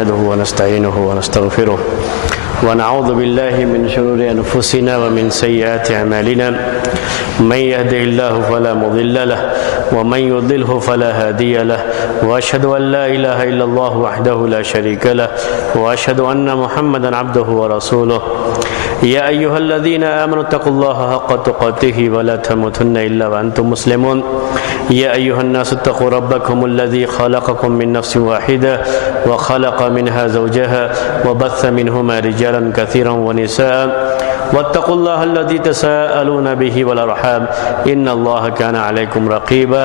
نحمده ونستعينه ونستغفره ونعوذ بالله من شرور أنفسنا ومن سيئات أعمالنا من يهده الله فلا مضل له ومن يضلله فلا هادي له وأشهد أن لا إله إلا الله وحده لا شريك له وأشهد أن محمدا عبده ورسوله يا أيها الذين آمنوا اتقوا الله حق تقاته ولا تموتن إلا وأنتم مسلمون يا أيها الناس اتقوا ربكم الذي خلقكم من نفس واحدة وخلق منها زوجها وبث منهما رجالا كثيرا ونساء واتقوا الله الذي تساءلون به والأرحام إن الله كان عليكم رقيبا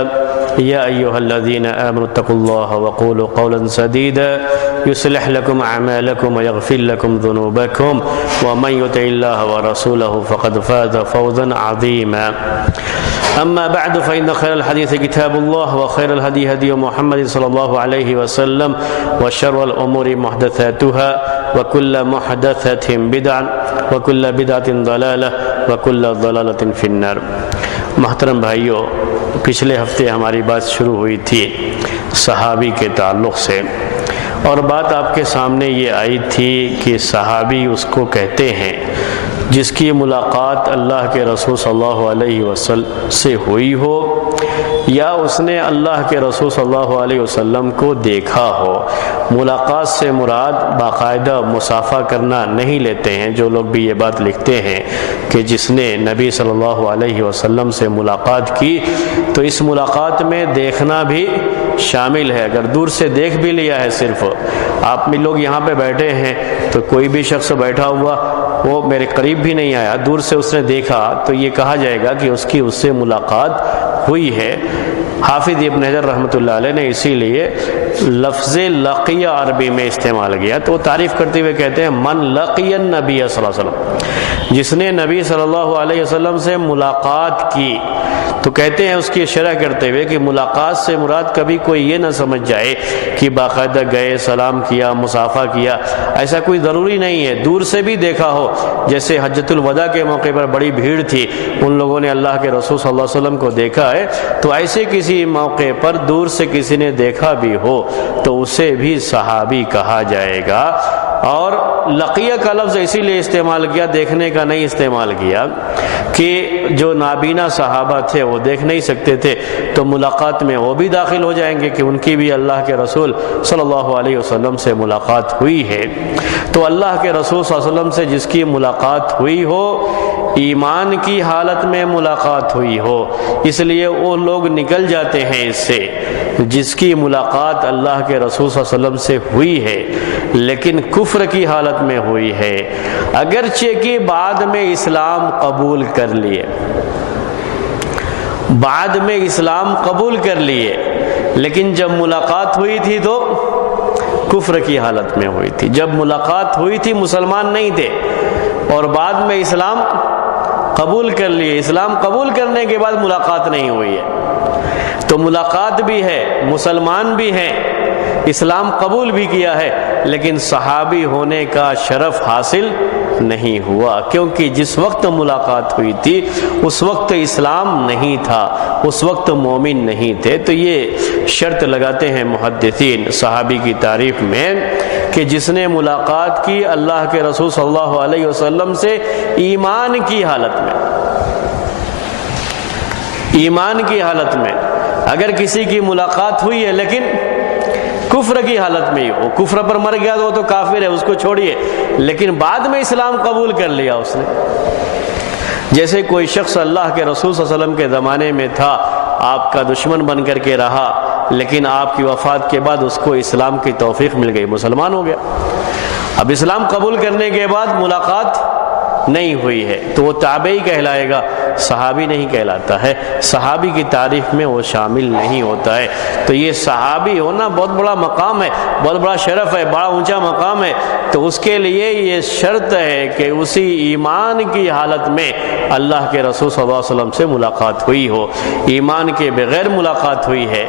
يا أيها الذين آمنوا اتقوا الله وقولوا قولا سديدا يصلح لكم أعمالكم ويغفر لكم ذنوبكم ومن يطع الله ورسوله فقد فاز فوزا عظيما أما بعد فإن خير الحديث كتاب الله وخير الهدي هدي محمد صلى الله عليه وسلم وشر الأمور محدثاتها وكل محدثة بدعة وكل بدعة ضلالة وكل ضلالة في النار. محترم بھائیو، پچھلے ہفتے ہماری بات شروع ہوئی تھی صحابی کے تعلق سے، اور بات آپ کے سامنے یہ آئی تھی کہ صحابی اس کو کہتے ہیں جس کی ملاقات اللہ کے رسول صلی اللہ علیہ وسلم سے ہوئی ہو یا اس نے اللہ کے رسول صلی اللہ علیہ وسلم کو دیکھا ہو. ملاقات سے مراد باقاعدہ مصافحہ کرنا نہیں لیتے ہیں جو لوگ بھی یہ بات لکھتے ہیں کہ جس نے نبی صلی اللہ علیہ وسلم سے ملاقات کی تو اس ملاقات میں دیکھنا بھی شامل ہے. اگر دور سے دیکھ بھی لیا ہے، صرف آپ میں لوگ یہاں پہ بیٹھے ہیں تو کوئی بھی شخص بیٹھا ہوا وہ میرے قریب بھی نہیں آیا، دور سے اس نے دیکھا تو یہ کہا جائے گا کہ اس کی اس سے ملاقات ہوئی ہے. حافظ ابن حجر رحمۃ اللہ علیہ نے اسی لیے لفظ لقیہ عربی میں استعمال کیا، تو وہ تعریف کرتے ہوئے کہتے ہیں من لقی النبی صلی اللہ علیہ وسلم، جس نے نبی صلی اللہ علیہ وسلم سے ملاقات کی. تو کہتے ہیں اس کی شرح کرتے ہوئے کہ ملاقات سے مراد کبھی کوئی یہ نہ سمجھ جائے کہ باقاعدہ گئے، سلام کیا، مصافحہ کیا، ایسا کوئی ضروری نہیں ہے. دور سے بھی دیکھا ہو، جیسے حجۃ الوداع کے موقع پر بڑی بھیڑ تھی، ان لوگوں نے اللہ کے رسول صلی اللہ علیہ وسلم کو دیکھا ہے، تو ایسے کسی موقع پر دور سے کسی نے دیکھا بھی ہو تو اسے بھی صحابی کہا جائے گا. اور لقیہ کا لفظ اسی لیے استعمال کیا، دیکھنے کا نہیں استعمال کیا، کہ جو نابینا صحابہ تھے وہ دیکھ نہیں سکتے تھے تو ملاقات میں وہ بھی داخل ہو جائیں گے کہ ان کی بھی اللہ کے رسول صلی اللہ علیہ وسلم سے ملاقات ہوئی ہے. تو اللہ کے رسول صلی اللہ علیہ وسلم سے جس کی ملاقات ہوئی ہو، ایمان کی حالت میں ملاقات ہوئی ہو، اس لیے وہ لوگ نکل جاتے ہیں اس سے. جس کی ملاقات اللہ کے رسول صلی اللہ علیہ وسلم سے ہوئی ہے لیکن کفر کی حالت میں ہوئی ہے، اگرچہ کہ بعد میں اسلام قبول کر لیے، بعد میں اسلام قبول کر لیے، لیکن جب ملاقات ہوئی تھی تو کفر کی حالت میں ہوئی تھی. جب ملاقات ہوئی تھی مسلمان نہیں تھے اور بعد میں اسلام قبول کر لیے. اسلام قبول کرنے کے بعد ملاقات نہیں ہوئی ہے، تو ملاقات بھی ہے، مسلمان بھی ہیں، اسلام قبول بھی کیا ہے، لیکن صحابی ہونے کا شرف حاصل نہیں ہوا، کیونکہ جس وقت ملاقات ہوئی تھی اس وقت اسلام نہیں تھا، اس وقت مومن نہیں تھے. تو یہ شرط لگاتے ہیں محدثین صحابی کی تعریف میں کہ جس نے ملاقات کی اللہ کے رسول صلی اللہ علیہ وسلم سے ایمان کی حالت میں، ایمان کی حالت میں. اگر کسی کی ملاقات ہوئی ہے لیکن کفر کی حالت میں، وہ کفر پر مر گیا تو وہ تو کافر ہے، اس کو چھوڑیے، لیکن بعد میں اسلام قبول کر لیا اس نے. جیسے کوئی شخص اللہ کے رسول صلی اللہ علیہ وسلم کے زمانے میں تھا، آپ کا دشمن بن کر کے رہا، لیکن آپ کی وفات کے بعد اس کو اسلام کی توفیق مل گئی، مسلمان ہو گیا. اب اسلام قبول کرنے کے بعد ملاقات نہیں ہوئی ہے تو وہ تابعی کہلائے گا، صحابی نہیں کہلاتا ہے. صحابی کی تاریخ میں وہ شامل نہیں ہوتا ہے. تو یہ صحابی ہونا بہت بڑا مقام ہے، بہت بڑا شرف ہے، بڑا اونچا مقام ہے. تو اس کے لیے یہ شرط ہے کہ اسی ایمان کی حالت میں اللہ کے رسول صلی اللہ علیہ وسلم سے ملاقات ہوئی ہو. ایمان کے بغیر ملاقات ہوئی ہے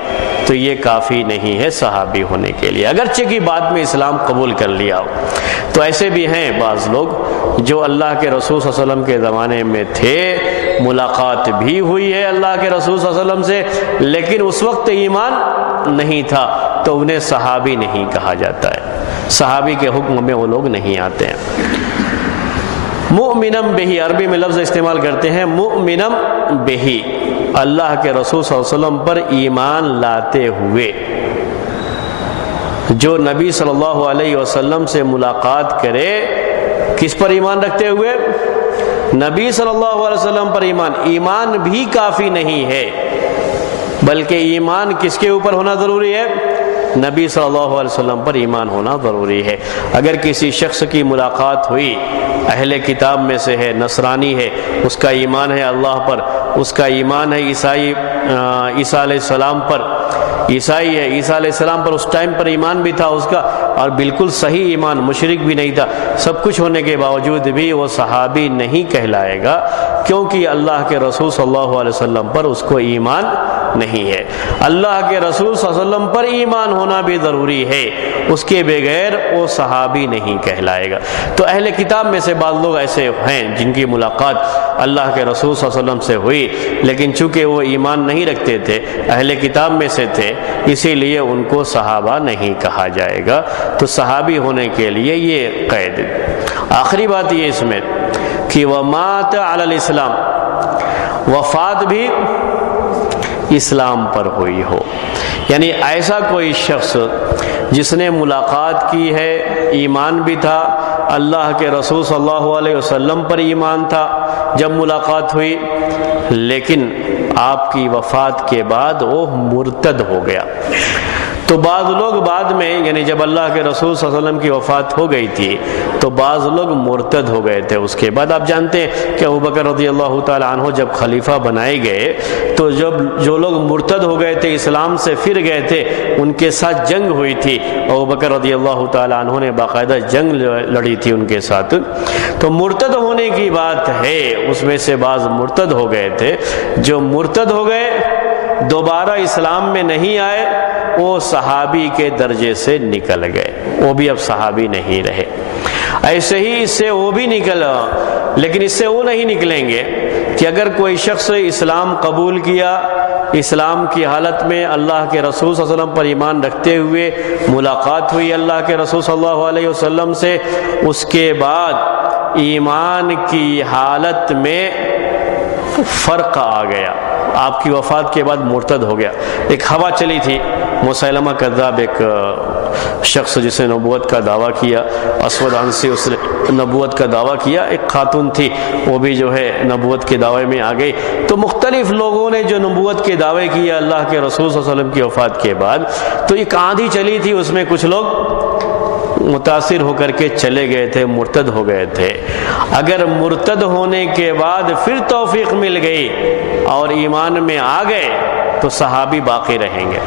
تو یہ کافی نہیں ہے صحابی ہونے کے لیے، اگرچہ کہ بعد میں اسلام قبول کر لیا ہو. تو ایسے بھی ہیں بعض لوگ جو اللہ کے رسول صلی اللہ علیہ وسلم کے زمانے میں تھے، ملاقات بھی ہوئی ہے اللہ کے رسول صلی اللہ علیہ وسلم سے، لیکن اس وقت ایمان نہیں تھا تو انہیں صحابی نہیں کہا جاتا ہے. صحابی کے حکم میں وہ لوگ نہیں آتے ہیں۔ مؤمنم بہی، عربی میں لفظ استعمال کرتے ہیں مؤمنم بہی، اللہ کے رسول صلی اللہ علیہ وسلم پر ایمان لاتے ہوئے۔ جو نبی صلی اللہ علیہ وسلم سے ملاقات کرے، کس پر ایمان رکھتے ہوئے؟ نبی صلی اللہ علیہ وسلم پر ایمان۔ ایمان بھی کافی نہیں ہے، بلکہ ایمان کس کے اوپر ہونا ضروری ہے؟ نبی صلی اللہ علیہ وسلم پر ایمان ہونا ضروری ہے۔ اگر کسی شخص کی ملاقات ہوئی، اہل کتاب میں سے ہے، نصرانی ہے، اس کا ایمان ہے اللہ پر، اس کا ایمان ہے عیسیٰ علیہ السلام پر، عیسائی ہے، عیسیٰ علیہ السلام پر اس ٹائم پر ایمان بھی تھا اس کا، اور بالکل صحیح ایمان، مشرک بھی نہیں تھا، سب کچھ ہونے کے باوجود بھی وہ صحابی نہیں کہلائے گا، کیونکہ اللہ کے رسول صلی اللہ علیہ وسلم پر اس کو ایمان نہیں ہے۔ اللہ کے رسول صلی اللہ علیہ وسلم پر ایمان ہونا بھی ضروری ہے، اس کے بغیر وہ صحابی نہیں کہلائے گا۔ تو اہل کتاب میں سے بعض لوگ ایسے ہیں جن کی ملاقات اللہ کے رسول صلی اللہ علیہ وسلم سے ہوئی، لیکن چونکہ وہ ایمان نہیں رکھتے تھے، اہل کتاب میں سے تھے، اسی لیے ان کو صحابہ نہیں کہا جائے گا۔ تو صحابی ہونے کے لیے یہ قید۔ آخری بات یہ اس میں کہ ومات علی الاسلام، وفات بھی اسلام پر ہوئی ہو، یعنی ایسا کوئی شخص جس نے ملاقات کی ہے، ایمان بھی تھا، اللہ کے رسول صلی اللہ علیہ وسلم پر ایمان تھا جب ملاقات ہوئی، لیکن آپ کی وفات کے بعد وہ مرتد ہو گیا۔ تو بعض لوگ بعد میں، یعنی جب اللہ کے رسول صلی اللہ علیہ وسلم کی وفات ہو گئی تھی تو بعض لوگ مرتد ہو گئے تھے۔ اس کے بعد آپ جانتے ہیں کہ ابوبکر رضی اللہ تعالی عنہ جب خلیفہ بنائے گئے تو جو لوگ مرتد ہو گئے تھے، اسلام سے پھر گئے تھے، ان کے ساتھ جنگ ہوئی تھی۔ ابوبکر رضی اللہ تعالی عنہ نے باقاعدہ جنگ لڑی تھی ان کے ساتھ۔ تو مرتد ہونے کی بات ہے، اس میں سے بعض مرتد ہو گئے تھے۔ جو مرتد ہو گئے، دوبارہ اسلام میں نہیں آئے، وہ صحابی کے درجے سے نکل گئے، وہ بھی اب صحابی نہیں رہے۔ ایسے ہی اس سے وہ بھی نکلا، لیکن اس سے وہ نہیں نکلیں گے کہ اگر کوئی شخص اسلام قبول کیا، اسلام کی حالت میں اللہ کے رسول صلی اللہ علیہ وسلم پر ایمان رکھتے ہوئے ملاقات ہوئی اللہ کے رسول صلی اللہ علیہ وسلم سے، اس کے بعد ایمان کی حالت میں فرق آ گیا، آپ کی وفات کے بعد مرتد ہو گیا۔ ایک ہوا چلی تھی، مسیلمہ کذاب ایک شخص جس نے نبوت کا دعویٰ کیا، اسود عنسی، اس نے نبوت کا دعویٰ کیا، ایک خاتون تھی، وہ بھی جو ہے نبوت کے دعوے میں آ گئی۔ تو مختلف لوگوں نے جو نبوت کے دعوے کیے اللہ کے رسول صلی اللہ علیہ وسلم کی وفات کے بعد، تو ایک آندھی چلی تھی، اس میں کچھ لوگ متاثر ہو کر کے چلے گئے تھے، مرتد ہو گئے تھے۔ اگر مرتد ہونے کے بعد پھر توفیق مل گئی اور ایمان میں آ گئے تو صحابی باقی رہیں گے۔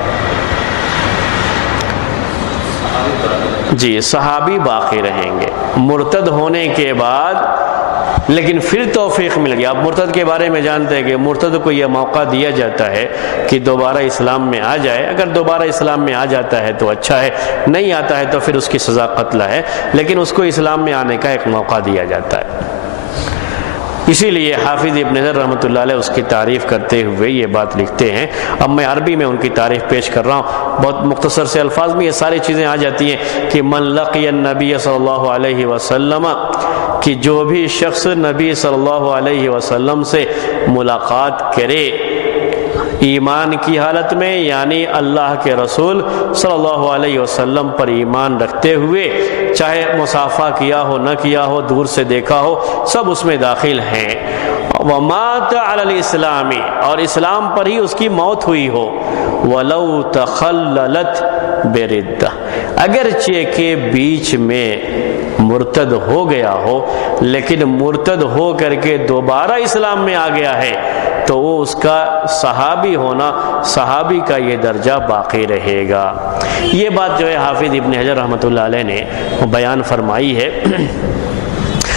جی، صحابی باقی رہیں گے مرتد ہونے کے بعد، لیکن پھر توفیق مل گیا۔ آپ مرتد کے بارے میں جانتے ہیں کہ مرتد کو یہ موقع دیا جاتا ہے کہ دوبارہ اسلام میں آ جائے۔ اگر دوبارہ اسلام میں آ جاتا ہے تو اچھا ہے، نہیں آتا ہے تو پھر اس کی سزا قتل ہے، لیکن اس کو اسلام میں آنے کا ایک موقع دیا جاتا ہے۔ اسی لیے حافظ ابن حجر رحمۃ اللہ علیہ اس کی تعریف کرتے ہوئے یہ بات لکھتے ہیں۔ اب میں عربی میں ان کی تعریف پیش کر رہا ہوں، بہت مختصر سے الفاظ میں یہ ساری چیزیں آ جاتی ہیں کہ من لقی النبی صلی اللہ علیہ وسلم، کہ جو بھی شخص نبی صلی اللہ علیہ وسلم سے ملاقات کرے ایمان کی حالت میں، یعنی اللہ کے رسول صلی اللہ علیہ وسلم پر ایمان رکھتے ہوئے، چاہے مصافحہ کیا ہو نہ کیا ہو، دور سے دیکھا ہو، سب اس میں داخل ہیں۔ ومات علی الاسلام، اور اسلام پر ہی اس کی موت ہوئی ہو، ولو تخللت بردہ، اگرچہ کہ بیچ میں مرتد ہو گیا ہو، لیکن مرتد ہو کر کے دوبارہ اسلام میں آ گیا ہے تو وہ اس کا صحابی ہونا، صحابی کا یہ درجہ باقی رہے گا۔ یہ بات جو ہے حافظ ابن حجر رحمۃ اللہ علیہ نے بیان فرمائی ہے،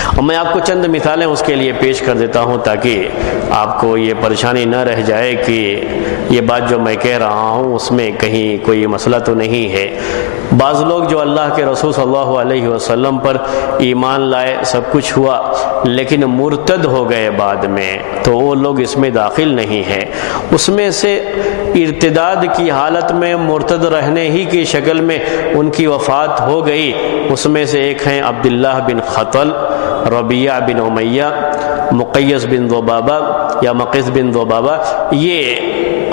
اور میں آپ کو چند مثالیں اس کے لیے پیش کر دیتا ہوں تاکہ آپ کو یہ پریشانی نہ رہ جائے کہ یہ بات جو میں کہہ رہا ہوں اس میں کہیں کوئی مسئلہ تو نہیں ہے۔ بعض لوگ جو اللہ کے رسول صلی اللہ علیہ وسلم پر ایمان لائے، سب کچھ ہوا، لیکن مرتد ہو گئے بعد میں، تو وہ لوگ اس میں داخل نہیں ہیں۔ اس میں سے ارتداد کی حالت میں مرتد رہنے ہی کی شکل میں ان کی وفات ہو گئی، اس میں سے ایک ہیں عبداللہ بن خطل، ربیعہ بن امیہ، مقیس بن ذبابہ یا مقیس بن ذبابہ، یہ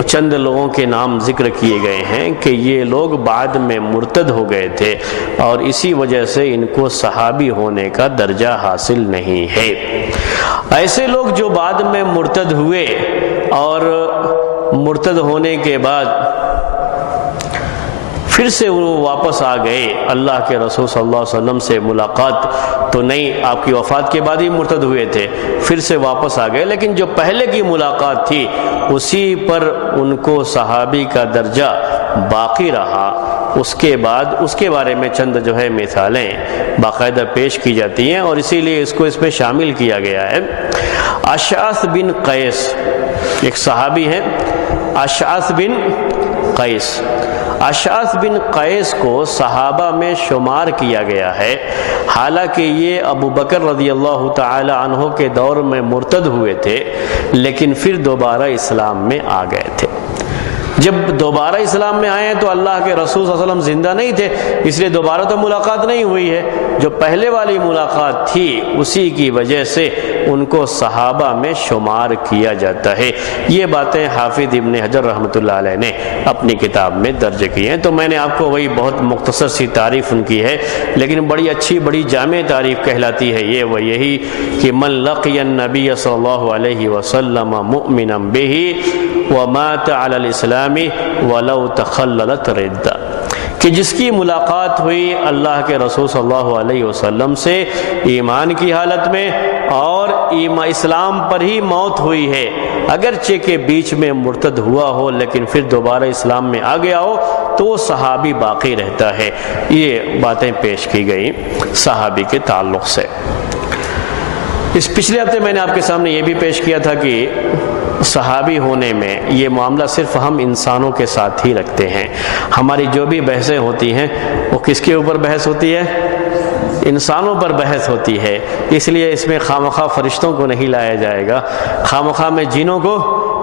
چند لوگوں کے نام ذکر کیے گئے ہیں کہ یہ لوگ بعد میں مرتد ہو گئے تھے، اور اسی وجہ سے ان کو صحابی ہونے کا درجہ حاصل نہیں ہے۔ ایسے لوگ جو بعد میں مرتد ہوئے اور مرتد ہونے کے بعد پھر سے وہ واپس آ گئے، اللہ کے رسول صلی اللہ علیہ وسلم سے ملاقات تو نہیں، آپ کی وفات کے بعد ہی مرتد ہوئے تھے، پھر سے واپس آ گئے، لیکن جو پہلے کی ملاقات تھی اسی پر ان کو صحابی کا درجہ باقی رہا۔ اس کے بعد اس کے بارے میں چند جو ہے مثالیں باقاعدہ پیش کی جاتی ہیں، اور اسی لیے اس کو اس میں شامل کیا گیا ہے۔ اشعث بن قیس ایک صحابی ہیں، اشعث بن قیس۔ اشعث بن قیس کو صحابہ میں شمار کیا گیا ہے، حالانکہ یہ ابو بکر رضی اللہ تعالی عنہ کے دور میں مرتد ہوئے تھے، لیکن پھر دوبارہ اسلام میں آ گئے تھے۔ جب دوبارہ اسلام میں آئے ہیں تو اللہ کے رسول صلی اللہ علیہ وسلم زندہ نہیں تھے، اس لیے دوبارہ تو ملاقات نہیں ہوئی ہے۔ جو پہلے والی ملاقات تھی اسی کی وجہ سے ان کو صحابہ میں شمار کیا جاتا ہے۔ یہ باتیں حافظ ابن حجر رحمۃ اللہ علیہ نے اپنی کتاب میں درج کی ہیں، تو میں نے آپ کو وہی بہت مختصر سی تعریف ان کی ہے، لیکن بڑی اچھی بڑی جامع تعریف کہلاتی ہے یہ، وہ یہی کہ من لقی النبی صلی اللہ علیہ وسلم مؤمنا بہ ومات علی الاسلام ولو تخللت ردہ، کہ جس کی ملاقات ہوئی اللہ کے رسول صلی اللہ علیہ وسلم سے ایمان کی حالت میں اور اسلام پر ہی موت ہوئی ہے، اگرچہ کہ بیچ میں مرتد ہوا ہو لیکن پھر دوبارہ اسلام میں آ گیا ہو تو وہ صحابی باقی رہتا ہے۔ یہ باتیں پیش کی گئی صحابی کے تعلق سے۔ اس پچھلے ہفتے میں نے آپ کے سامنے یہ بھی پیش کیا تھا کہ صحابی ہونے میں یہ معاملہ صرف ہم انسانوں کے ساتھ ہی رکھتے ہیں۔ ہماری جو بھی بحثیں ہوتی ہیں وہ کس کے اوپر بحث ہوتی ہے؟ انسانوں پر بحث ہوتی ہے، اس لیے اس میں خامخواہ فرشتوں کو نہیں لایا جائے گا، خامخواہ میں جنوں کو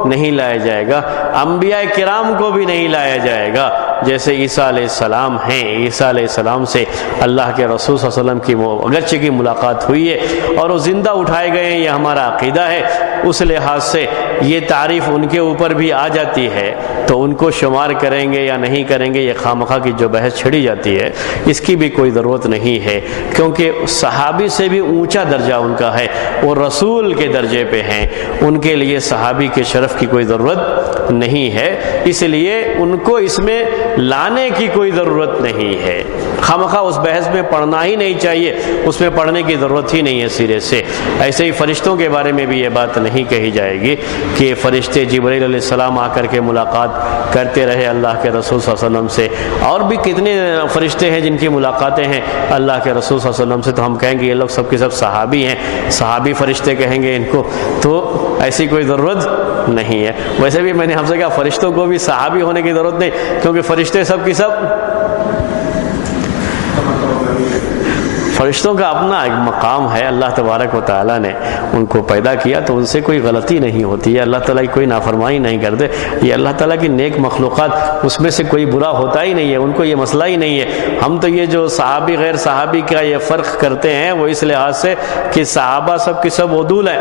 نہیں لایا جائے گا، انبیاء کرام کو بھی نہیں لایا جائے گا۔ جیسے عیسیٰ علیہ السلام ہیں، عیسیٰ علیہ السلام سے اللہ کے رسول صلی اللہ علیہ وسلم کی اگرچہ کی ملاقات ہوئی ہے اور وہ زندہ اٹھائے گئے ہیں، یہ ہمارا عقیدہ ہے، اس لحاظ سے یہ تعریف ان کے اوپر بھی آ جاتی ہے، تو ان کو شمار کریں گے یا نہیں کریں گے، یہ خامخواہ کی جو بحث چھڑی جاتی ہے اس کی بھی کوئی ضرورت نہیں ہے، کیونکہ صحابی سے بھی اونچا درجہ ان کا ہے، وہ رسول کے درجے پہ ہیں، ان کے لیے صحابی کے شرف کی کوئی ضرورت نہیں ہے، اس لیے ان کو اس میں لانے کی کوئی ضرورت نہیں ہے۔ خامخواہ اس بحث میں پڑھنا ہی نہیں چاہیے، اس میں پڑھنے کی ضرورت ہی نہیں ہے سرے سے۔ ایسے ہی فرشتوں کے بارے میں بھی یہ بات نہیں کہی جائے گی کہ فرشتے جبرائیل علیہ السلام آ کر کے ملاقات کرتے رہے اللہ کے رسول صلی اللہ علیہ وسلم سے، اور بھی کتنے فرشتے ہیں جن کی ملاقاتیں ہیں اللہ کے رسول صلی اللہ علیہ وسلم سے، تو ہم کہیں گے یہ لوگ سب کے سب صحابی ہیں، صحابی فرشتے کہیں گے ان کو، تو ایسی کوئی ضرورت نہیں ہے۔ ویسے بھی میں نے ہم سے کہا فرشتوں کو بھی صحابی ہونے کی ضرورت نہیں، کیونکہ فرشتے سب کی سب، فرشتوں کا اپنا ایک مقام ہے، اللہ تبارک و تعالیٰ نے ان کو پیدا کیا تو ان سے کوئی غلطی نہیں ہوتی ہے، اللہ تعالیٰ کی کوئی نافرمانی نہیں کرتے، یہ اللہ تعالیٰ کی نیک مخلوقات، اس میں سے کوئی برا ہوتا ہی نہیں ہے، ان کو یہ مسئلہ ہی نہیں ہے۔ ہم تو یہ جو صحابی غیر صحابی کا یہ فرق کرتے ہیں وہ اس لحاظ سے کہ صحابہ سب کی سب عدول ہیں،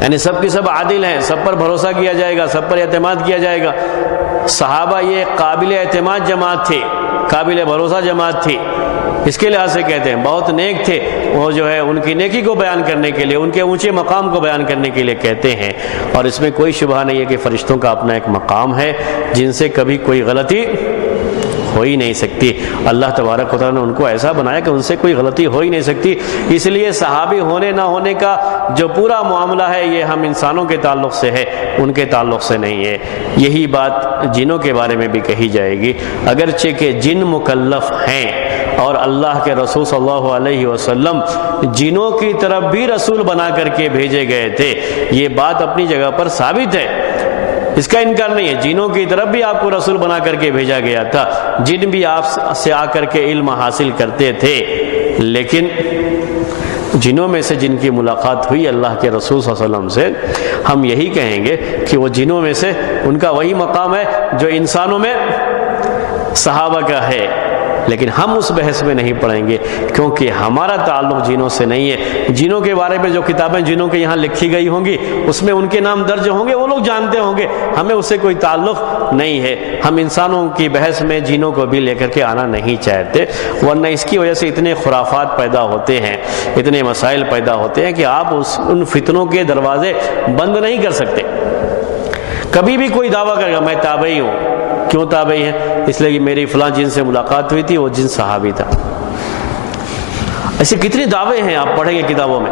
یعنی سب کی سب عادل ہیں، سب پر بھروسہ کیا جائے گا، سب پر اعتماد کیا جائے گا۔ صحابہ یہ قابل اعتماد جماعت تھی، قابل بھروسہ جماعت تھی، اس کے لحاظ سے کہتے ہیں بہت نیک تھے، وہ جو ہے ان کی نیکی کو بیان کرنے کے لیے، ان کے اونچے مقام کو بیان کرنے کے لیے کہتے ہیں، اور اس میں کوئی شبہ نہیں ہے کہ فرشتوں کا اپنا ایک مقام ہے جن سے کبھی کوئی غلطی ہو ہی نہیں سکتی۔ اللہ تبارک و تعالیٰ نے ان کو ایسا بنایا کہ ان سے کوئی غلطی ہو ہی نہیں سکتی، اس لیے صحابی ہونے نہ ہونے کا جو پورا معاملہ ہے یہ ہم انسانوں کے تعلق سے ہے، ان کے تعلق سے نہیں ہے۔ یہی بات جنوں کے بارے میں بھی کہی جائے گی، اگرچہ کہ جن مکلف ہیں اور اللہ کے رسول صلی اللہ علیہ وسلم جنوں کی طرف بھی رسول بنا کر کے بھیجے گئے تھے، یہ بات اپنی جگہ پر ثابت ہے، اس کا انکار نہیں ہے، جنوں کی طرف بھی آپ کو رسول بنا کر کے بھیجا گیا تھا، جن بھی آپ سے آ کر کے علم حاصل کرتے تھے، لیکن جنوں میں سے جن کی ملاقات ہوئی اللہ کے رسول صلی اللہ علیہ وسلم سے، ہم یہی کہیں گے کہ وہ جنوں میں سے ان کا وہی مقام ہے جو انسانوں میں صحابہ کا ہے، لیکن ہم اس بحث میں نہیں پڑھیں گے کیونکہ ہمارا تعلق جنوں سے نہیں ہے۔ جنوں کے بارے میں جو کتابیں جنوں کے یہاں لکھی گئی ہوں گی اس میں ان کے نام درج ہوں گے، وہ لوگ جانتے ہوں گے، ہمیں اس سے کوئی تعلق نہیں ہے۔ ہم انسانوں کی بحث میں جنوں کو بھی لے کر کے آنا نہیں چاہتے، ورنہ اس کی وجہ سے اتنے خرافات پیدا ہوتے ہیں، اتنے مسائل پیدا ہوتے ہیں کہ آپ ان فتنوں کے دروازے بند نہیں کر سکتے۔ کبھی بھی کوئی دعویٰ کرے گا میں تابعی ہوں، کیوں تابعی ہے؟ اس لیے کہ میری فلاں جن سے ملاقات ہوئی تھی، وہ جن صحابی تھا۔ ایسے کتنے دعوے ہیں آپ پڑھیں گے کتابوں میں۔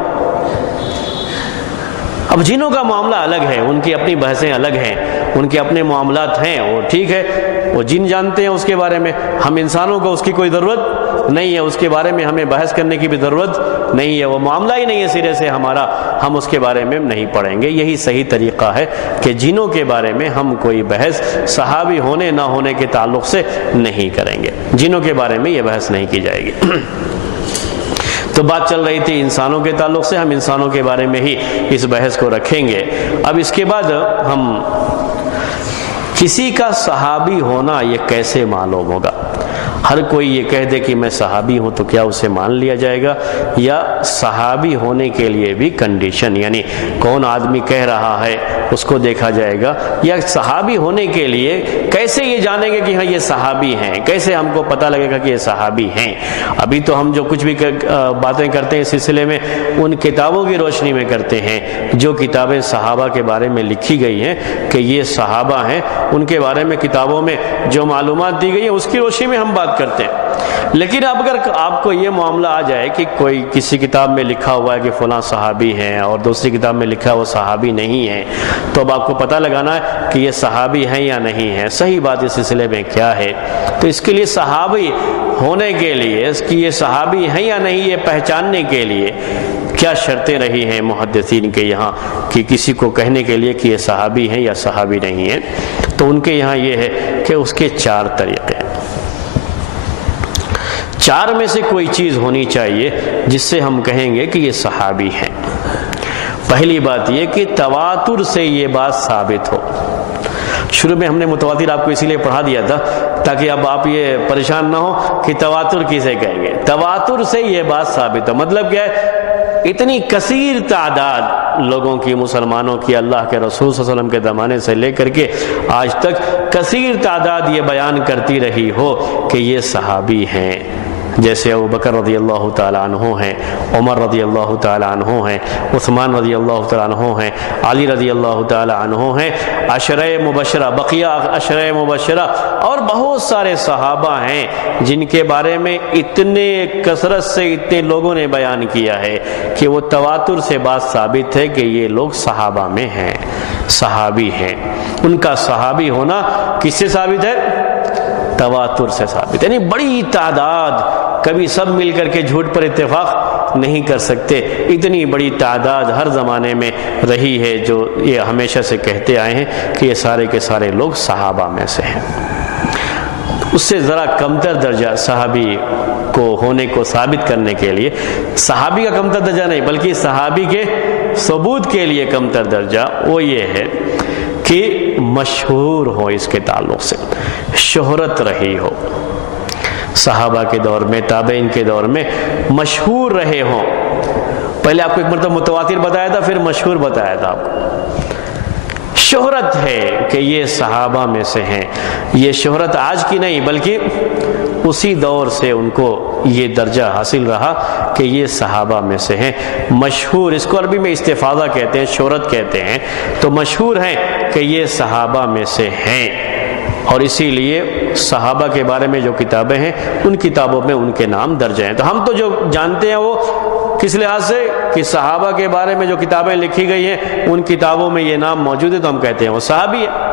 اب جنوں کا معاملہ الگ ہے، ان کی اپنی بحثیں الگ ہیں، ان کے اپنے معاملات ہیں، وہ ٹھیک ہے، وہ جن جانتے ہیں اس کے بارے میں، ہم انسانوں کو اس کی کوئی ضرورت نہیں ہے، اس کے بارے میں ہمیں بحث کرنے کی بھی ضرورت نہیں ہے، وہ معاملہ ہی نہیں ہے سرے سے ہمارا، ہم اس کے بارے میں نہیں پڑھیں گے۔ یہی صحیح طریقہ ہے کہ جنوں کے بارے میں ہم کوئی بحث صحابی ہونے نہ ہونے کے تعلق سے نہیں کریں گے، جنوں کے بارے میں یہ بحث نہیں کی جائے گی۔ تو بات چل رہی تھی انسانوں کے تعلق سے، ہم انسانوں کے بارے میں ہی اس بحث کو رکھیں گے۔ اب اس کے بعد ہم کسی کا صحابی ہونا یہ کیسے معلوم ہوگا؟ ہر کوئی یہ کہہ دے کہ میں صحابی ہوں تو کیا اسے مان لیا جائے گا، یا صحابی ہونے کے لیے بھی کنڈیشن، یعنی کون آدمی کہہ رہا ہے اس کو دیکھا جائے گا، یا صحابی ہونے کے لیے کیسے یہ جانیں گے کہ ہاں یہ صحابی ہیں، کیسے ہم کو پتہ لگے گا کہ یہ صحابی ہیں؟ ابھی تو ہم جو کچھ بھی باتیں کرتے ہیں اس سلسلے میں ان کتابوں کی روشنی میں کرتے ہیں جو کتابیں صحابہ کے بارے میں لکھی گئی ہیں کہ یہ صحابہ ہیں، ان کے بارے میں کتابوں میں جو معلومات دی گئی ہیں اس کی روشنی میں ہم بات کرتے ہیں۔ لیکن اب اگر آپ کو یہ معاملہ آ جائے کہ کوئی کسی کتاب میں لکھا ہوا ہے کہ فلاں صحابی ہیں اور دوسری کتاب میں لکھا ہے وہ صحابی نہیں ہے، تو اب آپ کو پتہ لگانا ہے کہ یہ صحابی ہیں یا نہیں ہیں، صحیح بات اس سلسلے میں کیا ہے۔ تو اس کے لیے صحابی ہونے کے لیے، اس کی یہ صحابی ہیں یا نہیں یہ پہچاننے کے لیے کیا شرطیں رہی ہیں محدثین کے یہاں کہ کسی کو کہنے کے لیے کہ یہ صحابی ہیں یا صحابی نہیں ہیں، تو ان کے یہاں یہ ہے کہ اس کے 4 طریقے ہیں۔ 4 میں سے کوئی چیز ہونی چاہیے جس سے ہم کہیں گے کہ یہ صحابی ہیں۔ پہلی بات یہ کہ تواتر سے یہ بات ثابت ہو۔ شروع میں ہم نے متواتر آپ کو اسی لیے پڑھا دیا تھا تاکہ اب آپ یہ پریشان نہ ہو کہ تواتر کسے کہیں گے۔ تواتر سے یہ بات ثابت ہو، مطلب کیا ہے؟ اتنی کثیر تعداد لوگوں کی، مسلمانوں کی، اللہ کے رسول صلی اللہ علیہ وسلم کے زمانے سے لے کر کے آج تک کثیر تعداد یہ بیان کرتی رہی ہو کہ یہ صحابی ہیں، جیسے ابوبکر رضی اللہ تعالیٰ عنہ ہیں، عمر رضی اللہ تعالیٰ عنہ ہیں، عثمان رضی اللہ تعالیٰ عنہ ہیں، علی رضی اللہ تعالیٰ عنہ ہیں، عشرہ مبشرہ، بقیہ عشرہ مبشرہ اور بہت سارے صحابہ ہیں جن کے بارے میں اتنے کثرت سے اتنے لوگوں نے بیان کیا ہے کہ وہ تواتر سے بات ثابت ہے کہ یہ لوگ صحابہ میں ہیں، صحابی ہیں۔ ان کا صحابی ہونا کس سے ثابت ہے؟ تواتر سے ثابت، یعنی بڑی تعداد، کبھی سب مل کر کے جھوٹ پر اتفاق نہیں کر سکتے، اتنی بڑی تعداد ہر زمانے میں رہی ہے جو یہ ہمیشہ سے کہتے آئے ہیں کہ یہ سارے کے سارے لوگ صحابہ میں سے ہیں۔ اس سے ذرا کمتر درجہ صحابی کو ہونے کو ثابت کرنے کے لیے، صحابی کا کمتر درجہ نہیں بلکہ صحابی کے ثبوت کے لیے کمتر درجہ وہ یہ ہے کہ مشہور ہو، اس کے تعلق سے شہرت رہی ہو، صحابہ کے دور میں، تابعین کے دور میں مشہور رہے ہوں۔ پہلے آپ کو ایک مرتبہ متواتر بتایا تھا، پھر مشہور بتایا تھا آپ کو۔ شہرت ہے کہ یہ صحابہ میں سے ہیں، یہ شہرت آج کی نہیں بلکہ اسی دور سے ان کو یہ درجہ حاصل رہا کہ یہ صحابہ میں سے ہیں، مشہور، اس کو عربی میں استفاضہ کہتے ہیں، شہرت کہتے ہیں، تو مشہور ہیں کہ یہ صحابہ میں سے ہیں۔ اور اسی لیے صحابہ کے بارے میں جو کتابیں ہیں ان کتابوں میں ان کے نام درج ہیں۔ تو ہم تو جو جانتے ہیں وہ کس لحاظ سے کہ صحابہ کے بارے میں جو کتابیں لکھی گئی ہیں ان کتابوں میں یہ نام موجود ہے تو ہم کہتے ہیں وہ صحابی ہے۔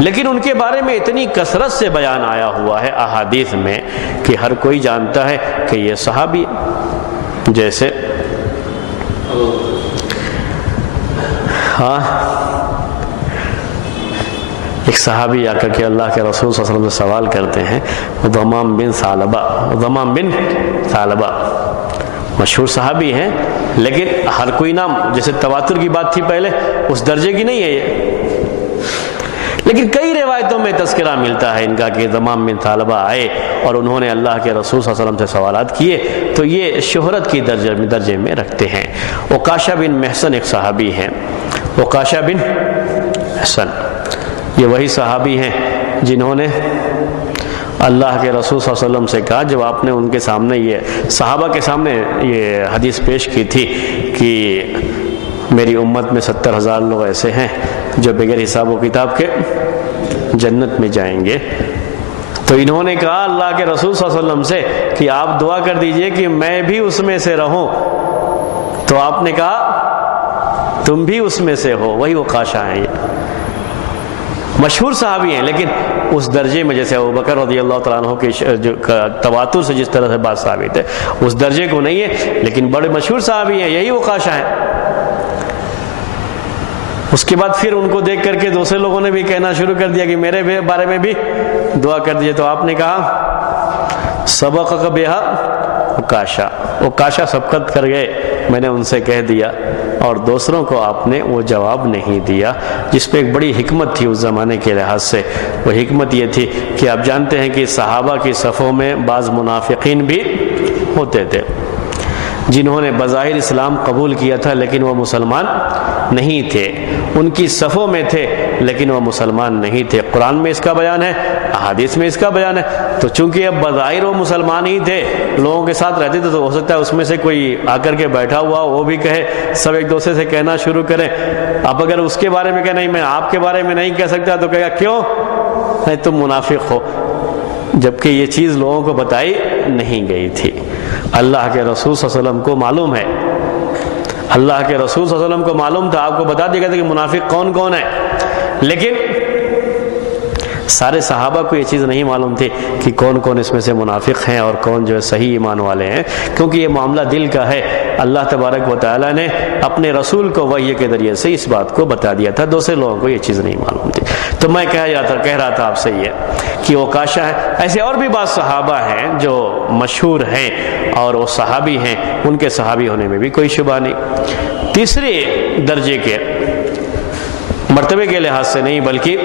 لیکن ان کے بارے میں اتنی کثرت سے بیان آیا ہوا ہے احادیث میں کہ ہر کوئی جانتا ہے کہ یہ صحابی ہے۔ جیسے ایک صحابی آ کر کے اللہ کے رسول صلی اللہ علیہ وسلم سے سوال کرتے ہیں، ضمام بن ثعلبہ مشہور صحابی ہیں، لیکن ہر کوئی نام، جیسے تواتر کی بات تھی پہلے، اس درجے کی نہیں ہے یہ، لیکن کئی روایتوں میں تذکرہ ملتا ہے ان کا کہ ضمام بن ثعلبہ آئے اور انہوں نے اللہ کے رسول صلی اللہ علیہ وسلم سے سوالات کیے، تو یہ شہرت کی درجے میں رکھتے ہیں۔ عکاشہ بن محصن ایک صحابی ہیں، عکاشہ بن محصن، یہ وہی صحابی ہیں جنہوں نے اللہ کے رسول صلی اللہ علیہ وسلم سے کہا، جب آپ نے ان کے سامنے یہ صحابہ کے سامنے یہ حدیث پیش کی تھی کہ میری امت میں 70,000 لوگ ایسے ہیں جو بغیر حساب و کتاب کے جنت میں جائیں گے، تو انہوں نے کہا اللہ کے رسول صلی اللہ علیہ وسلم سے کہ آپ دعا کر دیجئے کہ میں بھی اس میں سے رہوں، تو آپ نے کہا تم بھی اس میں سے ہو، وہی عکاشہ ہیں، یہ مشہور صحابی ہیں، لیکن اس درجے میں جیسے ابوبکر رضی اللہ تعالیٰ عنہ کے تواتر سے جس طرح سے بات ثابت ہے اس درجے کو نہیں ہے، لیکن بڑے مشہور صحابی ہیں، یہی عکاشہ ہیں۔ اس کے بعد پھر ان کو دیکھ کر کے دوسرے لوگوں نے بھی کہنا شروع کر دیا کہ میرے بارے میں بھی دعا کر دیجئے، تو آپ نے کہا سبقک بہا عکاشہ، عکاشہ سبقت کر گئے، میں نے ان سے کہہ دیا، اور دوسروں کو آپ نے وہ جواب نہیں دیا، جس پہ ایک بڑی حکمت تھی اس زمانے کے لحاظ سے۔ وہ حکمت یہ تھی کہ آپ جانتے ہیں کہ صحابہ کی صفوں میں بعض منافقین بھی ہوتے تھے جنہوں نے بظاہر اسلام قبول کیا تھا لیکن وہ مسلمان نہیں تھے، ان کی صفوں میں تھے لیکن وہ مسلمان نہیں تھے۔ قرآن میں اس کا بیان ہے، احادیث میں اس کا بیان ہے، تو چونکہ اب بظاہر وہ مسلمان ہی تھے، لوگوں کے ساتھ رہتے تھے، تو ہو سکتا ہے اس میں سے کوئی آ کر کے بیٹھا ہوا وہ بھی کہے، سب ایک دوسرے سے کہنا شروع کریں۔ اب اگر اس کے بارے میں کہ نہیں میں آپ کے بارے میں نہیں کہہ سکتا، تو کہے گا کیوں نہیں تم منافق ہو، جبکہ یہ چیز لوگوں کو بتائی نہیں گئی تھی۔ اللہ کے رسول صلی اللہ علیہ وسلم کو معلوم ہے، اللہ کے رسول صلی اللہ علیہ وسلم کو معلوم تھا، آپ کو بتا دیا گیا تھا کہ منافق کون کون ہے، لیکن سارے صحابہ کو یہ چیز نہیں معلوم تھی کہ کون کون اس میں سے منافق ہیں اور کون جو ہے صحیح ایمان والے ہیں، کیونکہ یہ معاملہ دل کا ہے۔ اللہ تبارک و تعالیٰ نے اپنے رسول کو وحی کے ذریعے سے اس بات کو بتا دیا تھا، دوسرے لوگوں کو یہ چیز نہیں معلوم تھی۔ تو میں کہہ رہا تھا آپ سے یہ کہ عکاشہ ہے، ایسے اور بھی بعض صحابہ ہیں جو مشہور ہیں اور وہ صحابی ہیں، ان کے صحابی ہونے میں بھی کوئی شبہ نہیں۔ تیسرے درجے کے مرتبے کے لحاظ سے نہیں بلکہ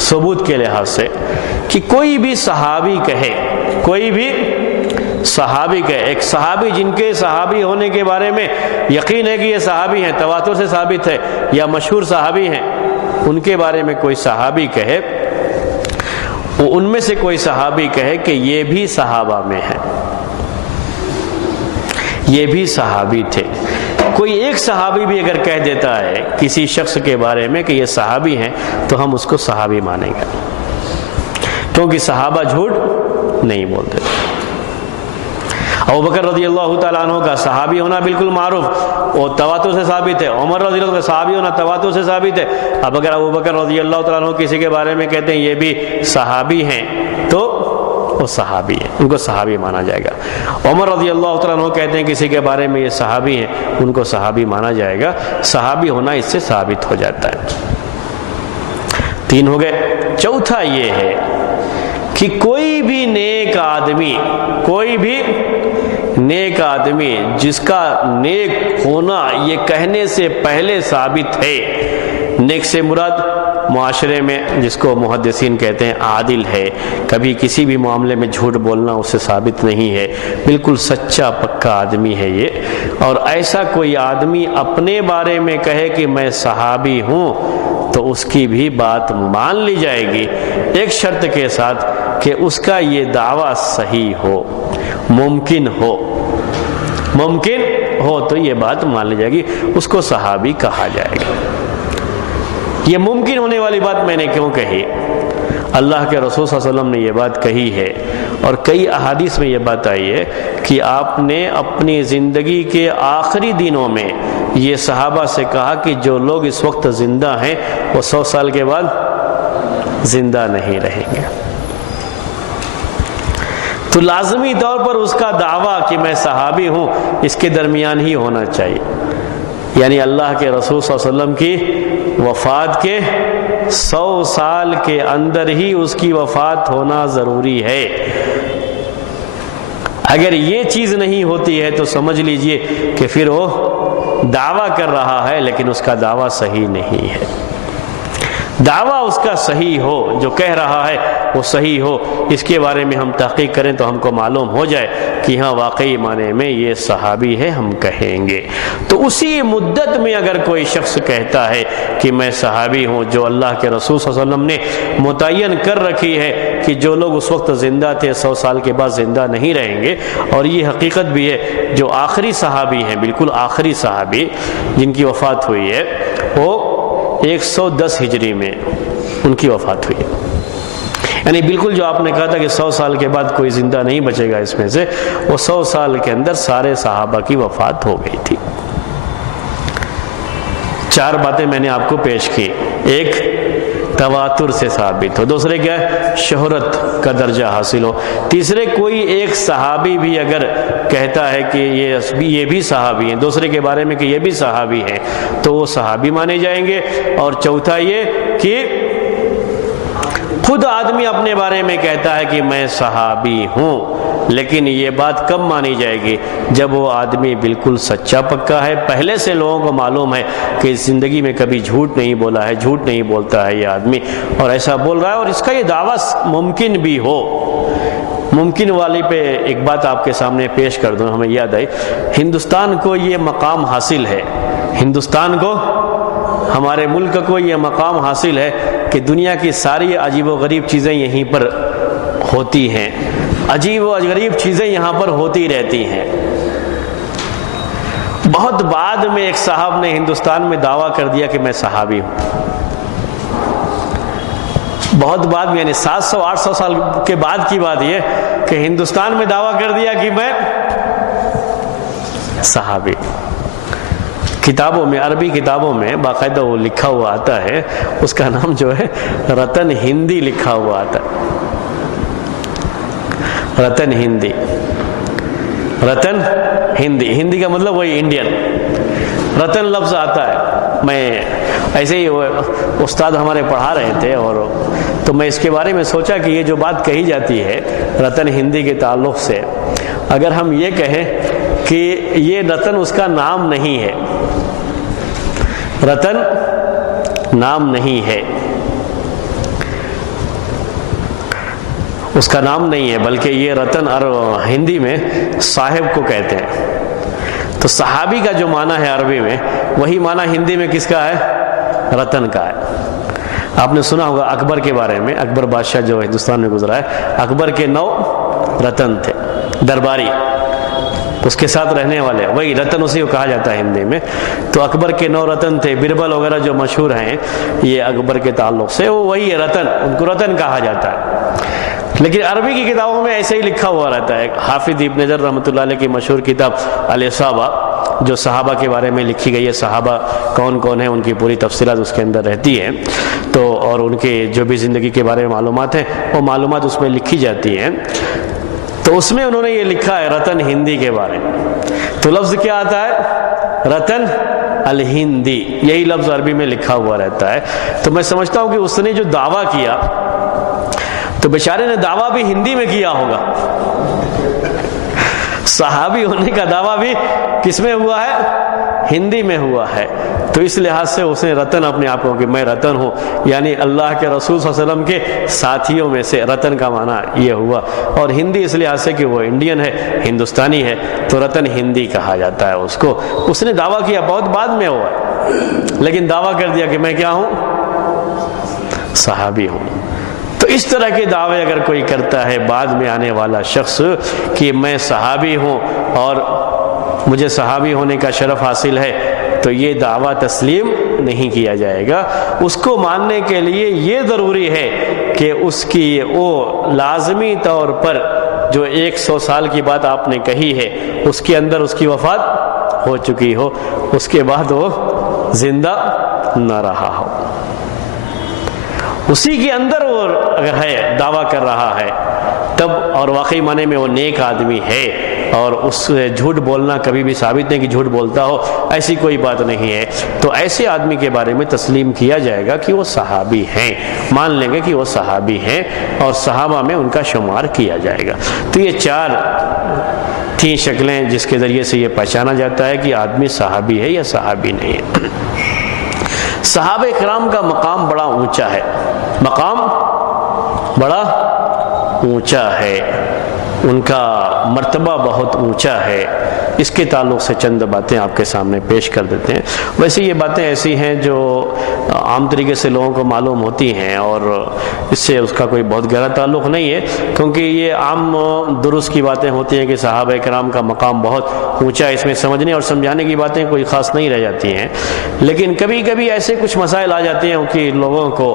ثبوت کے لحاظ سے، کہ کوئی بھی صحابی کہے، ایک صحابی جن کے صحابی ہونے کے بارے میں یقین ہے کہ یہ صحابی ہیں، تواتر سے ثابت ہے یا مشہور صحابی ہیں، ان کے بارے میں کوئی صحابی کہے، ان میں سے کوئی صحابی کہے کہ یہ بھی صحابہ میں ہے، یہ بھی صحابی تھے، کوئی ایک صحابی بھی اگر کہہ دیتا ہے کسی شخص کے بارے میں کہ یہ صحابی ہیں، تو ہم اس کو صحابی مانیں گے، کیونکہ صحابہ جھوٹ نہیں بولتے۔ ابوبکر رضی اللہ تعالیٰ عنہ کا صحابی ہونا بالکل معروف، وہ تواتر سے ثابت ہے، عمر رضی اللہ عنہ کا صحابی ہونا تواتر سے ثابت ہے۔ اب اگر ابوبکر رضی اللہ تعالیٰ عنہ کسی کے بارے میں کہتے ہیں یہ بھی صحابی ہیں، تو وہ صحابی ہیں، ان کو صحابی مانا جائے گا۔ عمر رضی اللہ تعالیٰ عنہ کہتے ہیں کسی کے بارے میں یہ صحابی ہیں، ان کو صحابی مانا جائے گا، صحابی ہونا اس سے ثابت ہو جاتا ہے۔ 3 ہو گئے۔ چوتھا یہ ہے کہ کوئی بھی نیک آدمی جس کا نیک ہونا یہ کہنے سے پہلے ثابت ہے، نیک سے مراد معاشرے میں جس کو محدثین کہتے ہیں عادل ہے، کبھی کسی بھی معاملے میں جھوٹ بولنا اس سے ثابت نہیں ہے، بالکل سچا پکا آدمی ہے یہ، اور ایسا کوئی آدمی اپنے بارے میں کہے کہ میں صحابی ہوں، تو اس کی بھی بات مان لی جائے گی، ایک شرط کے ساتھ کہ اس کا یہ دعویٰ صحیح ہو، ممکن ہو تو یہ بات مان لی جائے گی، اس کو صحابی کہا جائے گا۔ یہ ممکن ہونے والی بات میں نے کیوں کہی؟ اللہ کے رسول صلی اللہ علیہ وسلم نے یہ بات کہی ہے، اور کئی احادیث میں یہ بات آئی ہے کہ آپ نے اپنی زندگی کے آخری دنوں میں یہ صحابہ سے کہا کہ جو لوگ اس وقت زندہ ہیں وہ 100 سال کے بعد زندہ نہیں رہیں گے، تو لازمی طور پر اس کا دعویٰ کہ میں صحابی ہوں اس کے درمیان ہی ہونا چاہیے، یعنی اللہ کے رسول صلی اللہ علیہ وسلم کی وفات کے 100 سال کے اندر ہی اس کی وفات ہونا ضروری ہے۔ اگر یہ چیز نہیں ہوتی ہے تو سمجھ لیجئے کہ پھر وہ دعویٰ کر رہا ہے لیکن اس کا دعویٰ صحیح نہیں ہے۔ دعویٰ اس کا صحیح ہو، جو کہہ رہا ہے وہ صحیح ہو، اس کے بارے میں ہم تحقیق کریں تو ہم کو معلوم ہو جائے کہ ہاں واقعی معنی میں یہ صحابی ہے، ہم کہیں گے۔ تو اسی مدت میں اگر کوئی شخص کہتا ہے کہ میں صحابی ہوں، جو اللہ کے رسول صلی اللہ علیہ وسلم نے متعین کر رکھی ہے کہ جو لوگ اس وقت زندہ تھے 100 سال کے بعد زندہ نہیں رہیں گے، اور یہ حقیقت بھی ہے، جو آخری صحابی ہیں، بالکل آخری صحابی جن کی وفات ہوئی ہے، وہ 110 ہجری میں ان کی وفات ہوئی ہے۔ یعنی بالکل جو آپ نے کہا تھا کہ 100 سال کے بعد کوئی زندہ نہیں بچے گا اس میں سے، وہ 100 سال کے اندر سارے صحابہ کی وفات ہو گئی تھی۔ 4 باتیں میں نے آپ کو پیش کی۔ ایک، تواتر سے ثابت ہو۔ دوسرے کیا ہے؟ شہرت کا درجہ حاصل ہو۔ تیسرے، کوئی ایک صحابی بھی اگر کہتا ہے کہ یہ بھی صحابی ہیں، دوسرے کے بارے میں کہ یہ بھی صحابی ہیں، تو وہ صحابی مانے جائیں گے۔ اور چوتھا یہ کہ خود آدمی اپنے بارے میں کہتا ہے کہ میں صحابی ہوں، لیکن یہ بات کب مانی جائے گی؟ جب وہ آدمی بالکل سچا پکا ہے، پہلے سے لوگوں کو معلوم ہے کہ زندگی میں کبھی جھوٹ نہیں بولا ہے، جھوٹ نہیں بولتا ہے یہ آدمی، اور ایسا بول رہا ہے اور اس کا یہ دعویٰ ممکن بھی ہو۔ ممکن والی پہ ایک بات آپ کے سامنے پیش کر دوں، ہمیں یاد آئی، ہندوستان کو یہ مقام حاصل ہے، ہندوستان کو، ہمارے ملک کو یہ مقام حاصل ہے کہ دنیا کی ساری عجیب و غریب چیزیں یہیں پر ہوتی ہیں، عجیب و غریب چیزیں یہاں پر ہوتی رہتی ہیں۔ بہت بعد میں ایک صاحب نے ہندوستان میں دعویٰ کر دیا کہ میں صحابی ہوں، بہت بعد میں، یعنی 700-800 سال کے بعد کی بات یہ کہ ہندوستان میں دعویٰ کر دیا کہ میں صحابی۔ کتابوں میں، عربی کتابوں میں باقاعدہ وہ لکھا ہوا آتا ہے، اس کا نام جو ہے رتن ہندی لکھا ہوا آتا ہے، رتن ہندی، رتن ہندی، ہندی کا مطلب وہی انڈین، رتن لفظ آتا ہے۔ میں ایسے ہی استاد ہمارے پڑھا رہے تھے، اور تو میں اس کے بارے میں سوچا کہ یہ جو بات کہی جاتی ہے رتن ہندی کے تعلق سے، اگر ہم یہ کہیں کہ یہ رتن اس کا نام نہیں ہے، رتن نام نہیں ہے، اس کا نام نہیں ہے، بلکہ یہ رتن ہندی میں صاحب کو کہتے ہیں۔ تو صحابی کا جو معنی ہے عربی میں، وہی معنی ہندی میں کس کا ہے؟ رتن کا ہے۔ آپ نے سنا ہوگا اکبر کے بارے میں، اکبر بادشاہ جو ہندوستان میں گزرا ہے، اکبر کے 9 رتن تھے، درباری اس کے ساتھ رہنے والے، وہی رتن اسی کو کہا جاتا ہے ہندی میں۔ تو اکبر کے 9 رتن تھے، بربل وغیرہ جو مشہور ہیں یہ اکبر کے تعلق سے، وہ وہی ہے رتن، ان کو رتن کہا جاتا ہے۔ لیکن عربی کی کتابوں میں ایسے ہی لکھا ہوا رہتا ہے۔ حافظ ابن حجر رحمۃ اللہ علیہ کی مشہور کتاب الاصابہ، جو صحابہ کے بارے میں لکھی گئی ہے، صحابہ کون کون ہیں ان کی پوری تفصیلات اس کے اندر رہتی ہیں، تو اور ان کے جو بھی زندگی کے بارے میں معلومات ہیں وہ معلومات اس میں لکھی جاتی ہیں۔ تو اس میں انہوں نے یہ لکھا ہے رتن ہندی کے بارے میں۔ تو لفظ کیا آتا ہے؟ رتن الہندی، یہی لفظ عربی میں لکھا ہوا رہتا ہے۔ تو میں سمجھتا ہوں کہ اس نے جو دعویٰ کیا، تو بیچارے نے دعویٰ بھی ہندی میں کیا ہوگا، صحابی ہونے کا دعویٰ بھی کس میں ہوا ہے؟ ہندی میں ہوا ہے۔ تو اس لحاظ سے اس نے رتن اپنے آپ کو کہ میں رتن ہوں، یعنی اللہ کے رسول صلی اللہ علیہ وسلم کے ساتھیوں میں سے رتن کا معنی یہ ہوا، اور ہندی اس لحاظ سے کہ وہ انڈین ہے، ہندوستانی ہے، تو رتن ہندی کہا جاتا ہے اس کو۔ اس نے دعویٰ کیا، بہت بعد میں ہوا ہے، لیکن دعویٰ کر دیا کہ میں کیا ہوں؟ صحابی ہوں۔ تو اس طرح کے دعوے اگر کوئی کرتا ہے بعد میں آنے والا شخص کہ میں صحابی ہوں اور مجھے صحابی ہونے کا شرف حاصل ہے، تو یہ دعویٰ تسلیم نہیں کیا جائے گا۔ اس کو ماننے کے لیے یہ ضروری ہے کہ اس کی وہ لازمی طور پر جو 100 سال کی بات آپ نے کہی ہے اس کے اندر اس کی وفات ہو چکی ہو، اس کے بعد وہ زندہ نہ رہا ہو، اسی کے اندر وہ اگر ہے دعویٰ کر رہا ہے تب، اور واقعی معنی میں وہ نیک آدمی ہے، اور اس سے جھوٹ بولنا کبھی بھی ثابت نہیں کہ جھوٹ بولتا ہو، ایسی کوئی بات نہیں ہے، تو ایسے آدمی کے بارے میں تسلیم کیا جائے گا کہ وہ صحابی ہیں، مان لیں گے کہ وہ صحابی ہیں اور صحابہ میں ان کا شمار کیا جائے گا۔ تو یہ 4 تھیں شکلیں جس کے ذریعے سے یہ پہچانا جاتا ہے کہ آدمی صحابی ہے یا صحابی نہیں ہے۔ صحابہ کرام کا مقام بڑا اونچا ہے، مقام بڑا اونچا ہے، ان کا مرتبہ بہت اونچا ہے۔ اس کے تعلق سے چند باتیں آپ کے سامنے پیش کر دیتے ہیں۔ ویسے یہ باتیں ایسی ہیں جو عام طریقے سے لوگوں کو معلوم ہوتی ہیں اور اس سے اس کا کوئی بہت گہرا تعلق نہیں ہے، کیونکہ یہ عام درست کی باتیں ہوتی ہیں کہ صحابہ کرام کا مقام بہت اونچا ہے، اس میں سمجھنے اور سمجھانے کی باتیں کوئی خاص نہیں رہ جاتی ہیں۔ لیکن کبھی کبھی ایسے کچھ مسائل آ جاتے ہیں کہ لوگوں کو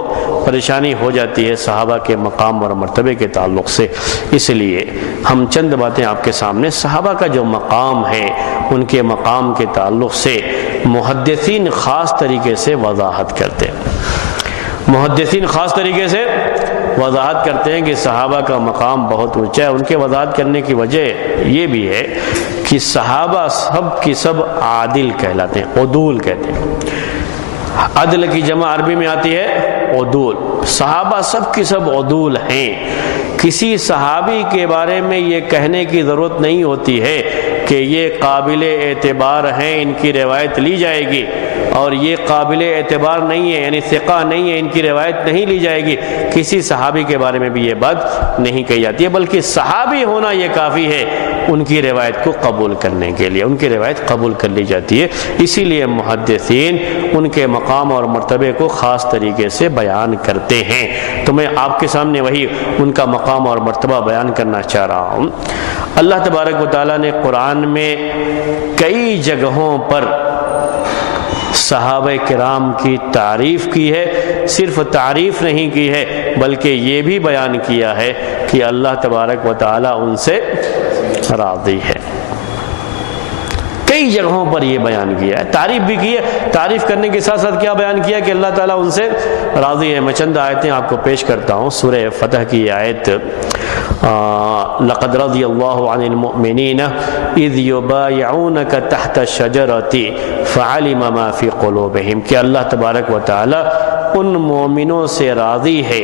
پریشانی ہو جاتی ہے صحابہ کے مقام اور مرتبے کے تعلق سے، اس لیے ہم چند باتیں آپ کے سامنے صحابہ کا جو مقام ہے ان کے مقام کے تعلق سے محدثین خاص طریقے سے وضاحت کرتے ہیں۔ محدثین خاص طریقے سے وضاحت کرتے ہیں کہ صحابہ کا مقام بہت اونچا ہے۔ ان کے وضاحت کرنے کی وجہ یہ بھی ہے کہ صحابہ سب کی سب عادل کہلاتے ہیں، عدول کہتے ہیں۔ عدل کی جمع عربی میں آتی ہے عدول، صحابہ سب کی سب عدول ہیں۔ کسی صحابی کے بارے میں یہ کہنے کی ضرورت نہیں ہوتی ہے کہ یہ قابل اعتبار ہیں، ان کی روایت لی جائے گی، اور یہ قابل اعتبار نہیں ہے یعنی ثقہ نہیں ہے، ان کی روایت نہیں لی جائے گی۔ کسی صحابی کے بارے میں بھی یہ بات نہیں کہی جاتی ہے، بلکہ صحابی ہونا یہ کافی ہے ان کی روایت کو قبول کرنے کے لیے، ان کی روایت قبول کر لی جاتی ہے۔ اسی لیے محدثین ان کے مقام اور مرتبے کو خاص طریقے سے بیان کرتے ہیں۔ تو میں آپ کے سامنے وہی ان کا مقام اور مرتبہ بیان کرنا چاہ رہا ہوں۔ اللہ تبارک و تعالیٰ نے قرآن میں کئی جگہوں پر صحابہ کرام کی تعریف کی ہے، صرف تعریف نہیں کی ہے بلکہ یہ بھی بیان کیا ہے کہ اللہ تبارک و تعالیٰ ان سے راضی ہے۔ کئی جگہوں پر یہ بیان کیا ہے، تعریف بھی کی ہے، تعریف کرنے کے ساتھ ساتھ کیا بیان کیا کہ اللہ تعالیٰ ان سے راضی ہے۔ میں چند آیتیں آپ کو پیش کرتا ہوں۔ سورہ فتح کی آیت لقد رضی اللہ عن المؤمنین اذ یبایعونک تحت الشجرۃ فعلم ما فی قلوبہم، کہ اللہ تبارک و تعالیٰ ان مومنوں سے راضی ہے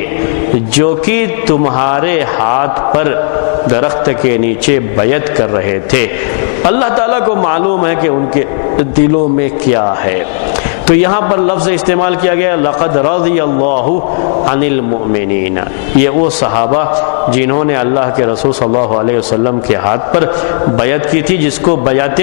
جو کہ تمہارے ہاتھ پر درخت کے نیچے بیعت کر رہے تھے۔ اللہ تعالیٰ کو معلوم ہے کہ ان کے دلوں میں کیا ہے۔ تو یہاں پر لفظ استعمال کیا گیا لقد رضی اللہ عن المؤمنین، یہ وہ صحابہ جنہوں نے اللہ کے رسول صلی اللہ علیہ وسلم کے ہاتھ پر بیعت کی تھی، جس کو بیعت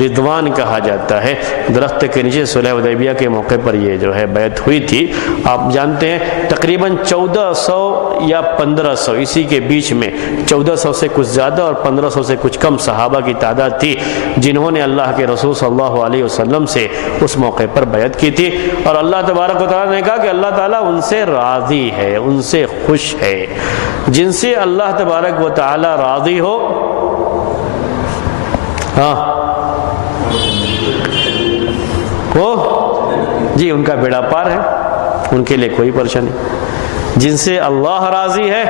رضوان کہا جاتا ہے۔ درخت کے نیچے صلح حدیبیہ کے موقع پر یہ جو ہے بیعت ہوئی تھی۔ آپ جانتے ہیں تقریباً 1400 یا 1500 اسی کے بیچ میں، 1400 سے کچھ زیادہ اور 1500 سے کچھ کم صحابہ کی تعداد تھی جنہوں نے اللہ کے رسول صلی اللہ علیہ وسلم سے اس موقع پر بیعت کی تھی، اور اللہ تبارک و تعالیٰ نے کہا کہ اللہ تعالیٰ ان سے راضی ہے، ان سے خوش ہے۔ جن سے اللہ تبارک و تعالیٰ راضی ہو، وہ جی ان کا بیڑا پار ہے، ان کے لیے کوئی پریشانی۔ جن سے اللہ راضی ہے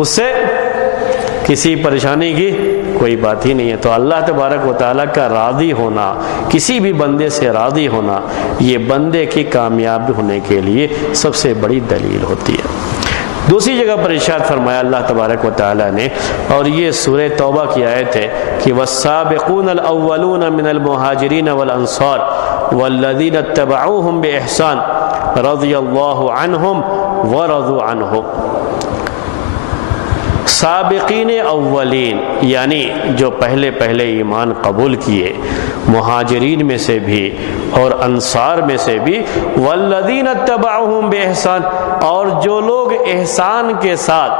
اس سے کسی پریشانی کی کوئی بات ہی نہیں ہے۔ تو اللہ تبارک و تعالیٰ کا راضی ہونا، کسی بھی بندے سے راضی ہونا، یہ بندے کی کامیاب ہونے کے لیے سب سے بڑی دلیل ہوتی ہے۔ دوسری جگہ پر ارشاد فرمایا اللہ تبارک و تعالیٰ نے، اور یہ سورہ توبہ کی آیت ہے کہ والسابقون الاولون من المہاجرین والانصار والذین اتبعوہم باحسان رضی اللہ عنہم ورضوا عنہ۔ سابقین اولین یعنی جو پہلے ایمان قبول کیے، مہاجرین میں سے بھی اور انصار میں سے بھی، والذین اتبعوہم باحسان، اور جو لوگ احسان کے ساتھ،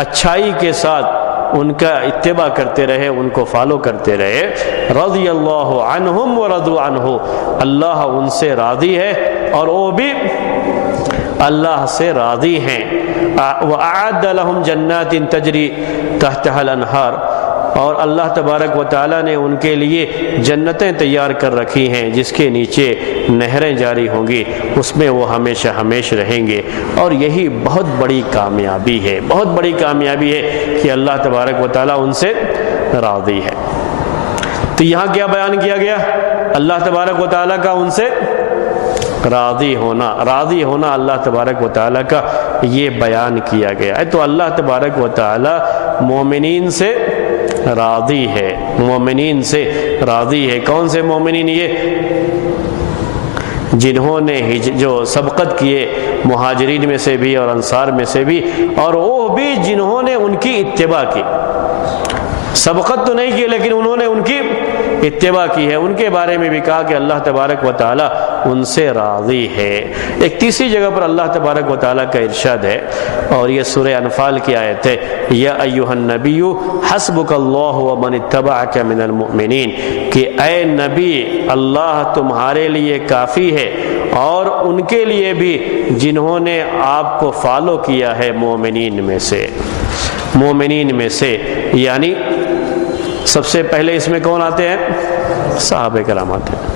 اچھائی کے ساتھ ان کا اتباع کرتے رہے، ان کو فالو کرتے رہے، رضی اللہ عنہم ورضوا عنہ، اللہ ان سے راضی ہے اور وہ بھی اللہ سے راضی ہیں۔ وَأَعَدَّ لَهُمْ جَنَّاتٍ تَجْرِي تَحْتَهَا الْأَنْهَارُ، اور اللہ تبارک و تعالیٰ نے ان کے لیے جنتیں تیار کر رکھی ہیں جس کے نیچے نہریں جاری ہوں گی، اس میں وہ ہمیشہ ہمیشہ رہیں گے۔ اور یہی بہت بڑی کامیابی ہے، بہت بڑی کامیابی ہے کہ اللہ تبارک و تعالیٰ ان سے راضی ہے۔ تو یہاں کیا بیان کیا گیا؟ اللہ تبارک و تعالیٰ کا ان سے راضی ہونا اللہ تبارک و تعالیٰ کا یہ بیان کیا گیا ہے۔ تو اللہ تبارک و تعالیٰ مومنین سے راضی ہے، مومنین سے راضی ہے۔ کون سے مومنین؟ یہ جنہوں نے جو سبقت کیے مہاجرین میں سے بھی اور انصار میں سے بھی، اور وہ بھی جنہوں نے ان کی اتباع کی۔ سبقت تو نہیں کی لیکن انہوں نے ان کی اتباع کی ہے، ان کے بارے میں بھی کہا کہ اللہ تبارک و تعالیٰ ان سے راضی ہے۔ ایک تیسری جگہ پر اللہ تبارک و تعالیٰ کا ارشاد ہے، اور یہ سورہ انفال کی آیت ہے، یا ایھا النبی حسبک اللہ ومن اتبعک من المؤمنین، کہ اے نبی اللہ تمہارے لیے کافی ہے اور ان کے لیے بھی جنہوں نے آپ کو فالو کیا ہے مومنین میں سے۔ مومنین میں سے یعنی سب سے پہلے اس میں کون آتے ہیں؟ صحابہ کرام آتے ہیں۔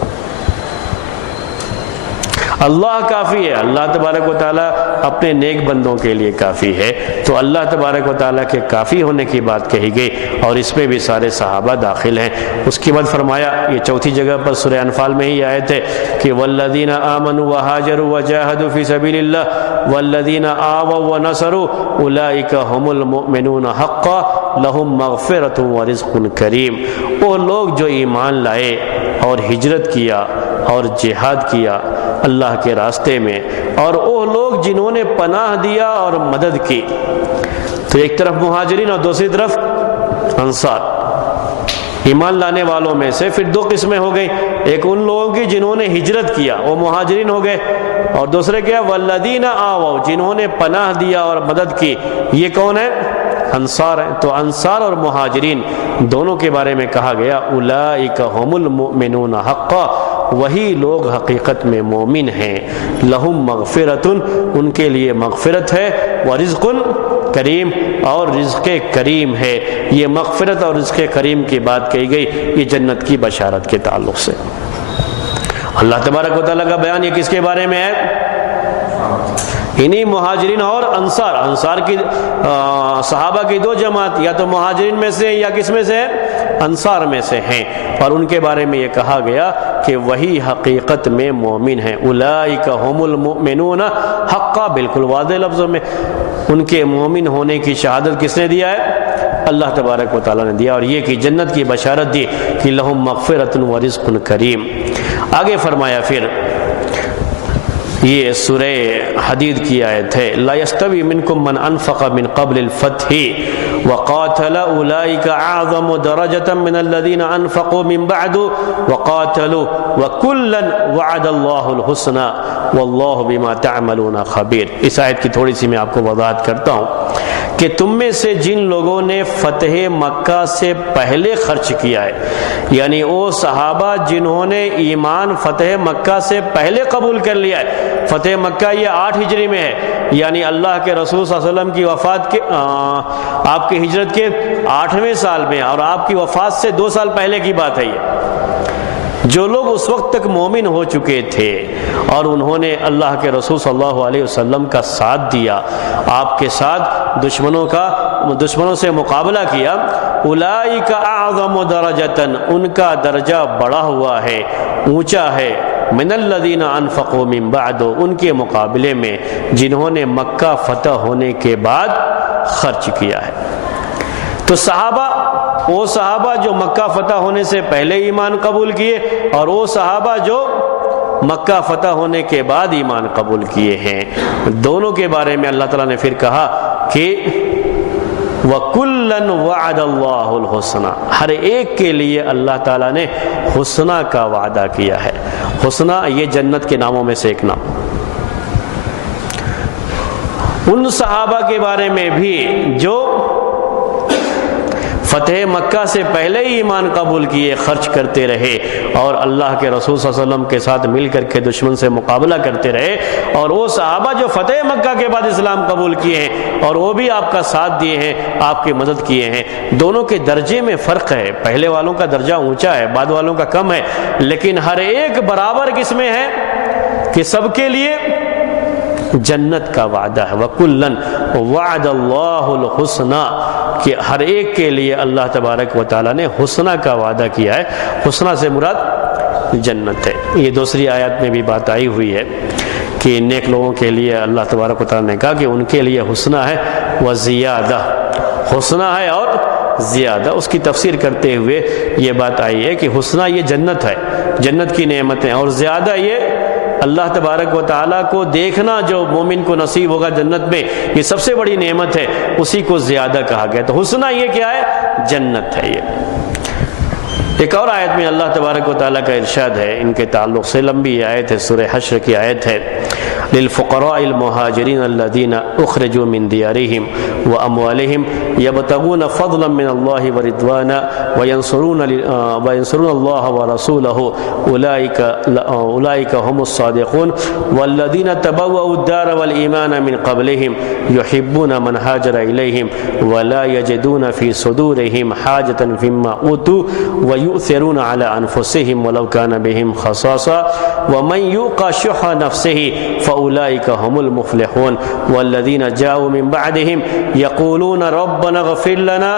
اللہ کافی ہے، اللہ تبارک و تعالیٰ اپنے نیک بندوں کے لیے کافی ہے، تو اللہ تبارک و تعالیٰ کے کافی ہونے کی بات کہی گئی، اور اس میں بھی سارے صحابہ داخل ہیں۔ اس کے بعد فرمایا، یہ چوتھی جگہ پر سورہ انفال میں ہی آیت ہے کہ والذین آمنوا وہاجروا وجاہدوا فی سبیل اللہ والذین آووا ونصروا اولئک هم المؤمنون حقا لہم مغفرۃ ورزق کریم۔ وہ لوگ جو ایمان لائے اور ہجرت کیا اور جہاد کیا اللہ کے راستے میں، اور وہ لوگ جنہوں نے پناہ دیا اور مدد کی، تو ایک طرف مہاجرین اور دوسری طرف انصار، ایمان لانے والوں میں سے پھر دو قسمیں ہو گئی، ایک ان لوگوں کی جنہوں نے ہجرت کیا وہ مہاجرین ہو گئے، اور دوسرے کیا؟ والذین آووا، جنہوں نے پناہ دیا اور مدد کی، یہ کون ہے؟ انصار ہیں۔ تو انصار اور مہاجرین دونوں کے بارے میں کہا گیا اولئک هم المؤمنون حقا، وہی لوگ حقیقت میں مومن ہیں، لہم مغفرۃ، ان کے لیے مغفرت ہے، ورزق کریم، اور رزق کریم ہے۔ یہ مغفرت اور رزق کریم کی بات کہی گئی، یہ جنت کی بشارت کے تعلق سے۔ اللہ تبارک و تعالیٰ کا بیان یہ کس کے بارے میں ہے؟ انہی مہاجرین اور انصار، انصار کی صحابہ کی دو جماعت، یا تو مہاجرین میں سے یا کس میں سے؟ انصار میں سے ہیں، اور ان کے بارے میں یہ کہا گیا کہ وہی حقیقت میں مومن ہیں۔ اولئک هم المؤمنون حقا، بالکل واضح لفظوں میں ان کے مومن ہونے کی شہادت کس نے دیا ہے؟ اللہ تبارک و تعالیٰ نے دیا، اور یہ کہ جنت کی بشارت دی کہ لہم مغفرۃ ورزق کریم۔ آگے فرمایا پھر، یہ سورہ حدید کی آیت ہے، لا يستوی منکم من انفق من قبل الفتح وقاتل اولئک اعظم درجة من الذین انفقوا من بعد وقاتلوا وکلا وعد اللہ الحسنى واللہ بما تعملون خبیر۔ اس آیت کی تھوڑی سی میں آپ کو وضاحت کرتا ہوں کہ تم میں سے جن لوگوں نے فتح مکہ سے پہلے خرچ کیا ہے، یعنی وہ صحابہ جنہوں نے ایمان فتح مکہ سے پہلے قبول کر لیا ہے۔ فتح مکہ یہ 8 ہجری میں ہے، یعنی اللہ کے رسول صلی اللہ علیہ وسلم کی وفات کے آپ کی ہجرت کے 8ویں سال میں، اور آپ کی وفات سے 2 سال پہلے کی بات ہے یہ۔ جو لوگ اس وقت تک مومن ہو چکے تھے اور انہوں نے اللہ کے رسول صلی اللہ علیہ وسلم کا ساتھ دیا، آپ کے ساتھ دشمنوں سے مقابلہ کیا، اولئک اعظم درجۃ، ان کا درجہ بڑا ہوا ہے، اونچا ہے، من الذین انفقوا من بعد، ان کے مقابلے میں جنہوں نے مکہ فتح ہونے کے بعد خرچ کیا ہے۔ تو وہ صحابہ جو مکہ فتح ہونے سے پہلے ایمان قبول کیے، اور وہ صحابہ جو مکہ فتح ہونے کے بعد ایمان قبول کیے ہیں، دونوں کے بارے میں اللہ تعالیٰ نے پھر کہا کہ وَكُلًّا وَعَدَ اللَّهُ الْحُسْنَى، ہر ایک کے لیے اللہ تعالیٰ نے حسنہ کا وعدہ کیا ہے۔ حسنہ یہ جنت کے ناموں میں سے ایک نام۔ ان صحابہ کے بارے میں بھی جو فتح مکہ سے پہلے ہی ایمان قبول کیے، خرچ کرتے رہے، اور اللہ کے رسول صلی اللہ علیہ وسلم کے ساتھ مل کر کے دشمن سے مقابلہ کرتے رہے، اور وہ صحابہ جو فتح مکہ کے بعد اسلام قبول کیے ہیں اور وہ بھی آپ کا ساتھ دیے ہیں، آپ کی مدد کیے ہیں، دونوں کے درجے میں فرق ہے۔ پہلے والوں کا درجہ اونچا ہے، بعد والوں کا کم ہے، لیکن ہر ایک برابر کس میں ہے کہ سب کے لیے جنت کا وعدہ ہے۔ وَكُلًّا وَعَدَ اللَّهُ الْحُسْنَى، کہ ہر ایک کے لیے اللہ تبارک و تعالیٰ نے حسنہ کا وعدہ کیا ہے. حسنہ سے مراد جنت ہے. یہ دوسری آیات میں بھی بات آئی ہوئی ہے کہ نیک لوگوں کے لیے اللہ تبارک و تعالیٰ نے کہا کہ ان کے لیے حسنہ ہے وزیادہ، حسنہ ہے اور زیادہ. اس کی تفسیر کرتے ہوئے یہ بات آئی ہے کہ حسنہ یہ جنت ہے، جنت کی نعمتیں، اور زیادہ یہ اللہ تبارک و تعالیٰ کو دیکھنا جو مومن کو نصیب ہوگا جنت میں، یہ سب سے بڑی نعمت ہے، اسی کو زیادہ کہا گیا. تو حسنہ یہ کیا ہے؟ جنت ہے. یہ ایک اور آیت میں اللہ تبارک و تعالیٰ کا ارشاد ہے ان کے تعلق سے، لمبی آیت ہے، سورہ حشر کی آیت ہے. للفقراء المهاجرين الذين اخرجوا من ديارهم واموالهم يبتغون فضلا من الله ورضوانا وينصرون الله ورسوله اولئك هم الصادقون والذين تبوأوا الدار والايمان من قبلهم يحبون من هاجر اليهم ولا يجدون في صدورهم حاجة مما اوتوا ويؤثرون على انفسهم ولو كان بهم خصاصة ومن يوق شح نفسه فأولئك هم المفلحون والذين جاءوا من بعدهم يقولون ربنا اغفر لنا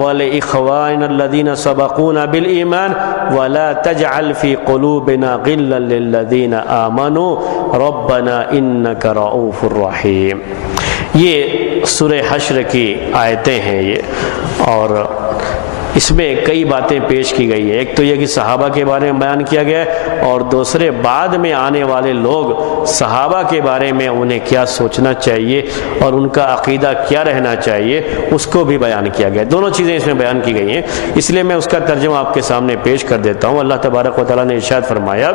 ولإخواننا الذين سبقونا بالإيمان ولا تجعل في قلوبنا غلا للذين آمنوا ربنا إنك رؤوف رحيم. یہ سورہ حشر کی آیتیں ہیں یہ، اور اس میں کئی باتیں پیش کی گئی ہے. ایک تو یہ کہ صحابہ کے بارے میں بیان کیا گیا ہے، اور دوسرے بعد میں آنے والے لوگ صحابہ کے بارے میں انہیں کیا سوچنا چاہیے اور ان کا عقیدہ کیا رہنا چاہیے، اس کو بھی بیان کیا گیا ہے. دونوں چیزیں اس میں بیان کی گئی ہیں، اس لیے میں اس کا ترجمہ آپ کے سامنے پیش کر دیتا ہوں. اللہ تبارک و تعالیٰ نے ارشاد فرمایا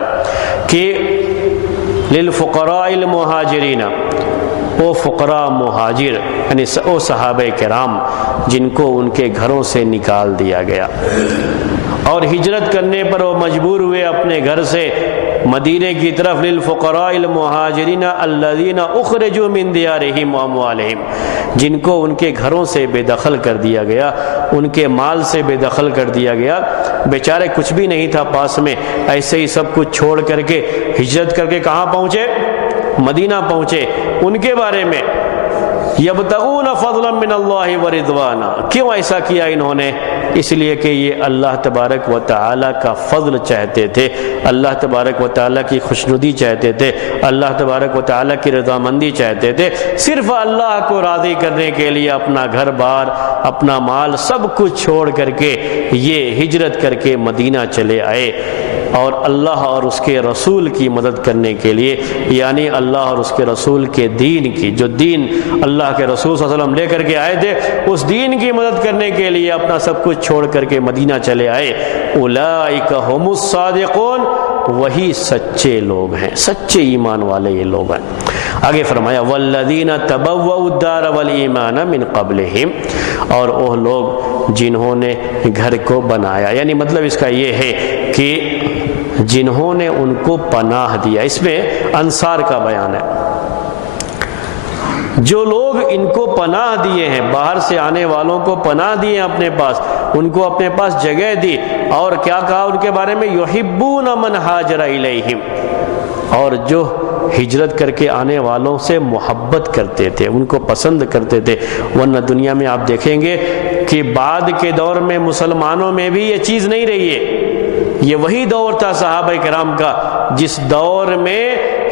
کہ للفقراء المہاجرین، وہ فقراء مہاجر یعنی وہ صحابہ کرام جن کو ان کے گھروں سے نکال دیا گیا اور ہجرت کرنے پر وہ مجبور ہوئے اپنے گھر سے مدینے کی طرف. للفقراء المہاجرین الذین اخرجوا من دیارہم واموالہم، جن کو ان کے گھروں سے بے دخل کر دیا گیا، ان کے مال سے بے دخل کر دیا گیا. بیچارے کچھ بھی نہیں تھا پاس میں، ایسے ہی سب کچھ چھوڑ کر کے ہجرت کر کے کہاں پہنچے؟ مدینہ پہنچے. ان کے بارے میں یبتغون فضلا من اللہ ورضوانا، کیوں ایسا کیا انہوں نے؟ اس لیے کہ یہ اللہ تبارک و تعالیٰ کا فضل چاہتے تھے، اللہ تبارک و تعالیٰ کی خوشنودی چاہتے تھے، اللہ تبارک و تعالیٰ کی رضامندی چاہتے تھے. صرف اللہ کو راضی کرنے کے لیے اپنا گھر بار، اپنا مال سب کچھ چھوڑ کر کے یہ ہجرت کر کے مدینہ چلے آئے، اور اللہ اور اس کے رسول کی مدد کرنے کے لیے، یعنی اللہ اور اس کے رسول کے دین کی، جو دین اللہ کے رسول صلی اللہ علیہ وسلم لے کر کے آئے تھے، اس دین کی مدد کرنے کے لیے اپنا سب کچھ چھوڑ کر کے مدینہ چلے آئے. اولئک هم الصادقون، وہی سچے لوگ ہیں، سچے ایمان والے یہ لوگ ہیں. آگے فرمایا والذین تبوؤا الدار والایمان من قبلہم، اور وہ لوگ جنہوں نے گھر کو بنایا، یعنی مطلب اس کا یہ ہے کہ جنہوں نے ان کو پناہ دیا. اس میں انصار کا بیان ہے. جو لوگ ان کو پناہ دیے ہیں، باہر سے آنے والوں کو پناہ دیے ہیں اپنے پاس، ان کو اپنے پاس جگہ دی، اور کیا کہا ان کے بارے میں؟ یحبون من ہاجر الیہم، اور جو ہجرت کر کے آنے والوں سے محبت کرتے تھے، ان کو پسند کرتے تھے. ورنہ دنیا میں آپ دیکھیں گے کہ بعد کے دور میں مسلمانوں میں بھی یہ چیز نہیں رہی ہے. یہ وہی دور تھا صحابہ کرام کا جس دور میں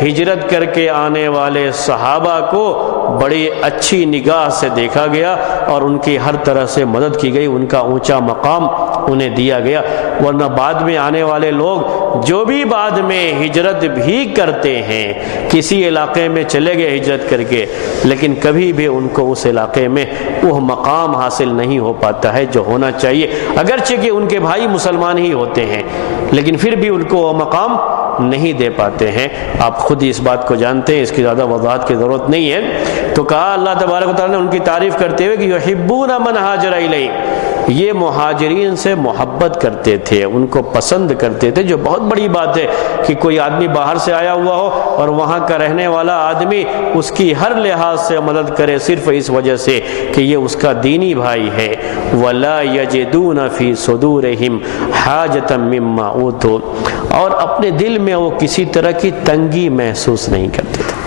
ہجرت کر کے آنے والے صحابہ کو بڑی اچھی نگاہ سے دیکھا گیا اور ان کی ہر طرح سے مدد کی گئی، ان کا اونچا مقام انہیں دیا گیا. ورنہ بعد میں آنے والے لوگ جو بھی بعد میں ہجرت بھی کرتے ہیں، کسی علاقے میں چلے گئے ہجرت کر کے، لیکن کبھی بھی ان کو اس علاقے میں وہ مقام حاصل نہیں ہو پاتا ہے جو ہونا چاہیے. اگرچہ کہ ان کے بھائی مسلمان ہی ہوتے ہیں، لیکن پھر بھی ان کو وہ مقام نہیں دے پاتے ہیں. آپ خود ہی اس بات کو جانتے ہیں، اس کی زیادہ وضاحت کی ضرورت نہیں ہے. تو کہا اللہ تبارک و تعالیٰ نے ان کی تعریف کرتے ہوئے کہ یحبون من ہاجر الیہم، یہ مہاجرین سے محبت کرتے تھے، ان کو پسند کرتے تھے. جو بہت بڑی بات ہے کہ کوئی آدمی باہر سے آیا ہوا ہو اور وہاں کا رہنے والا آدمی اس کی ہر لحاظ سے مدد کرے، صرف اس وجہ سے کہ یہ اس کا دینی بھائی ہے. وَلَا يَجِدُونَ فِي صُدُورِهِمْ حَاجَةً مِّمَّا أُوتُوا، اور اپنے دل میں وہ کسی طرح کی تنگی محسوس نہیں کرتے تھے.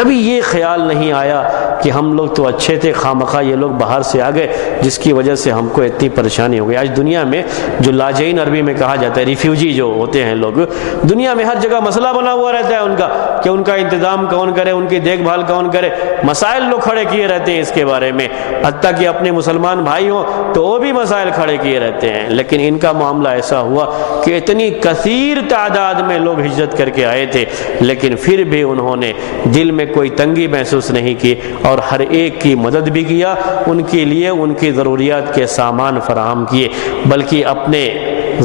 کبھی یہ خیال نہیں آیا کہ ہم لوگ تو اچھے تھے، خامخواہ یہ لوگ باہر سے آ گئے جس کی وجہ سے ہم کو اتنی پریشانی ہو گئی۔ آج دنیا میں جو لاجئین عربی میں کہا جاتا ہے، ریفیوجی جو ہوتے ہیں لوگ، دنیا میں ہر جگہ مسئلہ بنا ہوا رہتا ہے ان کا کہ ان کا انتظام کون کرے، ان کی دیکھ بھال کون کرے، مسائل لوگ کھڑے کیے رہتے ہیں اس کے بارے میں، حتیٰ کہ اپنے مسلمان بھائی ہوں تو وہ بھی مسائل کھڑے کیے رہتے ہیں۔ لیکن ان کا معاملہ ایسا ہوا کہ اتنی کثیر تعداد میں لوگ ہجرت کر کے آئے تھے، لیکن پھر بھی انہوں نے دل میں کوئی تنگی محسوس نہیں کی اور ہر ایک کی مدد بھی کیا، ان کے لیے ان کی ضروریات کے سامان فراہم کیے، بلکہ اپنے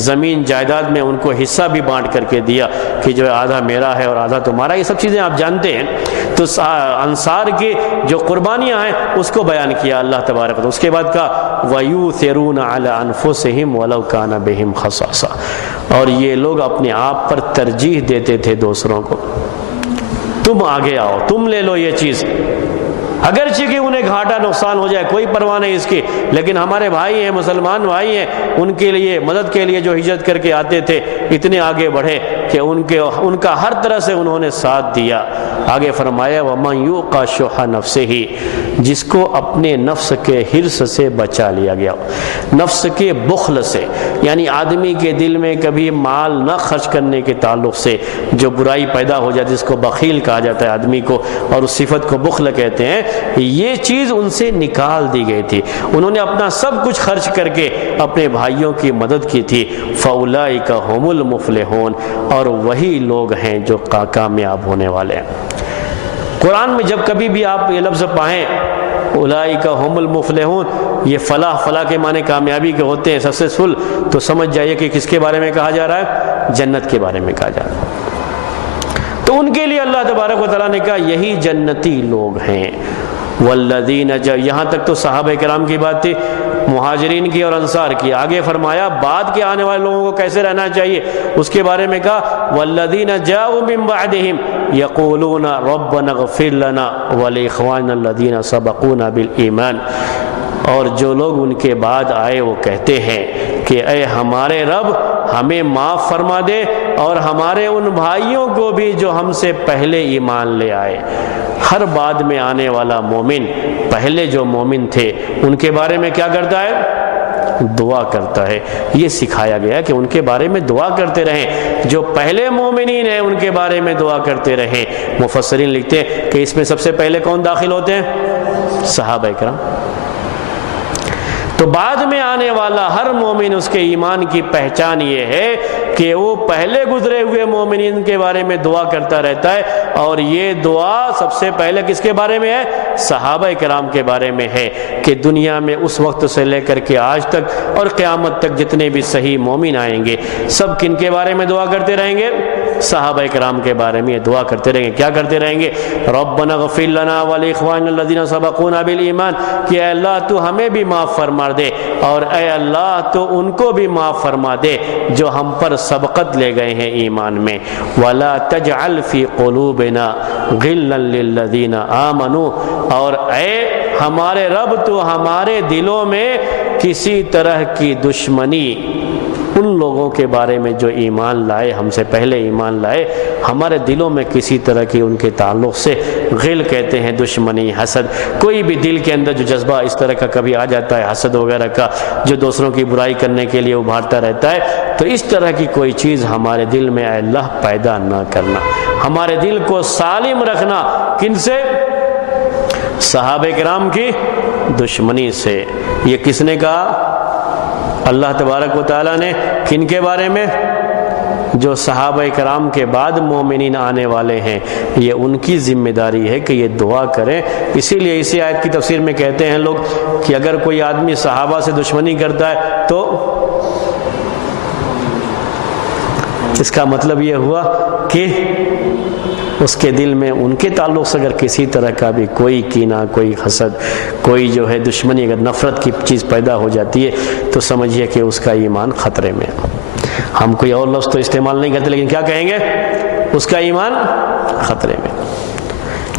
زمین جائیداد میں ان کو حصہ بھی بانٹ کر کے دیا کہ جو آدھا میرا ہے اور آدھا تمہارا۔ یہ سب چیزیں آپ جانتے ہیں۔ تو انصار کی جو قربانیاں ہیں اس کو بیان کیا اللہ تبارک و تعالیٰ۔ اس کے بعد کہا وَيُؤْثِرُونَ عَلَىٰ أَنفُسِهِمْ وَلَوْ كَانَ بِهِمْ خَصَاصَةٌ، اور یہ لوگ اپنے آپ پر ترجیح دیتے تھے دوسروں کو، تم آگے آؤ، تم لے لو یہ چیز، اگرچہ کہ انہیں گھاٹا نقصان ہو جائے کوئی پرواہ نہیں اس کی، لیکن ہمارے بھائی ہیں، مسلمان بھائی ہیں، ان کے لیے مدد کے لیے جو ہجرت کر کے آتے تھے اتنے آگے بڑھے کہ ان کا ہر طرح سے انہوں نے ساتھ دیا۔ آگے فرمایا وَمَنْ يُوقَ شُحَّ نَفْسِهِ، جس کو اپنے نفس کے حرص سے بچا لیا گیا، نفس کے بخل سے، یعنی آدمی کے دل میں کبھی مال نہ خرچ کرنے کے تعلق سے جو برائی پیدا ہو جاتی ہے، جس کو بخیل کہا جاتا ہے آدمی کو، اور اس صفت کو بخل کہتے ہیں، یہ چیز ان سے نکال دی گئی تھی۔ انہوں نے اپنا سب کچھ خرچ کر کے اپنے بھائیوں کی مدد کی تھی۔ فَأُولَئِكَ هُمُ الْمُفْلِحُونَ، اور وہی لوگ ہیں جو کامیاب ہونے والے ہیں۔ قرآن میں جب کبھی بھی آپ یہ لفظ پائیں اولئک هم المفلحون، یہ فلاح کے معنی کامیابی کے ہوتے ہیں، سکسیسفل، تو سمجھ جائیے کہ کس کے بارے میں کہا جا رہا ہے؟ جنت کے بارے میں کہا جا رہا ہے۔ تو ان کے لیے اللہ تبارک و تعالیٰ نے کہا یہی جنتی لوگ ہیں۔ والذین، یہاں تک تو صحابہ کرام کی بات تھی، مہاجرین کی اور انصار کی۔ آگے فرمایا بعد کے آنے والے لوگوں کو کیسے رہنا چاہیے اس کے بارے میں کہا والذین جاؤوا من بعدہم یقولون ربنا اغفر لنا ولاخواننا الذین سبقونا بالایمان، اور جو لوگ ان کے بعد آئے وہ کہتے ہیں کہ اے ہمارے رب ہمیں معاف فرما دے اور ہمارے ان بھائیوں کو بھی جو ہم سے پہلے ایمان لے آئے۔ ہر بعد میں آنے والا مومن پہلے جو مومن تھے ان کے بارے میں کیا کرتا ہے؟ دعا کرتا ہے۔ یہ سکھایا گیا کہ ان کے بارے میں دعا کرتے رہیں، جو پہلے مومنین ہیں ان کے بارے میں دعا کرتے رہیں۔ مفسرین لکھتے ہیں کہ اس میں سب سے پہلے کون داخل ہوتے ہیں؟ صحابہ کرام۔ تو بعد میں آنے والا ہر مومن اس کے ایمان کی پہچان یہ ہے کہ وہ پہلے گزرے ہوئے مومنین کے بارے میں دعا کرتا رہتا ہے، اور یہ دعا سب سے پہلے کس کے بارے میں ہے؟ صحابہ کرام کے بارے میں ہے، کہ دنیا میں اس وقت سے لے کر کے آج تک اور قیامت تک جتنے بھی صحیح مومن آئیں گے سب کن کے بارے میں دعا کرتے رہیں گے؟ صحابہ کرام کے بارے میں دعا کرتے رہیں گے۔ کیا کرتے رہیں گے؟ ربنا اغفر لنا ولاخواننا الذین سبقونا بالایمان، کہ اے اللہ تو ہمیں بھی معاف فرما دے، اور اے اللہ تو ان کو بھی معاف فرما دے جو ہم پر سبقت لے گئے ہیں ایمان میں۔ ولا تجعل فی قلوبنا غلا للذین آمنوا، اور اے ہمارے رب تو ہمارے دلوں میں کسی طرح کی دشمنی ان لوگوں کے بارے میں جو ایمان لائے، ہم سے پہلے ایمان لائے، ہمارے دلوں میں کسی طرح کی ان کے تعلق سے غل کہتے ہیں دشمنی، حسد، کوئی بھی دل کے اندر جو جذبہ اس طرح کا کبھی آ جاتا ہے حسد وغیرہ کا، جو دوسروں کی برائی کرنے کے لیے ابھارتا رہتا ہے، تو اس طرح کی کوئی چیز ہمارے دل میں اے اللہ پیدا نہ کرنا۔ ہمارے دل کو سالم رکھنا کن سے؟ صحابہ کرام کی دشمنی سے۔ یہ کس نے کہا؟ اللہ تبارک و تعالیٰ نے۔ کن کے بارے میں؟ جو صحابہ کرام کے بعد مومنین آنے والے ہیں، یہ ان کی ذمہ داری ہے کہ یہ دعا کریں۔ اسی لیے اسی آیت کی تفسیر میں کہتے ہیں لوگ کہ اگر کوئی آدمی صحابہ سے دشمنی کرتا ہے تو اس کا مطلب یہ ہوا کہ اس کے دل میں ان کے تعلق سے اگر کسی طرح کا بھی کوئی کینہ، کوئی حسد، کوئی جو ہے دشمنی، اگر نفرت کی چیز پیدا ہو جاتی ہے تو سمجھیے کہ اس کا ایمان خطرے میں۔ ہم کوئی اور لفظ تو استعمال نہیں کرتے، لیکن کیا کہیں گے؟ اس کا ایمان خطرے میں،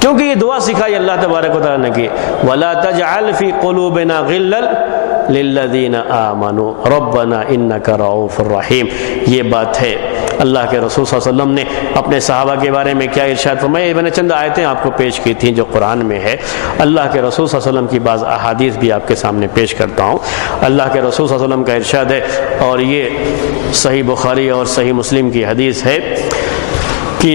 کیونکہ یہ دعا سکھائی اللہ تبارک و تعالیٰ نے کی وَلَا تَجْعَلْ فِي قُلُوبِنَا غِلًّا لِلَّذِينَ آمَنُوا رَبَّنَا إِنَّكَ رَءُوفٌ رَحِيمٌ۔ یہ بات ہے اللہ کے رسول صلی اللہ علیہ وسلم نے اپنے صحابہ کے بارے میں کیا ارشاد فرمایا. میں نے چند آیتیں آپ کو پیش کی تھیں جو قرآن میں ہے. اللہ کے رسول صلی اللہ علیہ وسلم کی بعض احادیث بھی آپ کے سامنے پیش کرتا ہوں. اللہ کے رسول صلی اللہ علیہ وسلم کا ارشاد ہے، اور یہ صحیح بخاری اور صحیح مسلم کی حدیث ہے، کہ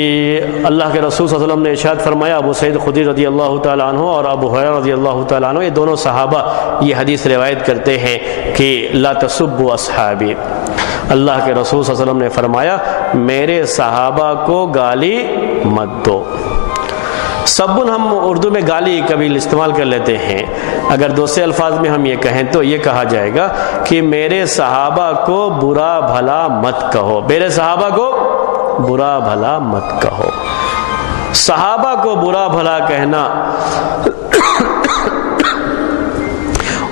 اللہ کے رسول صلی اللہ علیہ وسلم نے ارشاد فرمایا. ابو سعید خدری رضی اللہ تعالیٰ عنہ اور ابو ہریرہ رضی اللہ تعالیٰ عنہ، یہ دونوں صحابہ یہ حدیث روایت کرتے ہیں کہ لا تسبوا اصحابی. اللہ کے رسول صلی اللہ علیہ وسلم نے فرمایا میرے صحابہ کو گالی مت دو. سبن ہم اردو میں گالی کبھی استعمال کر لیتے ہیں. اگر دوسرے الفاظ میں ہم یہ کہیں تو یہ کہا جائے گا کہ میرے صحابہ کو برا بھلا مت کہو. میرے صحابہ کو برا بھلا مت کہو. صحابہ کو برا بھلا کہنا،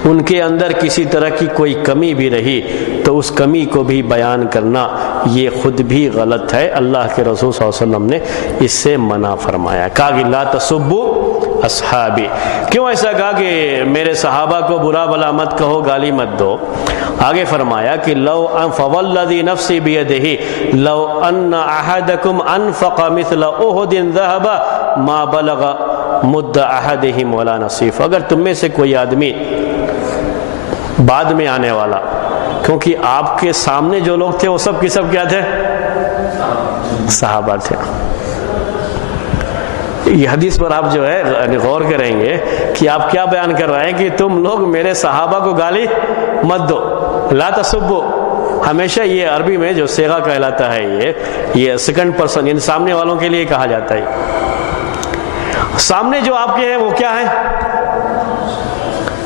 ان کے اندر کسی طرح کی کوئی کمی بھی رہی تو اس کمی کو بھی بیان کرنا یہ خود بھی غلط ہے. اللہ کے رسول صلی اللہ علیہ وسلم نے اس سے منع فرمایا. کہا کہ لا تسبوا اصحابی. کیوں ایسا کہا کہ میرے صحابہ کو برا بھلا مت کہو، گالی مت دو؟ آگے فرمایا کہ لو فوالذی نفسی بیدہ لو ان احدکم انفق مثل احد ذهبا ما بلغ مد احدہم ولا نصیف. اگر تم میں سے کوئی آدمی بعد میں آنے والا، کیونکہ آپ کے سامنے جو لوگ تھے وہ سب کی سب کیا تھے؟ صحابہ تھے. یہ حدیث پر آپ جو ہے غور کریں گے کہ آپ کیا بیان کر رہے ہیں کہ تم لوگ میرے صحابہ کو گالی مت دو. لا تسبو ہمیشہ یہ عربی میں جو صیغہ کہلاتا ہے یہ سیکنڈ پرسن، یعنی سامنے والوں کے لیے کہا جاتا ہے. سامنے جو آپ کے ہیں وہ کیا ہیں؟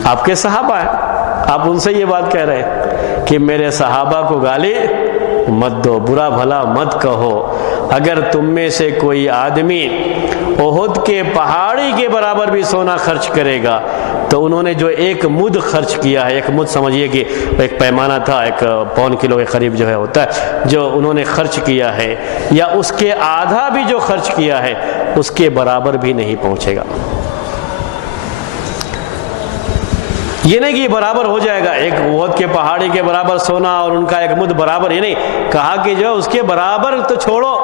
آپ کے صحابہ ہیں. آپ ان سے یہ بات کہہ رہے ہیں کہ میرے صحابہ کو گالی مت دو، برا بھلا مت کہو. اگر تم میں سے کوئی آدمی احد کے پہاڑی کے برابر بھی سونا خرچ کرے گا تو انہوں نے جو ایک مد خرچ کیا ہے، ایک مد سمجھیے کہ ایک پیمانہ تھا، ایک پون کلو کے قریب جو ہے ہوتا ہے، جو انہوں نے خرچ کیا ہے یا اس کے آدھا بھی جو خرچ کیا ہے اس کے برابر بھی نہیں پہنچے گا. یہ نہیں کہ برابر ہو جائے گا، ایک احد کے پہاڑی کے برابر سونا اور ان کا ایک مد برابر، یہ نہیں کہا کہ جو اس کے برابر تو چھوڑو،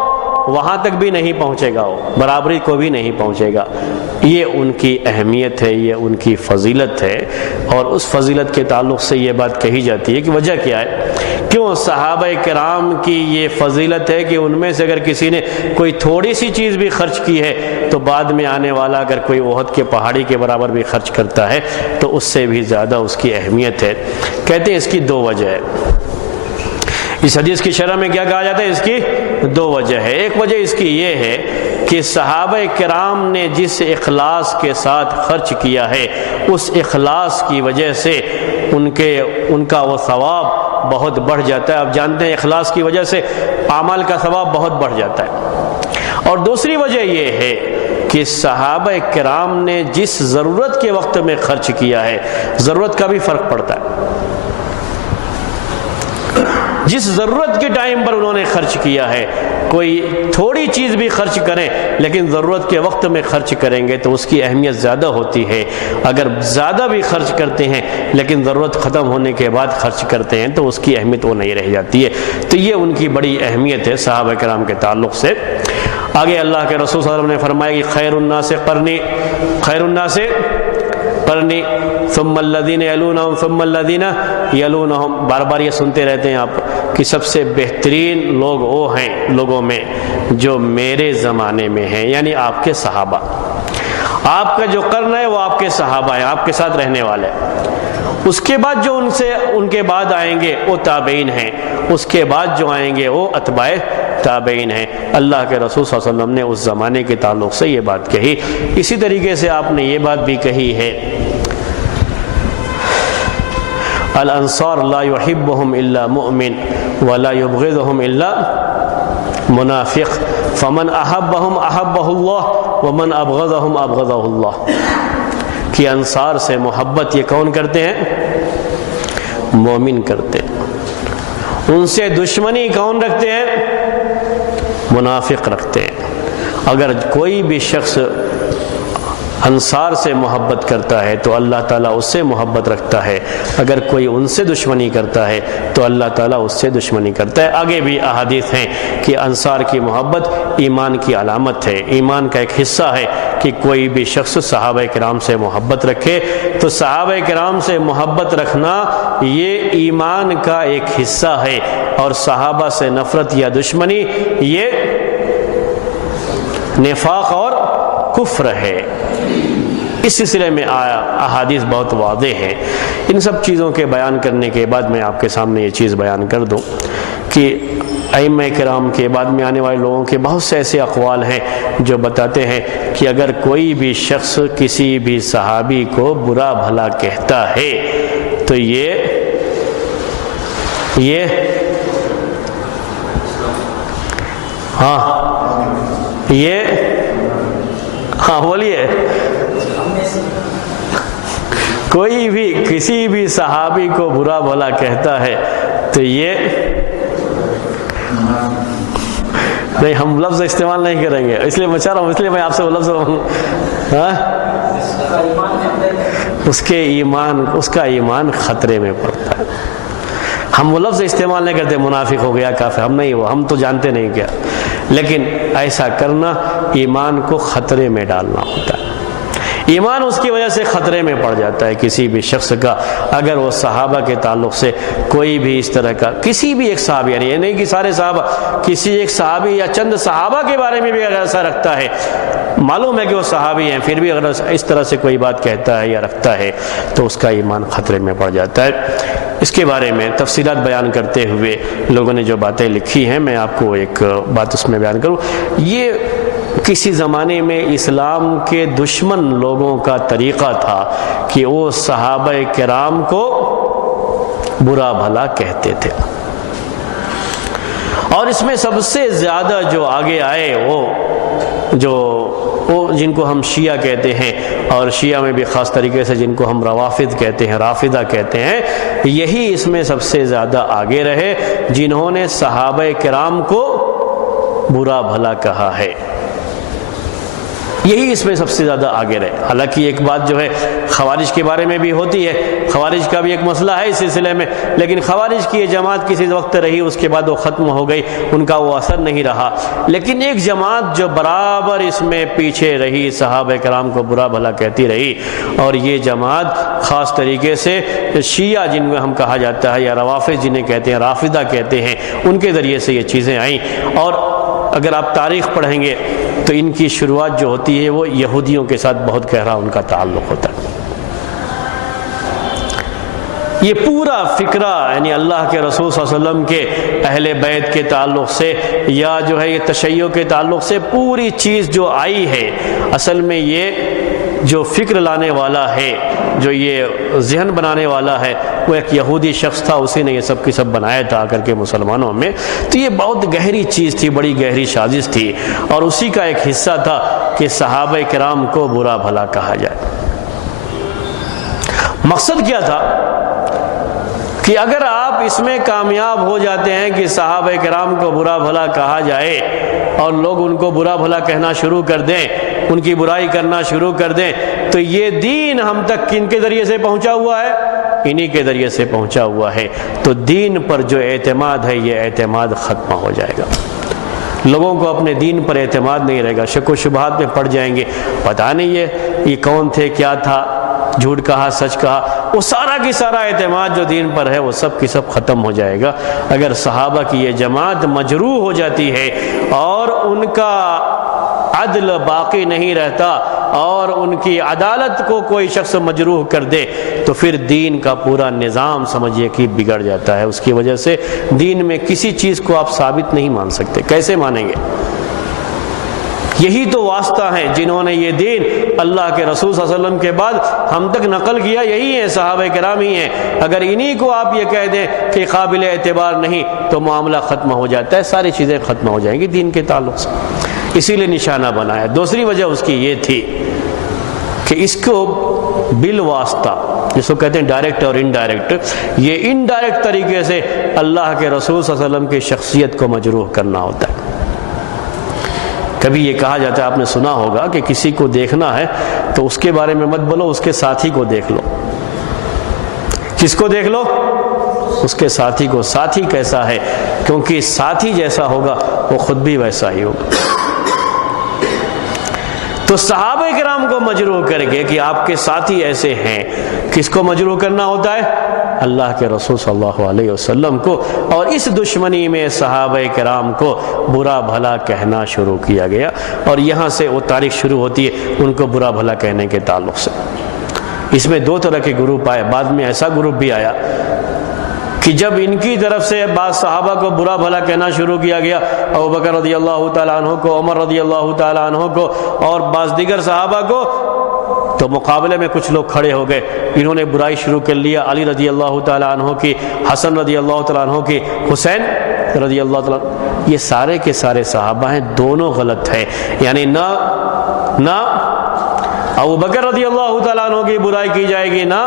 وہاں تک بھی نہیں پہنچے گا، وہ برابری کو بھی نہیں پہنچے گا. یہ ان کی اہمیت ہے، یہ ان کی فضیلت ہے. اور اس فضیلت کے تعلق سے یہ بات کہی جاتی ہے کہ وجہ کیا ہے، کیوں صحابہ کرام کی یہ فضیلت ہے کہ ان میں سے اگر کسی نے کوئی تھوڑی سی چیز بھی خرچ کی ہے تو بعد میں آنے والا اگر کوئی احد کے پہاڑی کے برابر بھی خرچ کرتا ہے تو اس سے بھی زیادہ اس کی اہمیت ہے. کہتے ہیں اس کی دو وجہ ہے. اس حدیث کی شرح میں کیا کہا جاتا ہے؟ اس کی دو وجہ ہے. ایک وجہ اس کی یہ ہے کہ صحابہ کرام نے جس اخلاص کے ساتھ خرچ کیا ہے اس اخلاص کی وجہ سے ان کا وہ ثواب بہت بڑھ جاتا ہے. آپ جانتے ہیں اخلاص کی وجہ سے اعمال کا ثواب بہت بڑھ جاتا ہے. اور دوسری وجہ یہ ہے کہ صحابہ کرام نے جس ضرورت کے وقت میں خرچ کیا ہے، ضرورت کا بھی فرق پڑتا ہے. جس ضرورت کے ٹائم پر انہوں نے خرچ کیا ہے، کوئی تھوڑی چیز بھی خرچ کریں لیکن ضرورت کے وقت میں خرچ کریں گے تو اس کی اہمیت زیادہ ہوتی ہے. اگر زیادہ بھی خرچ کرتے ہیں لیکن ضرورت ختم ہونے کے بعد خرچ کرتے ہیں تو اس کی اہمیت وہ نہیں رہ جاتی ہے. تو یہ ان کی بڑی اہمیت ہے صحابہ کرام کے تعلق سے. آگے اللہ کے رسول صلی اللہ علیہ وسلم نے فرمایا کہ خیر الناس قرنی، خیر الناس قرنی ثم الذین یلونہم ثم الذین یلونہم. بار بار یہ سنتے رہتے ہیں آپ کہ سب سے بہترین لوگ وہ ہیں لوگوں میں جو میرے زمانے میں ہیں، یعنی آپ کے صحابہ. آپ کا جو قرن ہے وہ آپ کے صحابہ ہیں، آپ کے ساتھ رہنے والے. اس کے بعد جو ان کے بعد آئیں گے وہ تابعین ہیں، اس کے بعد جو آئیں گے وہ اتباع تابعین ہیں. اللہ کے رسول صلی اللہ علیہ وسلم نے اس زمانے کے تعلق سے یہ بات کہی. اسی طریقے سے آپ نے یہ بات بھی کہی ہے الانصار لا يحبهم الا مؤمن ولا يبغضهم الا منافق فمن احبهم احبه الله ومن ابغضهم ابغضه الله. کہ انصار سے محبت یہ کون کرتے ہیں؟ مومن کرتے ہیں. ان سے دشمنی کون رکھتے ہیں؟ منافق رکھتے ہیں. اگر کوئی بھی شخص انصار سے محبت کرتا ہے تو اللہ تعالیٰ اس سے محبت رکھتا ہے، اگر کوئی ان سے دشمنی کرتا ہے تو اللہ تعالیٰ اس سے دشمنی کرتا ہے۔ آگے بھی احادیث ہیں کہ انصار کی محبت ایمان کی علامت ہے، ایمان کا ایک حصہ ہے کہ کوئی بھی شخص صحابہ کرام سے محبت رکھے تو صحابہ کرام سے محبت رکھنا یہ ایمان کا ایک حصہ ہے، اور صحابہ سے نفرت یا دشمنی یہ نفاق اور کفر ہے۔ اس سلسلے میں احادیث بہت واضح ہے۔ ان سب چیزوں کے بیان کرنے کے بعد میں آپ کے سامنے یہ چیز بیان کر دوں کہ ائمہ کرام کے بعد میں آنے والے لوگوں کے بہت سے ایسے اقوال ہیں جو بتاتے ہیں کہ اگر کوئی بھی شخص کسی بھی صحابی کو برا بھلا کہتا ہے تو یہ بولیے، کوئی بھی کسی بھی صحابی کو برا بھلا کہتا ہے تو یہ نہیں، ہم لفظ استعمال نہیں کریں گے، اس لیے میں چاہ رہا ہوں، اس لیے میں آپ سے وہ لفظ اس کا ایمان خطرے میں پڑتا ہے۔ ہم وہ لفظ استعمال نہیں کرتے منافق ہو گیا، کافر، ہم تو جانتے نہیں کیا، لیکن ایسا کرنا ایمان کو خطرے میں ڈالنا ہوتا ہے۔ ایمان اس کی وجہ سے خطرے میں پڑ جاتا ہے کسی بھی شخص کا، اگر وہ صحابہ کے تعلق سے کوئی بھی اس طرح کا کسی بھی ایک صحابی، یعنی یہ نہیں کہ سارے صحابہ، کسی ایک صحابی یا چند صحابہ کے بارے میں بھی اگر ایسا رکھتا ہے، معلوم ہے کہ وہ صحابی ہیں، پھر بھی اگر اس طرح سے کوئی بات کہتا ہے یا رکھتا ہے تو اس کا ایمان خطرے میں پڑ جاتا ہے۔ اس کے بارے میں تفصیلات بیان کرتے ہوئے لوگوں نے جو باتیں لکھی ہیں، میں آپ کو ایک بات اس میں بیان کروں۔ یہ کسی زمانے میں اسلام کے دشمن لوگوں کا طریقہ تھا کہ وہ صحابہ کرام کو برا بھلا کہتے تھے، اور اس میں سب سے زیادہ جو آگے آئے وہ جن کو ہم شیعہ کہتے ہیں، اور شیعہ میں بھی خاص طریقے سے جن کو ہم روافض کہتے ہیں، رافضہ کہتے ہیں، یہی اس میں سب سے زیادہ آگے رہے جنہوں نے صحابہ کرام کو برا بھلا کہا ہے، یہی اس میں سب سے زیادہ آگے رہے۔ حالانکہ ایک بات جو ہے خوارج کے بارے میں بھی ہوتی ہے، خوارج کا بھی ایک مسئلہ ہے اس سلسلے میں، لیکن خوارج کی یہ جماعت کسی وقت رہی، اس کے بعد وہ ختم ہو گئی، ان کا وہ اثر نہیں رہا، لیکن ایک جماعت جو برابر اس میں پیچھے رہی، صحابہ کرام کو برا بھلا کہتی رہی، اور یہ جماعت خاص طریقے سے شیعہ جن میں ہم کہا جاتا ہے، یا روافض جنہیں کہتے ہیں، رافضہ کہتے ہیں، ان کے ذریعے سے یہ چیزیں آئیں۔ اور اگر آپ تاریخ پڑھیں گے تو ان کی شروعات جو ہوتی ہے وہ یہودیوں کے ساتھ بہت گہرا ان کا تعلق ہوتا ہے۔ یہ پورا فکرہ یعنی اللہ کے رسول صلی اللہ علیہ وسلم کے اہل بیت کے تعلق سے، یا جو ہے یہ تشیع کے تعلق سے پوری چیز جو آئی ہے، اصل میں یہ جو فکر لانے والا ہے، جو یہ ذہن بنانے والا ہے، وہ ایک یہودی شخص تھا، اسی نے یہ سب کی سب بنایا تھا آ کر کے مسلمانوں میں۔ تو یہ بہت گہری چیز تھی، بڑی گہری سازش تھی، اور اسی کا ایک حصہ تھا کہ صحابہ کرام کو برا بھلا کہا جائے۔ مقصد کیا تھا کہ اگر آپ اس میں کامیاب ہو جاتے ہیں کہ صحابہ کرام کو برا بھلا کہا جائے، اور لوگ ان کو برا بھلا کہنا شروع کر دیں، ان کی برائی کرنا شروع کر دیں، تو یہ دین ہم تک کن کے ذریعے سے پہنچا ہوا ہے؟ انہی کے ذریعے سے پہنچا ہوا ہے۔ تو دین پر جو اعتماد ہے، یہ اعتماد ختم ہو جائے گا، لوگوں کو اپنے دین پر اعتماد نہیں رہے گا، شک و شبہات میں پڑ جائیں گے، پتہ نہیں یہ کون تھے، کیا تھا، جھوٹ کہا، سچ کہا، وہ سارا کی سارا اعتماد جو دین پر ہے وہ سب کی سب ختم ہو جائے گا۔ اگر صحابہ کی یہ جماعت مجروح ہو جاتی ہے اور ان کا عدل باقی نہیں رہتا، اور ان کی عدالت کو کوئی شخص مجروح کر دے، تو پھر دین کا پورا نظام سمجھیے کہ بگڑ جاتا ہے۔ اس کی وجہ سے دین میں کسی چیز کو آپ ثابت نہیں مان سکتے، کیسے مانیں گے؟ یہی تو واسطہ ہیں جنہوں نے یہ دین اللہ کے رسول صلی اللہ علیہ وسلم کے بعد ہم تک نقل کیا، یہی ہیں، صحابہ کرام ہی ہیں۔ اگر انہی کو آپ یہ کہہ دیں کہ قابل اعتبار نہیں، تو معاملہ ختم ہو جاتا ہے، ساری چیزیں ختم ہو جائیں گی دین کے تعلق سے۔ اسی لیے نشانہ بنایا۔ دوسری وجہ اس کی یہ تھی کہ اس کو بالواسطہ، جس کو کہتے ہیں ڈائریکٹ اور انڈائریکٹ، یہ انڈائریکٹ طریقے سے اللہ کے رسول صلی اللہ علیہ وسلم کی شخصیت کو مجروح کرنا ہوتا ہے۔ کبھی یہ کہا جاتا ہے، آپ نے سنا ہوگا کہ کسی کو دیکھنا ہے تو اس کے بارے میں مت بولو، اس کے ساتھی کو دیکھ لو۔ کس کو دیکھ لو؟ اس کے ساتھی کو۔ ساتھی کیسا ہے؟ کیونکہ ساتھی جیسا ہوگا وہ خود بھی ویسا ہی ہوگا۔ تو صحابہ کرام کو مجروح کر کے کہ آپ کے ساتھی ایسے ہیں، کس کو مجروح کرنا ہوتا ہے؟ اللہ کے رسول صلی اللہ علیہ وسلم کو۔ اور اس دشمنی میں صحابہ کرام کو برا بھلا کہنا شروع کیا گیا، اور یہاں سے وہ تاریخ شروع ہوتی ہے ان کو برا بھلا کہنے کے تعلق سے۔ اس میں دو طرح کے گروپ آئے، بعد میں ایسا گروپ بھی آیا کہ جب ان کی طرف سے بعض صحابہ کو برا بھلا کہنا شروع کیا گیا، ابوبکر رضی اللہ تعالیٰ عنہ کو، عمر رضی اللہ تعالیٰ عنہ کو اور بعض دیگر صحابہ کو، تو مقابلے میں کچھ لوگ کھڑے ہو گئے، انہوں نے برائی شروع کر لیا علی رضی اللہ تعالیٰ عنہ کی، حسن رضی اللہ تعالیٰ عنہ کی، حسین رضی اللہ تعالیٰ عنہ۔ یہ سارے کے سارے صحابہ ہیں، دونوں غلط ہیں۔ یعنی نہ ابوبکر رضی اللہ تعالیٰ عنہ کی برائی کی جائے گی، نہ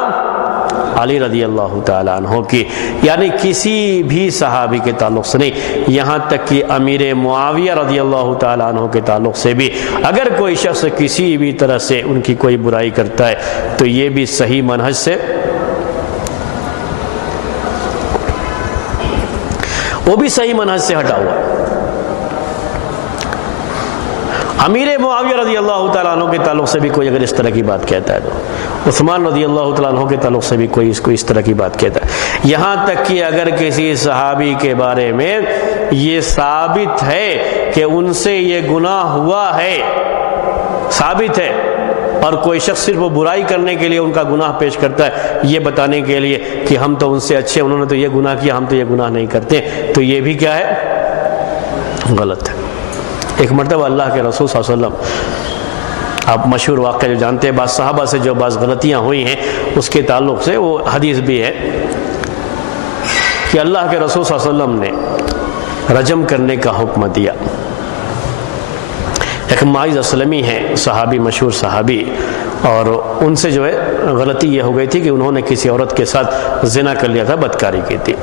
علی رضی اللہ تعالیٰ عنہ کی، یعنی کسی بھی صحابی کے تعلق سے نہیں۔ یہاں تک کہ امیر معاویہ رضی اللہ تعالیٰ عنہ کے تعلق سے بھی اگر کوئی شخص کسی بھی طرح سے ان کی کوئی برائی کرتا ہے تو یہ بھی صحیح منہج سے، وہ بھی صحیح منہج سے ہٹا ہوا ہے۔ امیر معاویہ رضی اللہ تعالیٰ عنہ کے تعلق سے بھی کوئی اگر اس طرح کی بات کہتا ہے تو عثمان رضی اللہ تعالیٰ عنہ کے تعلق سے بھی کوئی اس کو اس طرح کی بات کہتا ہے۔ یہاں تک کہ اگر کسی صحابی کے بارے میں یہ ثابت ہے کہ ان سے یہ گناہ ہوا ہے، ثابت ہے، اور کوئی شخص صرف وہ برائی کرنے کے لیے ان کا گناہ پیش کرتا ہے، یہ بتانے کے لیے کہ ہم تو ان سے اچھے، انہوں نے تو یہ گناہ کیا، ہم تو یہ گناہ نہیں کرتے، تو یہ بھی کیا ہے؟ غلط ہے۔ ایک مرتبہ اللہ کے رسول صلی اللہ علیہ وسلم، آپ مشہور واقعہ جو جانتے ہیں، بعض صحابہ سے جو بعض غلطیاں ہوئی ہیں اس کے تعلق سے وہ حدیث بھی ہے کہ اللہ کے رسول صلی اللہ علیہ وسلم نے رجم کرنے کا حکم دیا۔ ایک معاذ اسلمی ہے صحابی، مشہور صحابی، اور ان سے جو ہے غلطی یہ ہو گئی تھی کہ انہوں نے کسی عورت کے ساتھ زنا کر لیا تھا، بدکاری کی تھی،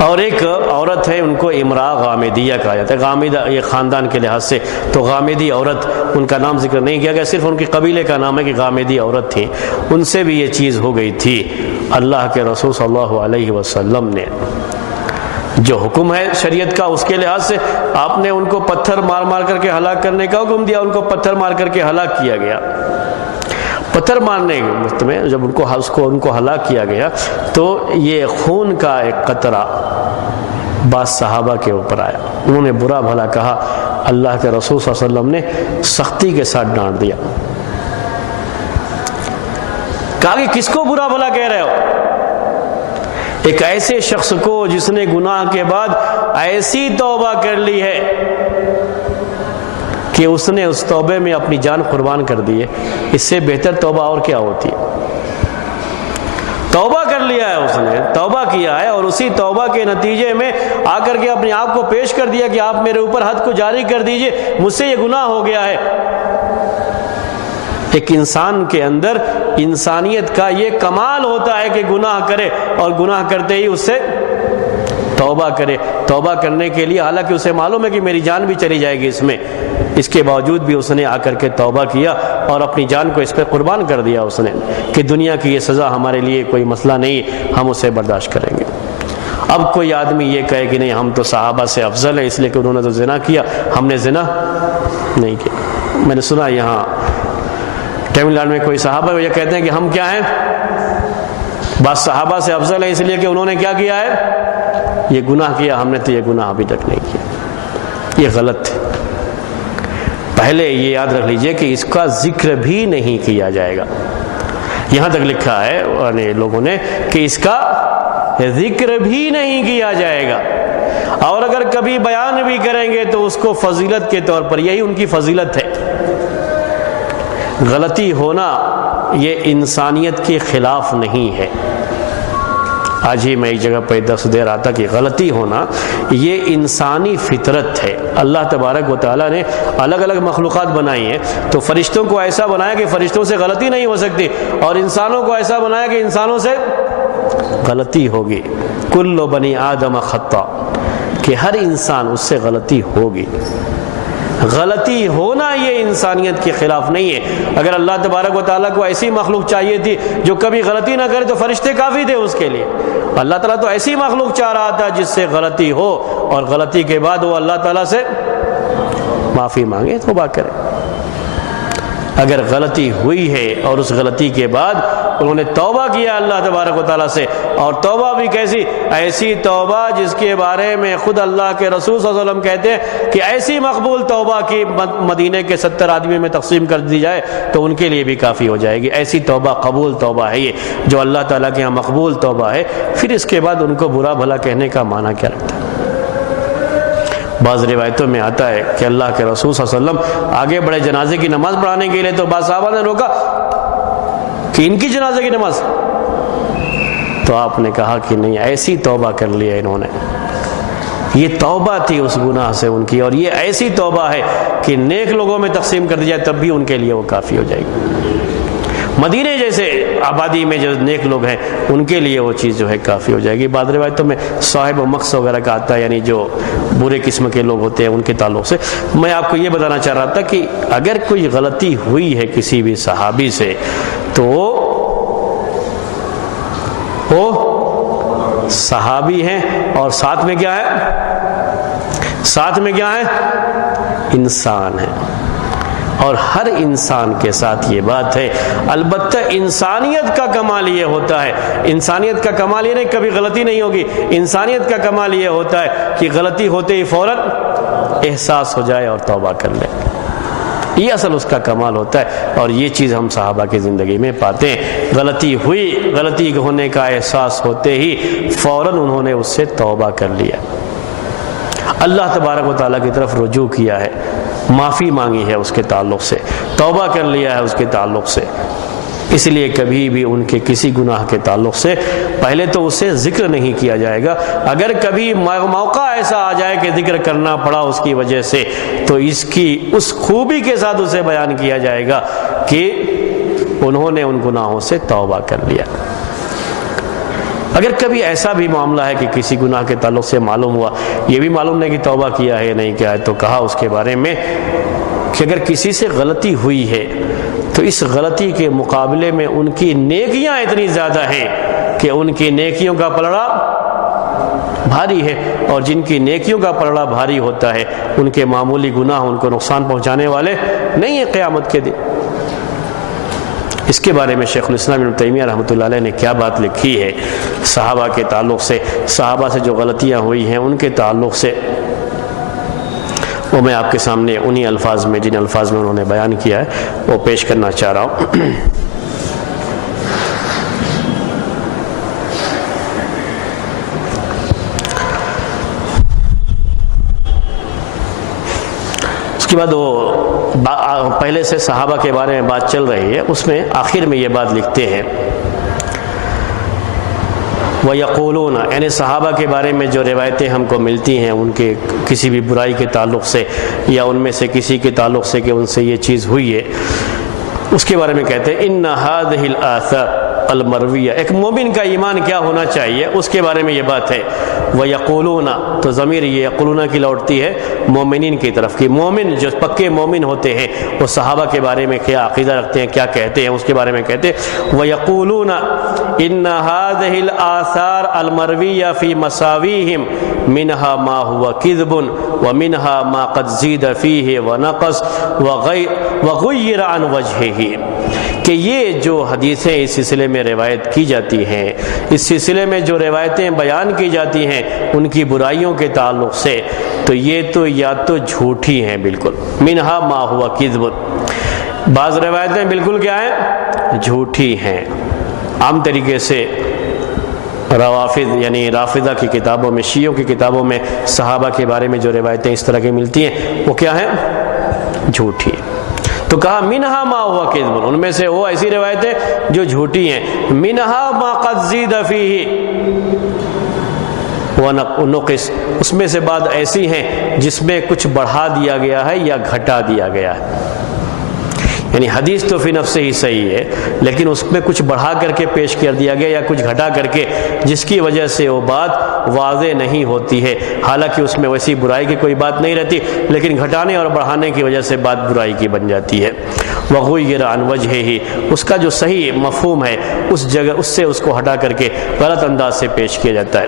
اور ایک عورت ہے ان کو امراء غامدیہ کہا جاتا ہے، غامدہ یہ خاندان کے لحاظ سے، تو غامدی عورت، ان کا نام ذکر نہیں کیا گیا، صرف ان کے قبیلے کا نام ہے کہ غامدی عورت تھی، ان سے بھی یہ چیز ہو گئی تھی۔ اللہ کے رسول صلی اللہ علیہ وسلم نے جو حکم ہے شریعت کا اس کے لحاظ سے آپ نے ان کو پتھر مار مار کر کے ہلاک کرنے کا حکم دیا، ان کو پتھر مار کر کے ہلاک کیا گیا۔ پتھر مارنے کے وقت میں جب ان کو ہلاک کیا گیا تو یہ خون کا ایک قطرہ بعض صحابہ کے اوپر آیا، انہوں نے برا بھلا کہا، اللہ کے رسول صلی اللہ علیہ وسلم نے سختی کے ساتھ ڈانٹ دیا، کہا کہ کس کو برا بھلا کہہ رہے ہو؟ ایک ایسے شخص کو جس نے گناہ کے بعد ایسی توبہ کر لی ہے کہ اس نے اس توبے میں اپنی جان قربان کر دی ہے، اس سے بہتر توبہ اور کیا ہوتی ہے؟ توبہ کر لیا ہے، اس نے توبہ کیا ہے، اور اسی توبہ کے نتیجے میں آ کر کے اپنے آپ کو پیش کر دیا کہ آپ میرے اوپر حد کو جاری کر دیجئے، مجھ سے یہ گناہ ہو گیا ہے۔ ایک انسان کے اندر انسانیت کا یہ کمال ہوتا ہے کہ گناہ کرے اور گناہ کرتے ہی اس سے توبہ کرے۔ توبہ کرنے کے لیے حالانکہ اسے معلوم ہے کہ میری جان بھی چلی جائے گی اس میں، اس کے باوجود بھی اس نے آ کر کے توبہ کیا اور اپنی جان کو اس پہ قربان کر دیا اس نے کہ دنیا کی یہ سزا ہمارے لیے کوئی مسئلہ نہیں، ہم اسے برداشت کریں گے۔ اب کوئی آدمی یہ کہے کہ نہیں ہم تو صحابہ سے افضل ہیں اس لیے کہ انہوں نے تو زنا کیا، ہم نے زنا نہیں کیا۔ میں نے سنا یہاں تمل ناڈو میں کوئی صحابہ یہ کہتے ہیں کہ ہم کیا ہیں، بعض صحابہ سے افضل ہیں اس لیے کہ انہوں نے کیا کیا ہے، یہ گناہ کیا، ہم نے تو یہ گناہ ابھی تک نہیں کیا۔ یہ غلط ہے۔ پہلے یہ یاد رکھ لیجئے کہ اس کا ذکر بھی نہیں کیا جائے گا، یہاں تک لکھا ہے لوگوں نے کہ اس کا ذکر بھی نہیں کیا جائے گا، اور اگر کبھی بیان بھی کریں گے تو اس کو فضیلت کے طور پر، یہی ان کی فضیلت ہے۔ غلطی ہونا یہ انسانیت کے خلاف نہیں ہے۔ آج ہی میں ایک جگہ پہ درس دے رہا تھا کہ غلطی ہونا یہ انسانی فطرت ہے۔ اللہ تبارک و تعالیٰ نے الگ الگ مخلوقات بنائی ہیں، تو فرشتوں کو ایسا بنایا کہ فرشتوں سے غلطی نہیں ہو سکتی، اور انسانوں کو ایسا بنایا کہ انسانوں سے غلطی ہوگی۔ کل بنی آدم خطا، کہ ہر انسان اس سے غلطی ہوگی۔ غلطی ہونا یہ انسانیت کے خلاف نہیں ہے۔ اگر اللہ تبارک و تعالیٰ کو ایسی مخلوق چاہیے تھی جو کبھی غلطی نہ کرے تو فرشتے کافی تھے اس کے لیے۔ اللہ تعالیٰ تو ایسی مخلوق چاہ رہا تھا جس سے غلطی ہو اور غلطی کے بعد وہ اللہ تعالیٰ سے معافی مانگے، توبہ کرے۔ اگر غلطی ہوئی ہے اور اس غلطی کے بعد انہوں نے توبہ کیا اللہ تبارک و تعالیٰ سے، اور توبہ بھی کیسی؟ ایسی توبہ جس کے بارے میں خود اللہ کے رسول صلی اللہ علیہ وسلم کہتے ہیں کہ ایسی مقبول توبہ کی مدینہ کے 70 آدمی میں تقسیم کر دی جائے تو ان کے لیے بھی کافی ہو جائے گی۔ ایسی توبہ قبول توبہ ہے یہ، جو اللہ تعالیٰ کے یہاں مقبول توبہ ہے۔ پھر اس کے بعد ان کو برا بھلا کہنے کا معنی کیا رکھتا ہے؟ بعض روایتوں میں آتا ہے کہ اللہ کے رسول صلی اللہ علیہ وسلم آگے بڑھے جنازے کی نماز پڑھانے کے لیے، تو بعض صحابہ نے روکا کہ ان کی جنازے کی نماز، تو آپ نے کہا کہ نہیں، ایسی توبہ کر لیا انہوں نے، یہ توبہ تھی اس گناہ سے ان کی، اور یہ ایسی توبہ ہے کہ نیک لوگوں میں تقسیم کر دی جائے تب بھی ان کے لیے وہ کافی ہو جائے گی۔ مدینہ جیسے آبادی میں جو نیک لوگ ہیں ان کے لیے وہ چیز جو ہے کافی ہو جائے گی۔ بعض روایتوں میں صاحب و مقص وغیرہ کا آتا ہے، یعنی جو برے قسم کے لوگ ہوتے ہیں ان کے تعلق سے۔ میں آپ کو یہ بتانا چاہ رہا تھا کہ اگر کوئی غلطی ہوئی ہے کسی بھی صحابی سے تو وہ صحابی ہیں، اور ساتھ میں کیا ہے؟ ساتھ میں کیا ہے؟ انسان ہے، اور ہر انسان کے ساتھ یہ بات ہے۔ البتہ انسانیت کا کمال یہ ہوتا ہے، انسانیت کا کمال یہ نہیں کبھی غلطی نہیں ہوگی، انسانیت کا کمال یہ ہوتا ہے کہ غلطی ہوتے ہی فوراً احساس ہو جائے اور توبہ کر لے، یہ اصل اس کا کمال ہوتا ہے۔ اور یہ چیز ہم صحابہ کی زندگی میں پاتے ہیں، غلطی ہوئی، غلطی ہونے کا احساس ہوتے ہی فوراً انہوں نے اس سے توبہ کر لیا، اللہ تبارک و تعالیٰ کی طرف رجوع کیا ہے، معافی مانگی ہے اس کے تعلق سے، توبہ کر لیا ہے اس کے تعلق سے۔ اس لیے کبھی بھی ان کے کسی گناہ کے تعلق سے پہلے تو اسے ذکر نہیں کیا جائے گا، اگر کبھی موقع ایسا آ جائے کہ ذکر کرنا پڑا اس کی وجہ سے تو اس کی اس خوبی کے ساتھ اسے بیان کیا جائے گا کہ انہوں نے ان گناہوں سے توبہ کر لیا۔ اگر کبھی ایسا بھی معاملہ ہے کہ کسی گناہ کے تعلق سے معلوم ہوا، یہ بھی معلوم نہیں کہ توبہ کیا ہے یا نہیں کیا ہے، تو کہا اس کے بارے میں کہ اگر کسی سے غلطی ہوئی ہے تو اس غلطی کے مقابلے میں ان کی نیکیاں اتنی زیادہ ہیں کہ ان کی نیکیوں کا پلڑا بھاری ہے، اور جن کی نیکیوں کا پلڑا بھاری ہوتا ہے ان کے معمولی گناہ ان کو نقصان پہنچانے والے نہیں ہیں قیامت کے دن۔ اس کے بارے میں شیخ الاسلام ابن تیمیہ رحمۃ اللہ علیہ نے کیا بات لکھی ہے صحابہ کے تعلق سے، صحابہ سے جو غلطیاں ہوئی ہیں ان کے تعلق سے، وہ میں آپ کے سامنے انہی الفاظ میں، جن الفاظ میں انہوں نے بیان کیا ہے، وہ پیش کرنا چاہ رہا ہوں۔ اس کے بعد وہ پہلے سے صحابہ کے بارے میں بات چل رہی ہے، اس میں آخر میں یہ بات لکھتے ہیں وَيَقُولُونَ، یعنی صحابہ کے بارے میں جو روایتیں ہم کو ملتی ہیں ان کے کسی بھی برائی کے تعلق سے یا ان میں سے کسی کے تعلق سے کہ ان سے یہ چیز ہوئی ہے، اس کے بارے میں کہتے ہیں اِنَّ هَذِهِ الْآثَارِ المرویہ، ایک مومن کا ایمان کیا ہونا چاہیے اس کے بارے میں یہ بات ہے۔ وَيَقُولُونَ، تو ضمیر یہ یقولون کی لوٹتی ہے مومنین کی طرف کی، مومن جو پکے مومن ہوتے ہیں وہ صحابہ کے بارے میں کیا عقیدہ رکھتے ہیں، کیا کہتے ہیں، اس کے بارے میں کہتے ہیں وَيَقُولُونَ إِنَّ هَذِهِ الْآثَارِ الْمَرْوِيَّةِ فِي مَسَاوِيهِمْ مِنْهَا مَا هُوَ كِذْبٌ وَمِنْهَا مَا قَدْ زِيدَ فِيهِ وَنَقَصَ وَغُيِّرَ عَنْ وَجْهِهِ، کہ یہ جو حدیثیں اس سلسلے میں روایت کی جاتی ہیں، اس سلسلے میں جو روایتیں بیان کی جاتی ہیں ان کی برائیوں کے تعلق سے، تو یہ تو یا تو جھوٹی ہیں بالکل، منہا ما ہوا کذب، بعض روایتیں بالکل کیا ہیں؟ جھوٹی ہیں۔ عام طریقے سے روافض یعنی رافضہ کی کتابوں میں، شیعوں کی کتابوں میں صحابہ کے بارے میں جو روایتیں اس طرح کی ملتی ہیں وہ کیا ہیں؟ جھوٹی ہیں۔ تو کہا منہا ما ہوا کذب، ان میں سے وہ ایسی روایتیں جو جھوٹی ہیں، منہا ما قد زید فیہ ونقص، اس میں سے بعض ایسی ہیں جس میں کچھ بڑھا دیا گیا ہے یا گھٹا دیا گیا ہے۔ یعنی حدیث تو فی نفس ہی صحیح ہے، لیکن اس میں کچھ بڑھا کر کے پیش کر دیا گیا یا کچھ گھٹا کر کے، جس کی وجہ سے وہ بات واضح نہیں ہوتی ہے، حالانکہ اس میں ویسی برائی کی کوئی بات نہیں رہتی، لیکن گھٹانے اور بڑھانے کی وجہ سے بات برائی کی بن جاتی ہے۔ وغیر عن وجہہ، اس کا جو صحیح مفہوم ہے اس جگہ اس سے اس کو ہٹا کر کے غلط انداز سے پیش کیا جاتا ہے۔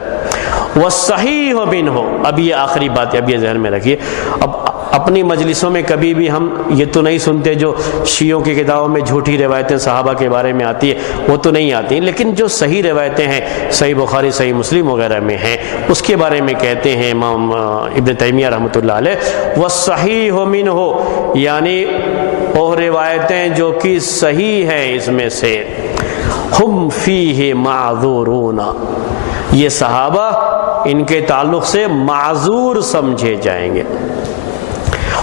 والصحیح منہ، اب یہ آخری بات ہے، اب یہ ذہن میں رکھیے۔ اب اپنی مجلسوں میں کبھی بھی ہم یہ تو نہیں سنتے جو شیعوں کی کتابوں میں جھوٹی روایتیں صحابہ کے بارے میں آتی ہے، وہ تو نہیں آتی، لیکن جو صحیح روایتیں ہیں، صحیح بخاری، صحیح مسلم وغیرہ میں ہیں، اس کے بارے میں کہتے ہیں امام ابن تیمیہ رحمۃ اللہ علیہ، والصحیح منہ، یعنی وہ روایتیں جو کہ صحیح ہیں اس میں سے، ہم فیہ معذورون، یہ صحابہ ان کے تعلق سے معذور سمجھے جائیں گے،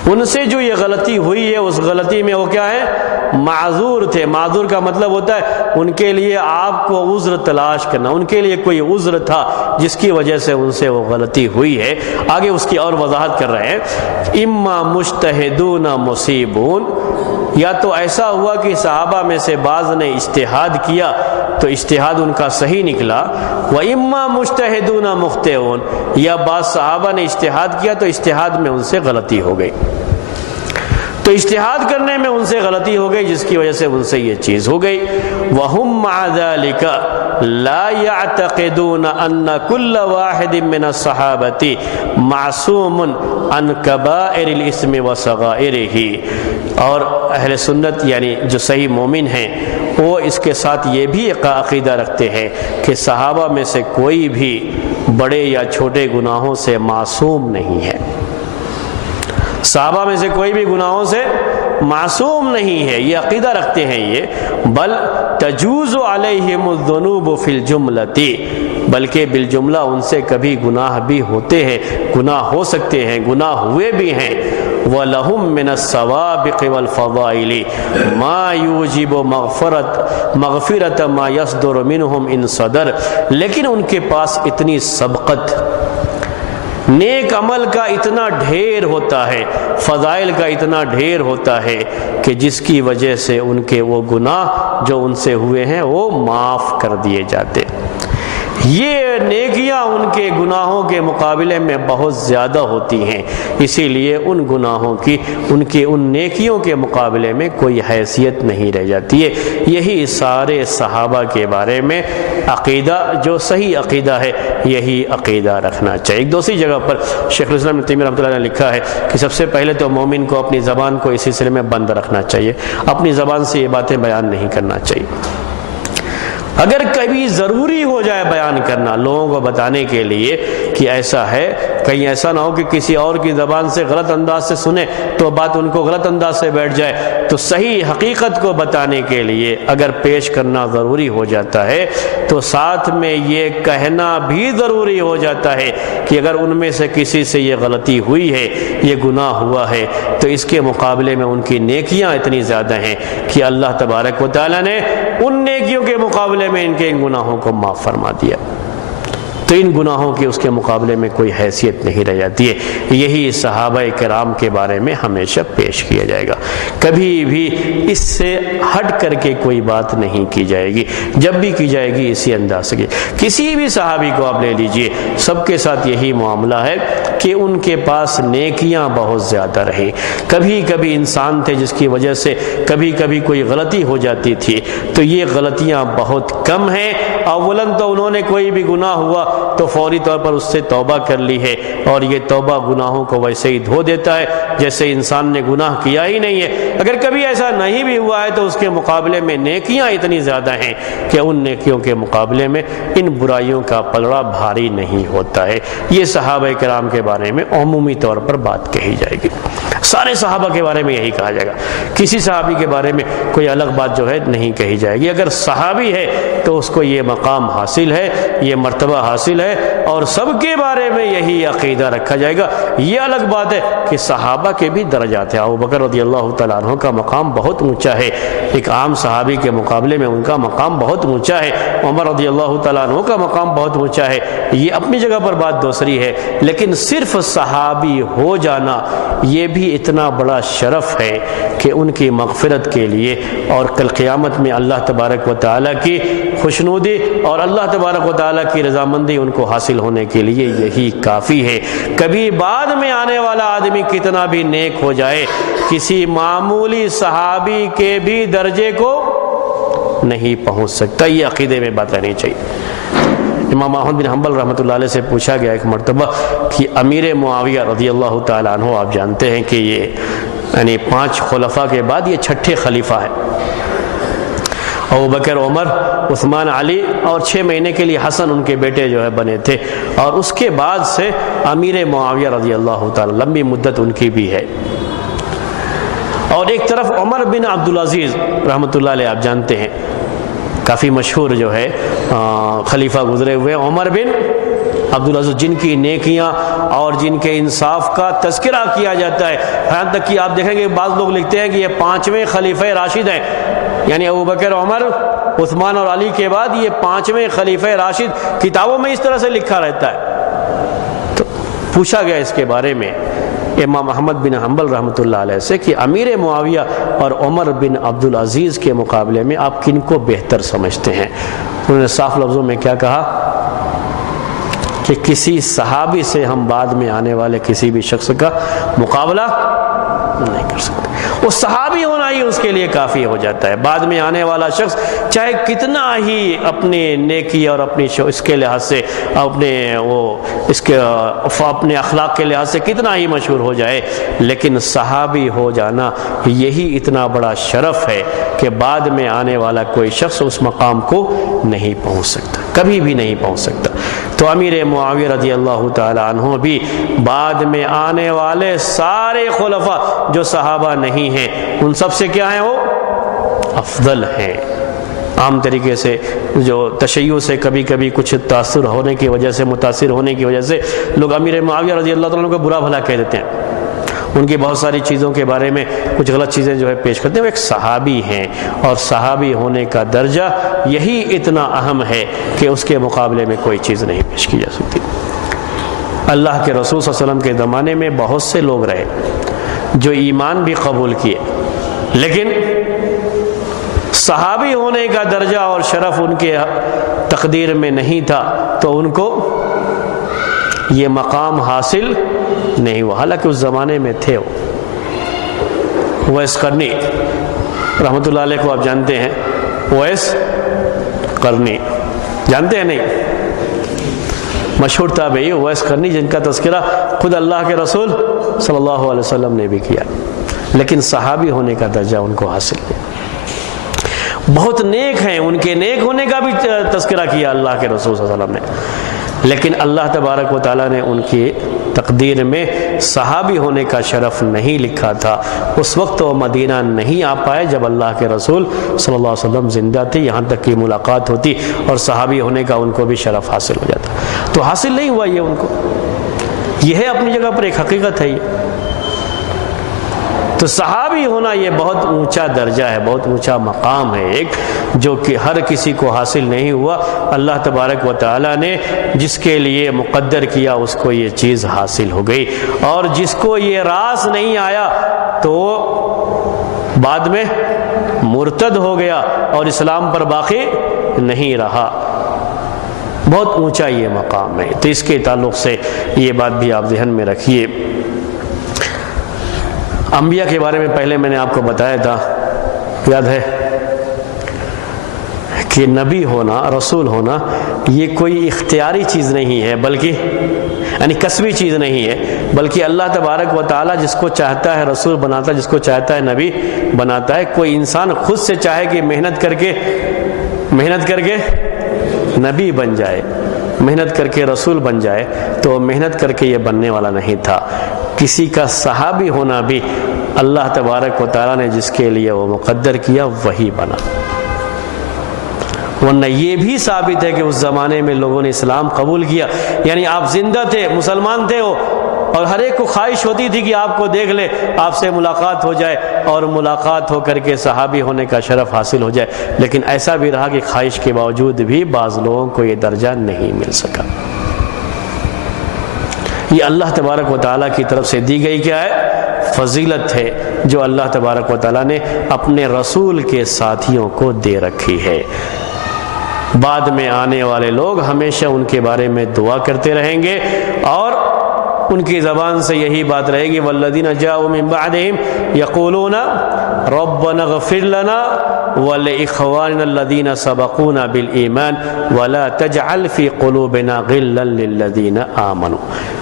ان سے جو یہ غلطی ہوئی ہے اس غلطی میں وہ کیا ہے؟ معذور تھے۔ معذور کا مطلب ہوتا ہے ان کے لیے آپ کو عذر تلاش کرنا، ان کے لیے کوئی عذر تھا جس کی وجہ سے ان سے وہ غلطی ہوئی ہے۔ آگے اس کی اور وضاحت کر رہے ہیں، اما مجتہدون مصیبون، یا تو ایسا ہوا کہ صحابہ میں سے بعض نے اجتہاد کیا تو اجتہاد ان کا صحیح نکلا، وَإِمَّا مُجْتَهِدُونَ مُخْطِئُونَ، یا بعض صحابہ نے اجتہاد کیا تو اجتہاد میں ان سے غلطی ہو گئی، تو اجتہاد کرنے میں ان سے غلطی ہو گئی جس کی وجہ سے ان سے یہ چیز ہو گئی۔ وَهُمْ مَعَ ذَلِكَ لَا يَعْتَقِدُونَ أَنَّ كُلَّ وَاحِدٍ مِّنَ الصَّحَابَةِ مَعْصُومٌ عَنْ كَبَائِرِ الْإِثْمِ وَصَغَائِرِهِ، اور اہل سنت یعنی جو صحیح مومن ہیں وہ اس کے ساتھ یہ بھی عقیدہ رکھتے ہیں کہ صحابہ میں سے کوئی بھی بڑے یا چھوٹے گناہوں سے معصوم نہیں ہے، صحابہ میں سے کوئی بھی گناہوں سے معصوم نہیں ہے، یہ عقیدہ رکھتے ہیں یہ، بل تجوز علیہم الذنوب فی الجملۃ، بلکہ بالجملہ ان سے کبھی گناہ بھی ہوتے ہیں، گناہ ہو سکتے ہیں، گناہ ہوئے بھی ہیں۔ وَلَهُم مِّنَ السَّوَابِقِ وَالْفَضَائِلِ مَا يُوجِبُ مَغْفِرَةَ مَا يَصْدُرُ مِنْهُمْ إِنْ صَدَرَ، لیکن ان کے پاس اتنی سبقت، نیک عمل کا اتنا ڈھیر ہوتا ہے، فضائل کا اتنا ڈھیر ہوتا ہے کہ جس کی وجہ سے ان کے وہ گناہ جو ان سے ہوئے ہیں وہ معاف کر دیے جاتے۔ یہ نیکیاں ان کے گناہوں کے مقابلے میں بہت زیادہ ہوتی ہیں، اسی لیے ان گناہوں کی ان نیکیوں کے مقابلے میں کوئی حیثیت نہیں رہ جاتی ہے۔ یہی سارے صحابہ کے بارے میں عقیدہ، جو صحیح عقیدہ ہے یہی عقیدہ رکھنا چاہیے۔ ایک دوسری جگہ پر شیخ الاسلام ابن تیمیہ رحمۃ اللہ نے لکھا ہے کہ سب سے پہلے تو مومن کو اپنی زبان کو اس سلسلے میں بند رکھنا چاہیے، اپنی زبان سے یہ باتیں بیان نہیں کرنا چاہیے۔ اگر کبھی ضروری ہو جائے بیان کرنا لوگوں کو بتانے کے لیے کہ ایسا ہے، کہیں ایسا نہ ہو کہ کسی اور کی زبان سے غلط انداز سے سنے تو بات ان کو غلط انداز سے بیٹھ جائے، تو صحیح حقیقت کو بتانے کے لیے اگر پیش کرنا ضروری ہو جاتا ہے تو ساتھ میں یہ کہنا بھی ضروری ہو جاتا ہے کہ اگر ان میں سے کسی سے یہ غلطی ہوئی ہے، یہ گناہ ہوا ہے، تو اس کے مقابلے میں ان کی نیکیاں اتنی زیادہ ہیں کہ اللہ تبارک و تعالیٰ نے ان نیکیوں کے مقابلے میں ان کے ان گناہوں کو معاف فرما دیا، تو ان گناہوں کی اس کے مقابلے میں کوئی حیثیت نہیں رہ جاتی ہے۔ یہی صحابہ کرام کے بارے میں ہمیشہ پیش کیا جائے گا، کبھی بھی اس سے ہٹ کر کے کوئی بات نہیں کی جائے گی، جب بھی کی جائے گی اسی انداز سے۔ کسی بھی صحابی کو آپ لے لیجئے، سب کے ساتھ یہی معاملہ ہے کہ ان کے پاس نیکیاں بہت زیادہ رہیں۔ کبھی کبھی انسان تھے جس کی وجہ سے کبھی کبھی کوئی غلطی ہو جاتی تھی، تو یہ غلطیاں بہت کم ہیں۔ اولاً تو انہوں نے کوئی بھی گناہ ہوا تو فوری طور پر اس سے توبہ کر لی ہے، اور یہ توبہ گناہوں کو ویسے ہی دھو دیتا ہے جیسے انسان نے گناہ کیا ہی نہیں ہے۔ اگر کبھی ایسا نہیں بھی ہوا ہے تو اس کے مقابلے میں نیکیاں اتنی زیادہ ہیں کہ ان نیکیوں کے مقابلے میں ان برائیوں کا پلڑا بھاری نہیں ہوتا ہے۔ یہ صحابہ کرام کے بارے میں عمومی طور پر بات کہی جائے گی، سارے صحابہ کے بارے میں یہی کہا جائے گا، کسی صحابی کے بارے میں کوئی الگ بات جو ہے نہیں کہی جائے گی۔ اگر صحابی ہے تو اس کو یہ مقام حاصل ہے، یہ مرتبہ حاصل ہے، اور سب کے بارے میں یہی عقیدہ رکھا جائے گا۔ یہ الگ بات ہے کہ صحابہ کے بھی درجات ہیں۔ ابوبکر رضی اللہ تعالیٰ عنہ کا مقام بہت اونچا ہے، ایک عام صحابی کے مقابلے میں ان کا مقام بہت اونچا ہے۔ عمر رضی اللہ تعالیٰ عنہ کا مقام بہت اونچا ہے، یہ اپنی جگہ پر بات دوسری ہے، لیکن صرف صحابی ہو جانا یہ بھی اتنا بڑا شرف ہے کہ ان کی مغفرت کے لیے اور کل قیامت میں اللہ تبارک و تعالیٰ کی خوشنودی اور اللہ تبارک و تعالیٰ کی رضامندی ان کو حاصل ہونے کے لیے یہی کافی ہے۔ کبھی بعد میں آنے والا آدمی کتنا بھی نیک ہو جائے، کسی معمولی صحابی کے بھی درجے کو نہیں پہنچ سکتا۔ یہ عقیدے میں بات رہنی چاہیے۔ امام احمد بن حنبل رحمۃ اللہ علیہ سے پوچھا گیا ایک مرتبہ کہ امیر معاویہ رضی اللہ تعالیٰ عنہ، آپ جانتے ہیں کہ یہ یعنی 5 خلفاء کے بعد یہ 6ٹھے خلیفہ ہیں، ابوبکر، عمر، عثمان، علی، اور 6 مہینے کے لیے حسن ان کے بیٹے جو ہے بنے تھے، اور اس کے بعد سے امیر معاویہ رضی اللہ تعالیٰ، لمبی مدت ان کی بھی ہے۔ اور ایک طرف عمر بن عبدالعزیز رحمۃ اللہ علیہ، آپ جانتے ہیں کافی مشہور جو ہے خلیفہ گزرے ہوئے عمر بن عبدالعزیز، جن کی نیکیاں اور جن کے انصاف کا تذکرہ کیا جاتا ہے، یہاں تک کہ آپ دیکھیں گے بعض لوگ لکھتے ہیں کہ یہ 5ویں خلیفہ راشد ہیں، یعنی ابوبکر، عمر، عثمان اور علی کے بعد یہ 5ویں خلیفہ راشد، کتابوں میں اس طرح سے لکھا رہتا ہے۔ تو پوچھا گیا اس کے بارے میں امام احمد بن حنبل رحمۃ اللہ علیہ سے کہ امیر معاویہ اور عمر بن عبدالعزیز کے مقابلے میں آپ کن کو بہتر سمجھتے ہیں؟ انہوں نے صاف لفظوں میں کیا کہا کہ کسی صحابی سے ہم بعد میں آنے والے کسی بھی شخص کا مقابلہ نہیں کر سکتے۔ وہ صحابی ہونا ہی اس کے لیے کافی ہو جاتا ہے۔ بعد میں آنے والا شخص چاہے کتنا ہی اپنی نیکی اور اپنی اس کے لحاظ سے اپنے اخلاق کے لحاظ سے کتنا ہی مشہور ہو جائے، لیکن صحابی ہو جانا یہی اتنا بڑا شرف ہے کہ بعد میں آنے والا کوئی شخص اس مقام کو نہیں پہنچ سکتا، کبھی بھی نہیں پہنچ سکتا۔ تو امیر معاویہ رضی اللہ تعالیٰ عنہ بھی بعد میں آنے والے سارے خلفاء جو صحابہ نہیں ہیں، ان سب سے کیا ہیں؟ وہ افضل ہیں۔ عام طریقے سے جو تشیع سے کبھی کبھی کچھ تاثر ہونے کی وجہ سے، متاثر ہونے کی وجہ سے لوگ امیر معاویہ رضی اللہ تعالیٰ عنہ کو برا بھلا کہہ دیتے ہیں، ان کی بہت ساری چیزوں کے بارے میں کچھ غلط چیزیں جو ہے پیش کرتے ہیں۔ وہ ایک صحابی ہیں، اور صحابی ہونے کا درجہ یہی اتنا اہم ہے کہ اس کے مقابلے میں کوئی چیز نہیں پیش کی جا سکتی۔ اللہ کے رسول صلی اللہ علیہ وسلم کے زمانے میں بہت سے لوگ رہے جو ایمان بھی قبول کیے، لیکن صحابی ہونے کا درجہ اور شرف ان کے تقدیر میں نہیں تھا، تو ان کو یہ مقام حاصل نہیں ہوا، حالانکہ اس زمانے میں تھے۔ اویس قرنی رحمۃ اللہ علیہ کو آپ جانتے ہیں، اویس قرنی جانتے ہیں؟ نہیں، مشہور تابعی اویس قرنی، جن کا تذکرہ خود اللہ کے رسول صلی اللہ علیہ وسلم نے بھی کیا، لیکن صحابی ہونے کا درجہ ان کو حاصل نہیں۔ بہت نیک ہیں، ان کے نیک ہونے کا بھی تذکرہ کیا اللہ کے رسول صلی اللہ علیہ وسلم نے، لیکن اللہ تبارک و تعالیٰ نے ان کی تقدیر میں صحابی ہونے کا شرف نہیں لکھا تھا۔ اس وقت وہ مدینہ نہیں آ پائے جب اللہ کے رسول صلی اللہ علیہ وسلم زندہ تھے، یہاں تک کہ ملاقات ہوتی اور صحابی ہونے کا ان کو بھی شرف حاصل ہو جاتا، تو حاصل نہیں ہوا یہ ان کو۔ یہ ہے اپنی جگہ پر ایک حقیقت ہے یہ۔ تو صحابی ہونا یہ بہت اونچا درجہ ہے، بہت اونچا مقام ہے، ایک جو کہ ہر کسی کو حاصل نہیں ہوا۔ اللہ تبارک و تعالیٰ نے جس کے لیے مقدر کیا اس کو یہ چیز حاصل ہو گئی، اور جس کو یہ راس نہیں آیا تو بعد میں مرتد ہو گیا اور اسلام پر باقی نہیں رہا۔ بہت اونچا یہ مقام ہے، تو اس کے تعلق سے یہ بات بھی آپ ذہن میں رکھیے۔ انبیاء کے بارے میں پہلے میں نے آپ کو بتایا تھا، یاد ہے کہ نبی ہونا، رسول ہونا یہ کوئی اختیاری چیز نہیں ہے، بلکہ یعنی کسبی چیز نہیں ہے، بلکہ اللہ تبارک و تعالیٰ جس کو چاہتا ہے رسول بناتا ہے، جس کو چاہتا ہے نبی بناتا ہے۔ کوئی انسان خود سے چاہے کہ محنت کر کے نبی بن جائے، محنت کر کے رسول بن جائے، تو محنت کر کے یہ بننے والا نہیں تھا۔ کسی کا صحابی ہونا بھی اللہ تبارک و تعالیٰ نے جس کے لیے وہ مقدر کیا وہی بنا، ورنہ یہ بھی ثابت ہے کہ اس زمانے میں لوگوں نے اسلام قبول کیا، یعنی آپ زندہ تھے، مسلمان تھے وہ، اور ہر ایک کو خواہش ہوتی تھی کہ آپ کو دیکھ لے، آپ سے ملاقات ہو جائے، اور ملاقات ہو کر کے صحابی ہونے کا شرف حاصل ہو جائے، لیکن ایسا بھی رہا کہ خواہش کے باوجود بھی بعض لوگوں کو یہ درجہ نہیں مل سکا۔ یہ اللہ تبارک و تعالیٰ کی طرف سے دی گئی کیا ہے؟ فضیلت ہے، جو اللہ تبارک و تعالیٰ نے اپنے رسول کے ساتھیوں کو دے رکھی ہے۔ بعد میں آنے والے لوگ ہمیشہ ان کے بارے میں دعا کرتے رہیں گے، اور ان کی زبان سے یہی بات رہے گی، والذین جاءوا من بعدہم یقولون ربنا اغفر لنا ولإخواننا الذین سبقونا بالایمان ولا تجعل فی قلوبنا غلا للذین آمنوا۔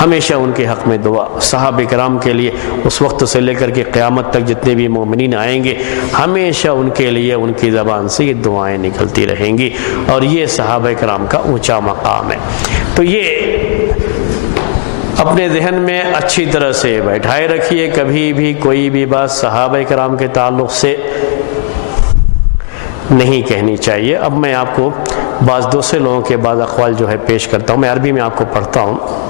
ہمیشہ ان کے حق میں دعا، صحابہ کرام کے لیے اس وقت سے لے کر کے قیامت تک جتنے بھی مومنین آئیں گے، ہمیشہ ان کے لیے ان کی زبان سے یہ دعائیں نکلتی رہیں گی، اور یہ صحابہ کرام کا اونچا مقام ہے۔ تو یہ اپنے ذہن میں اچھی طرح سے بیٹھائے رکھیے، کبھی بھی کوئی بھی بات صحابہ کرام کے تعلق سے نہیں کہنی چاہیے۔ اب میں آپ کو بعض دوسرے لوگوں کے بعض اقوال جو ہے پیش کرتا ہوں، میں عربی میں آپ کو پڑھتا ہوں۔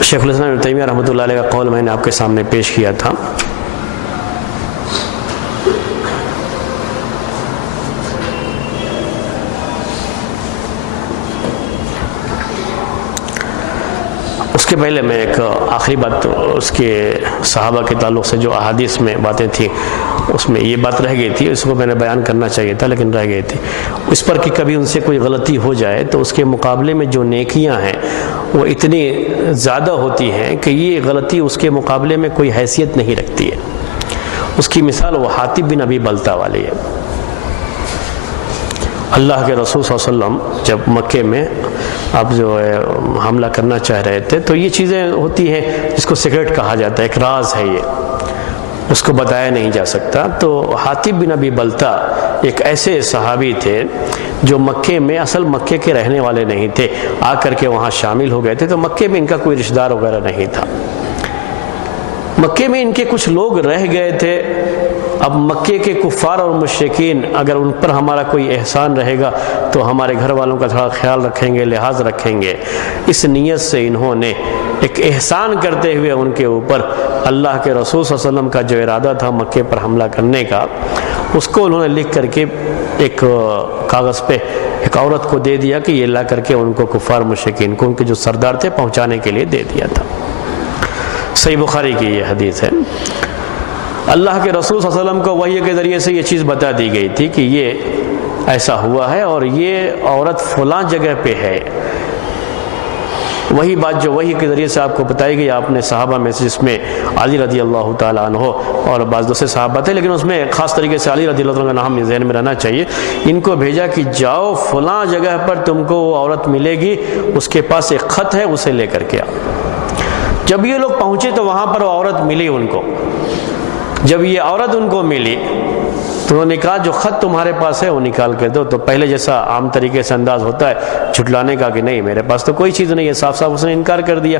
شیخ الاسلام ابن تیمیہ رحمۃ اللہ علیہ کا قول میں نے آپ کے سامنے پیش کیا تھا۔ اس کے پہلے میں ایک آخری بات اس کے صحابہ کے تعلق سے جو احادیث میں باتیں تھیں، اس میں یہ بات رہ گئی تھی، اس کو میں نے بیان کرنا چاہیے تھا لیکن رہ گئی تھی، اس پر کہ کبھی ان سے کوئی غلطی ہو جائے تو اس کے مقابلے میں جو نیکیاں ہیں وہ اتنی زیادہ ہوتی ہیں کہ یہ غلطی اس کے مقابلے میں کوئی حیثیت نہیں رکھتی ہے۔ اس کی مثال وہ حاطب بن ابی بلتہ والی ہے۔ اللہ کے رسول صلی اللہ علیہ وسلم جب مکے میں آپ جو ہے حملہ کرنا چاہ رہے تھے، تو یہ چیزیں ہوتی ہیں جس کو سیکرٹ کہا جاتا ہے، ایک راز ہے، یہ اس کو بتایا نہیں جا سکتا۔ تو حاطب بن ابی بلتہ ایک ایسے صحابی تھے جو مکے میں، اصل مکے کے رہنے والے نہیں تھے، آ کر کے وہاں شامل ہو گئے تھے، تو مکے میں ان کا کوئی رشتہ دار وغیرہ نہیں تھا۔ مکے میں ان کے کچھ لوگ رہ گئے تھے۔ اب مکے کے کفار اور مشرکین اگر ان پر ہمارا کوئی احسان رہے گا تو ہمارے گھر والوں کا تھوڑا خیال رکھیں گے، لحاظ رکھیں گے، اس نیت سے انہوں نے ایک احسان کرتے ہوئے ان کے اوپر اللہ کے رسول صلی اللہ علیہ وسلم کا جو ارادہ تھا مکے پر حملہ کرنے کا، اس کو انہوں نے لکھ کر کے ایک کاغذ پہ ایک عورت کو دے دیا کہ یہ لا کر کے ان کو کفار مشرکین کو ان کے جو سردار تھے پہنچانے کے لیے دے دیا تھا۔ صحیح بخاری کی یہ حدیث ہے۔ اللہ کے رسول صلی اللہ علیہ وسلم کو وحی کے ذریعے سے یہ چیز بتا دی گئی تھی کہ یہ ایسا ہوا ہے اور یہ عورت فلاں جگہ پہ ہے۔ وہی بات جو وحی کے ذریعے سے آپ کو بتائی گئی، آپ نے صحابہ میں سے جس میں علی رضی اللہ تعالیٰ عنہ اور بعض دوسرے صحابہ تھے، لیکن اس میں خاص طریقے سے علی رضی اللہ عنہ کا نام ذہن میں رہنا چاہیے، ان کو بھیجا کہ جاؤ فلاں جگہ پر تم کو وہ عورت ملے گی، اس کے پاس ایک خط ہے، اسے لے کر کے آؤ۔ جب یہ لوگ پہنچے تو وہاں پر وہ عورت ملی ان کو۔ جب یہ عورت ان کو ملی تو انہوں نے کہا جو خط تمہارے پاس ہے وہ نکال کے دو۔ تو پہلے جیسا عام طریقے سے انداز ہوتا ہے جھٹلانے کا کہ نہیں میرے پاس تو کوئی چیز نہیں ہے، صاف صاف اس نے انکار کر دیا۔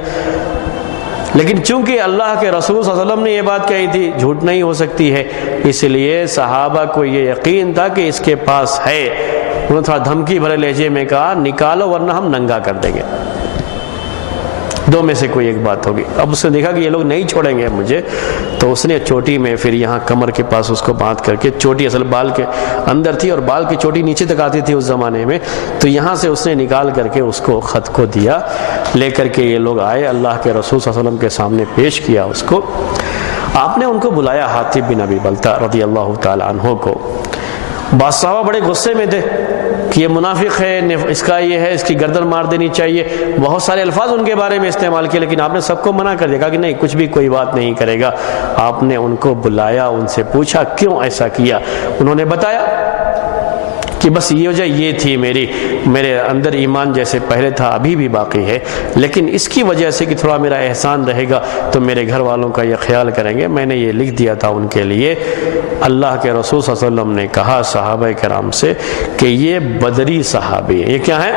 لیکن چونکہ اللہ کے رسول صلی اللہ علیہ وسلم نے یہ بات کہی تھی، جھوٹ نہیں ہو سکتی ہے، اس لیے صحابہ کو یہ یقین تھا کہ اس کے پاس ہے۔ انہوں نے تھوڑا دھمکی بھرے لہجے میں کہا نکالو ورنہ ہم ننگا کر دیں گے، دو میں سے کوئی ایک بات ہوگی۔ اب اس نے دیکھا کہ یہ لوگ نہیں چھوڑیں گے مجھے، تو اس نے چوٹی میں پھر یہاں کمر کے پاس اس کو باندھ کر کے، چوٹی اصل بال کے اندر تھی اور بال کی چوٹی نیچے تک آتی تھی اس زمانے میں، تو یہاں سے اس نے نکال کر کے اس کو خط کو دیا، لے کر کے یہ لوگ آئے، اللہ کے رسول صلی اللہ علیہ وسلم کے سامنے پیش کیا اس کو۔ آپ نے ان کو بلایا حاطب بن ابی بلتہ رضی اللہ تعالی عنہ کو۔ بعض صحابہ بڑے غصے میں تھے کہ یہ منافق ہے، اس کا یہ ہے، اس کی گردن مار دینی چاہیے، بہت سارے الفاظ ان کے بارے میں استعمال کیے، لیکن آپ نے سب کو منع کر دیا، کہا کہ نہیں کچھ بھی کوئی بات نہیں کرے گا۔ آپ نے ان کو بلایا، ان سے پوچھا کیوں ایسا کیا، انہوں نے بتایا کہ بس یہ وجہ یہ تھی، میرے اندر ایمان جیسے پہلے تھا ابھی بھی باقی ہے، لیکن اس کی وجہ سے کہ تھوڑا میرا احسان رہے گا تو میرے گھر والوں کا یہ خیال کریں گے، میں نے یہ لکھ دیا تھا ان کے لیے۔ اللہ کے رسول صلی اللہ علیہ وسلم نے کہا صحابہ کرام سے کہ یہ بدری صحابی ہے۔ یہ کیا ہے؟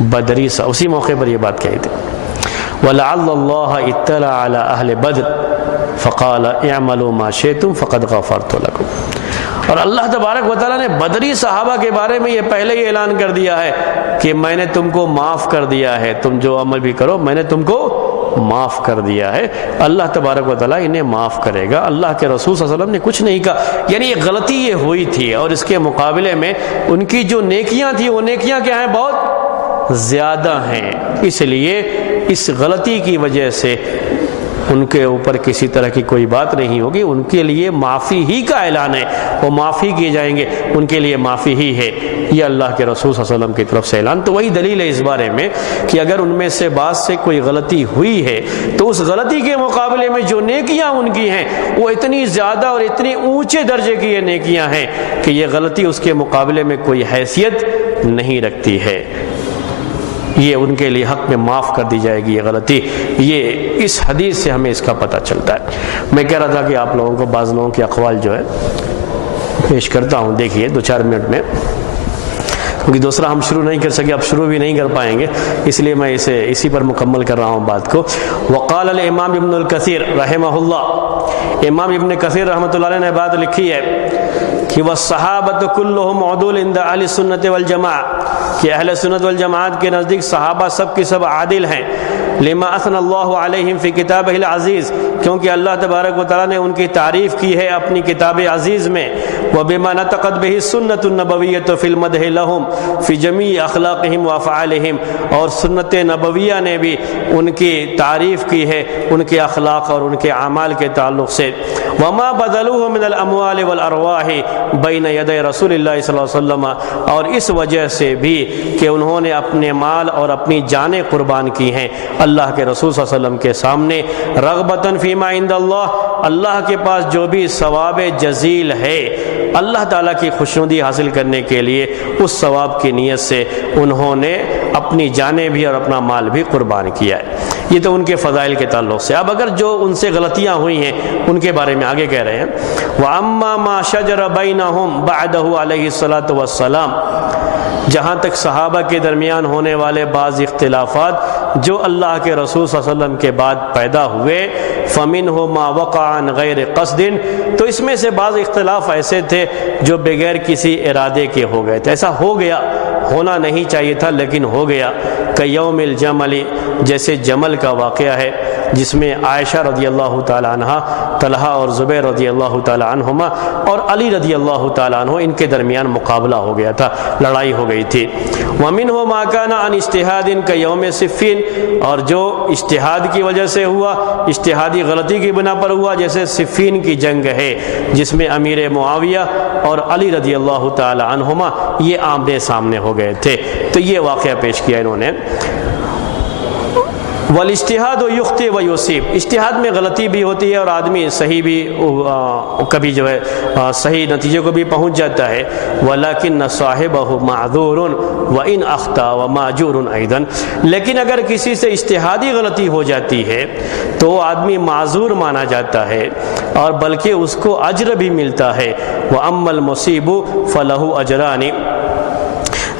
بدری صحابی۔ اسی موقع پر یہ بات کہی تھی، وَلَعَلَّ اللَّهَ اطَّلَعَ عَلَى أَهْلِ بَدْرٍ، فقال اعملوا ما شئتم فقد غفرت لكم۔ اور اللہ تبارک و تعالیٰ نے بدری صحابہ کے بارے میں یہ پہلے ہی اعلان کر دیا ہے کہ میں نے تم کو معاف کر دیا ہے، تم جو عمل بھی کرو میں نے تم کو معاف کر دیا ہے۔ اللہ تبارک و تعالیٰ انہیں معاف کرے گا۔ اللہ کے رسول صلی اللہ علیہ وسلم نے کچھ نہیں کہا، یعنی یہ غلطی یہ ہوئی تھی، اور اس کے مقابلے میں ان کی جو نیکیاں تھیں وہ نیکیاں کیا ہیں؟ بہت زیادہ ہیں۔ اس لیے اس غلطی کی وجہ سے ان کے اوپر کسی طرح کی کوئی بات نہیں ہوگی، ان کے لیے معافی ہی کا اعلان ہے، وہ معافی کیے جائیں گے، ان کے لیے معافی ہی ہے، یہ اللہ کے رسول صلی اللہ علیہ وسلم کی طرف سے اعلان۔ تو وہی دلیل ہے اس بارے میں کہ اگر ان میں سے بعض سے کوئی غلطی ہوئی ہے تو اس غلطی کے مقابلے میں جو نیکیاں ان کی ہیں وہ اتنی زیادہ اور اتنی اونچے درجے کی یہ نیکیاں ہیں کہ یہ غلطی اس کے مقابلے میں کوئی حیثیت نہیں رکھتی ہے، یہ ان کے لیے حق میں معاف کر دی جائے گی یہ غلطی۔ یہ اس حدیث سے ہمیں اس کا پتہ چلتا ہے۔ میں کہہ رہا تھا کہ آپ لوگوں کو بعض لوگوں کے اقوال جو ہے پیش کرتا ہوں، دیکھیے 2-4 منٹ میں، کیونکہ دوسرا ہم شروع نہیں کر سکے، اب شروع بھی نہیں کر پائیں گے، اس لیے میں اسی پر مکمل کر رہا ہوں بات کو۔ وقال الامام ابن الکثیر رحمہ اللہ، امام ابن کثیر رحمۃ اللہ علیہ نے بات لکھی ہے کہ والصحابۃ کلھم عدول عند اہل السنۃ والجماعہ، کہ اہل سنت والجماعت کے نزدیک صحابہ سب کے سب عادل ہیں، لما اثنى اللہ علیہم فی کتابہ العزیز، کیونکہ اللہ تبارک و تعالیٰ نے ان کی تعریف کی ہے اپنی کتاب عزیز میں، وبما نطقت بہ السنۃ النبویۃ فی المدح لہم فی جمیع اخلاقہم وافعالہم، اور سنت نبویہ نے بھی ان کی تعریف کی ہے ان کے اخلاق اور ان کے اعمال کے تعلق سے، وما بذلوہ من الاموال والارواح بین یدی رسول اللہ صلی اللہ علیہ وسلم، اور اس وجہ سے بھی کہ انہوں نے اپنے مال اور اپنی جانیں قربان کی ہیں اللہ کے رسول صلی اللہ علیہ وسلم کے سامنے، رغبتاً فیما عند اللہ، اللہ کے پاس جو بھی ثواب جزیل ہے اللہ تعالیٰ کی خوشنودی حاصل کرنے کے لیے، اس ثواب کی نیت سے انہوں نے اپنی جانیں بھی اور اپنا مال بھی قربان کیا ہے۔ یہ تو ان کے فضائل کے تعلق سے۔ اب اگر جو ان سے غلطیاں ہوئی ہیں ان کے بارے میں آگے کہہ رہے ہیں، وَأَمَّا مَا شَجَرَ بَيْنَهُمْ بَعْدَهُ عَلَيْهِ الصَّلَاةُ وَالسَّلَامُ، جہاں تک صحابہ کے درمیان ہونے والے بعض اختلافات جو اللہ کے رسول صلی اللہ علیہ وسلم کے بعد پیدا ہوئے، فَمِنْهُ مَا وَقَعَ عَنْ غَيْرِ قَصْدٍ، تو اس میں سے بعض اختلاف ایسے تھے جو بغیر کسی ارادے کے ہو گئے تھے، ایسا ہو گیا، ہونا نہیں چاہیے تھا لیکن ہو گیا، کیوم الجمل، جیسے جمل کا واقعہ ہے جس میں عائشہ رضی اللہ تعالی عنہ، طلحہ اور زبیر رضی اللہ تعالی عنہما اور علی رضی اللہ تعالی عنہ، ان کے درمیان مقابلہ ہو گیا تھا، لڑائی ہو گئی تھی۔ وَمِنْهُ مَا كَانَ عَنْ اجْتِهَادٍ كَيَوْمِ صِفِّينَ، اور جو اجتہاد کی وجہ سے ہوا، اجتہادی غلطی کی بنا پر ہوا، جیسے صفین کی جنگ ہے جس میں امیر معاویہ اور علی رضی اللہ تعالی عنہما یہ آمنے سامنے ہو گئے تھے، تو یہ واقعہ پیش کیا انہوں نے۔ والاجتہاد یخطئ و یصیب، اجتہاد میں غلطی بھی ہوتی ہے اور آدمی صحیح بھی کبھی جو ہے صحیح نتیجے کو بھی پہنچ جاتا ہے، ولکن صاحبہ معذور وان اخطا وماجور ایضا، لیکن اگر کسی سے اجتہادی غلطی ہو جاتی ہے تو وہ آدمی معذور مانا جاتا ہے اور بلکہ اس کو اجر بھی ملتا ہے، واما المصیب فلہ اجران،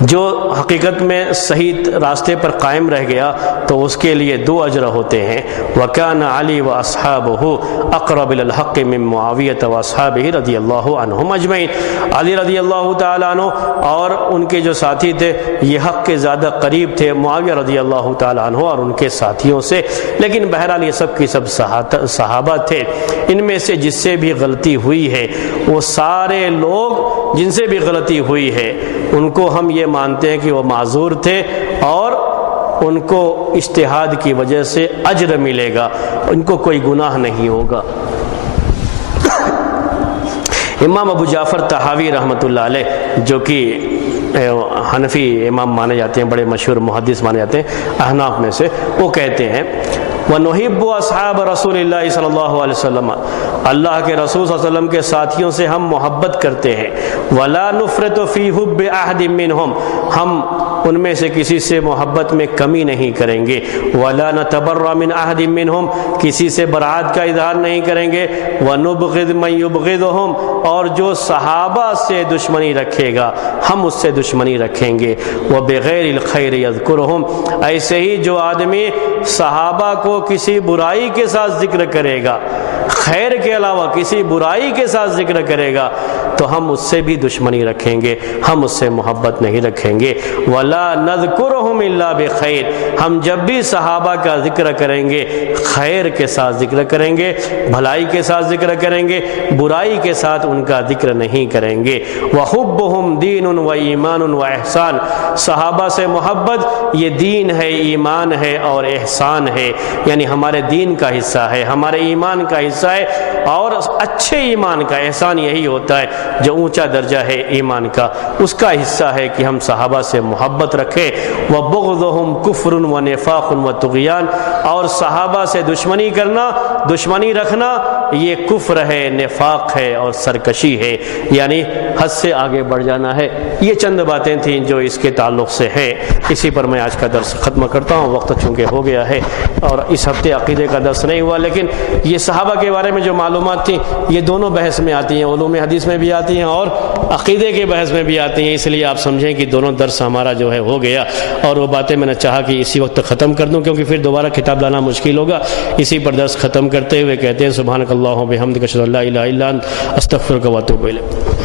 جو حقیقت میں صحیح راستے پر قائم رہ گیا تو اس کے لیے 2 اجر ہوتے ہیں۔ وَكَانَ عَلِي وَأَصْحَابُهُ أَقْرَبَ إِلَى الْحَقِّ مِن مُعَاوِيَةَ وَأَصْحَابِهِ رضی اللہ عنہم اجمعین، علی رضی اللہ تعالیٰ عنہ اور ان کے جو ساتھی تھے یہ حق کے زیادہ قریب تھے معاویہ رضی اللہ تعالیٰ عنہ اور ان کے ساتھیوں سے، لیکن بہرحال یہ سب کی سب صحابہ تھے۔ ان میں سے جس سے بھی غلطی ہوئی ہے، وہ سارے لوگ جن سے بھی غلطی ہوئی ہے ان کو ہم یہ مانتے ہیں کہ وہ معذور تھے اور ان کو اجتہاد کی وجہ سے اجر ملے گا، ان کو کوئی گناہ نہیں ہوگا۔ امام ابو جعفر طحاوی رحمۃ اللہ علیہ جو کہ حنفی امام مانے جاتے ہیں، بڑے مشہور محدث مانے جاتے ہیں احناف میں سے، وہ کہتے ہیں وَنُحِبُّ أَصْحَابَ رَسُولِ اللَّهِ صلی اللہ علیہ وسلم، اللہ کے رسول صلی اللہ علیہ وسلم کے ساتھیوں سے ہم محبت کرتے ہیں، وَلَا نُفْرِطُ فِي حُبِّ أَحَدٍ مِّنْهُمْ، ہم ان میں سے کسی سے محبت میں کمی نہیں کریں گے، وَلَا نَتَبَرَّأُ مِنْ أَحَدٍ مِّنْهُمْ، کسی سے برات کا اظہار نہیں کریں گے، وَنُبْغِضُ مَن يُبْغِضُهُمْ، اور جو صحابہ سے دشمنی رکھے گا ہم اس سے دشمنی رکھیں گے، وَبِغَيْرِ الْخَيْرِ يَذْكُرُهُمْ، ایسے ہی جو آدمی صحابہ کو کسی برائی کے ساتھ ذکر کرے گا، خیر کے علاوہ کسی برائی کے ساتھ ذکر کرے گا تو ہم اس سے بھی دشمنی رکھیں گے، ہم اس سے محبت نہیں رکھیں گے۔ وَلَا نَذْكُرُهُمْ إِلَّا بِخَيْرٍ، ہم جب بھی صحابہ کا ذکر کریں گے خیر کے ساتھ ذکر کریں گے، بھلائی کے ساتھ ذکر کریں گے، برائی کے ساتھ ان کا ذکر نہیں کریں گے۔ وَحُبُّهُمْ دِينٌ وَإِيمَانٌ وَإِحْسَانٌ، صحابہ سے محبت یہ دین ہے، ایمان ہے اور احسان ہے، یعنی ہمارے دین کا حصہ ہے، ہمارے ایمان کا حصہ ہے، اور اچھے ایمان کا احسان یہی ہوتا ہے جو اونچا درجہ ہے ایمان کا، اس کا حصہ ہے کہ ہم صحابہ سے محبت رکھیں۔ وَبُغْضُهُمْ كُفْرٌ وَنِفَاقٌ وَطُغْيَانٌ، اور صحابہ سے دشمنی کرنا، دشمنی رکھنا یہ کفر ہے، نفاق ہے اور سرکشی ہے، یعنی حد سے آگے بڑھ جانا ہے۔ یہ چند باتیں تھیں جو اس کے تعلق سے ہے، اسی پر میں آج کا درس ختم کرتا ہوں، وقت چونکہ ہو گیا ہے اور اس ہفتے عقیدے کا درس نہیں ہوا، لیکن یہ صحابہ کے بارے میں جو معلومات تھیں یہ دونوں بحث میں آتی ہیں، علوم حدیث میں بھی آتی ہیں اور عقیدے کے بحث میں بھی آتی ہیں، اس لیے آپ سمجھیں کہ دونوں درس ہمارا جو ہے ہو گیا، اور وہ باتیں میں نے چاہا کہ اسی وقت ختم کر دوں کیونکہ پھر دوبارہ کتاب لانا مشکل ہوگا۔ اسی پر درس ختم کرتے ہوئے کہتے ہیں سبحانک اللہم و بحمدک اشہد ان لا الہ الا انت استغفرک و اتوب الیک۔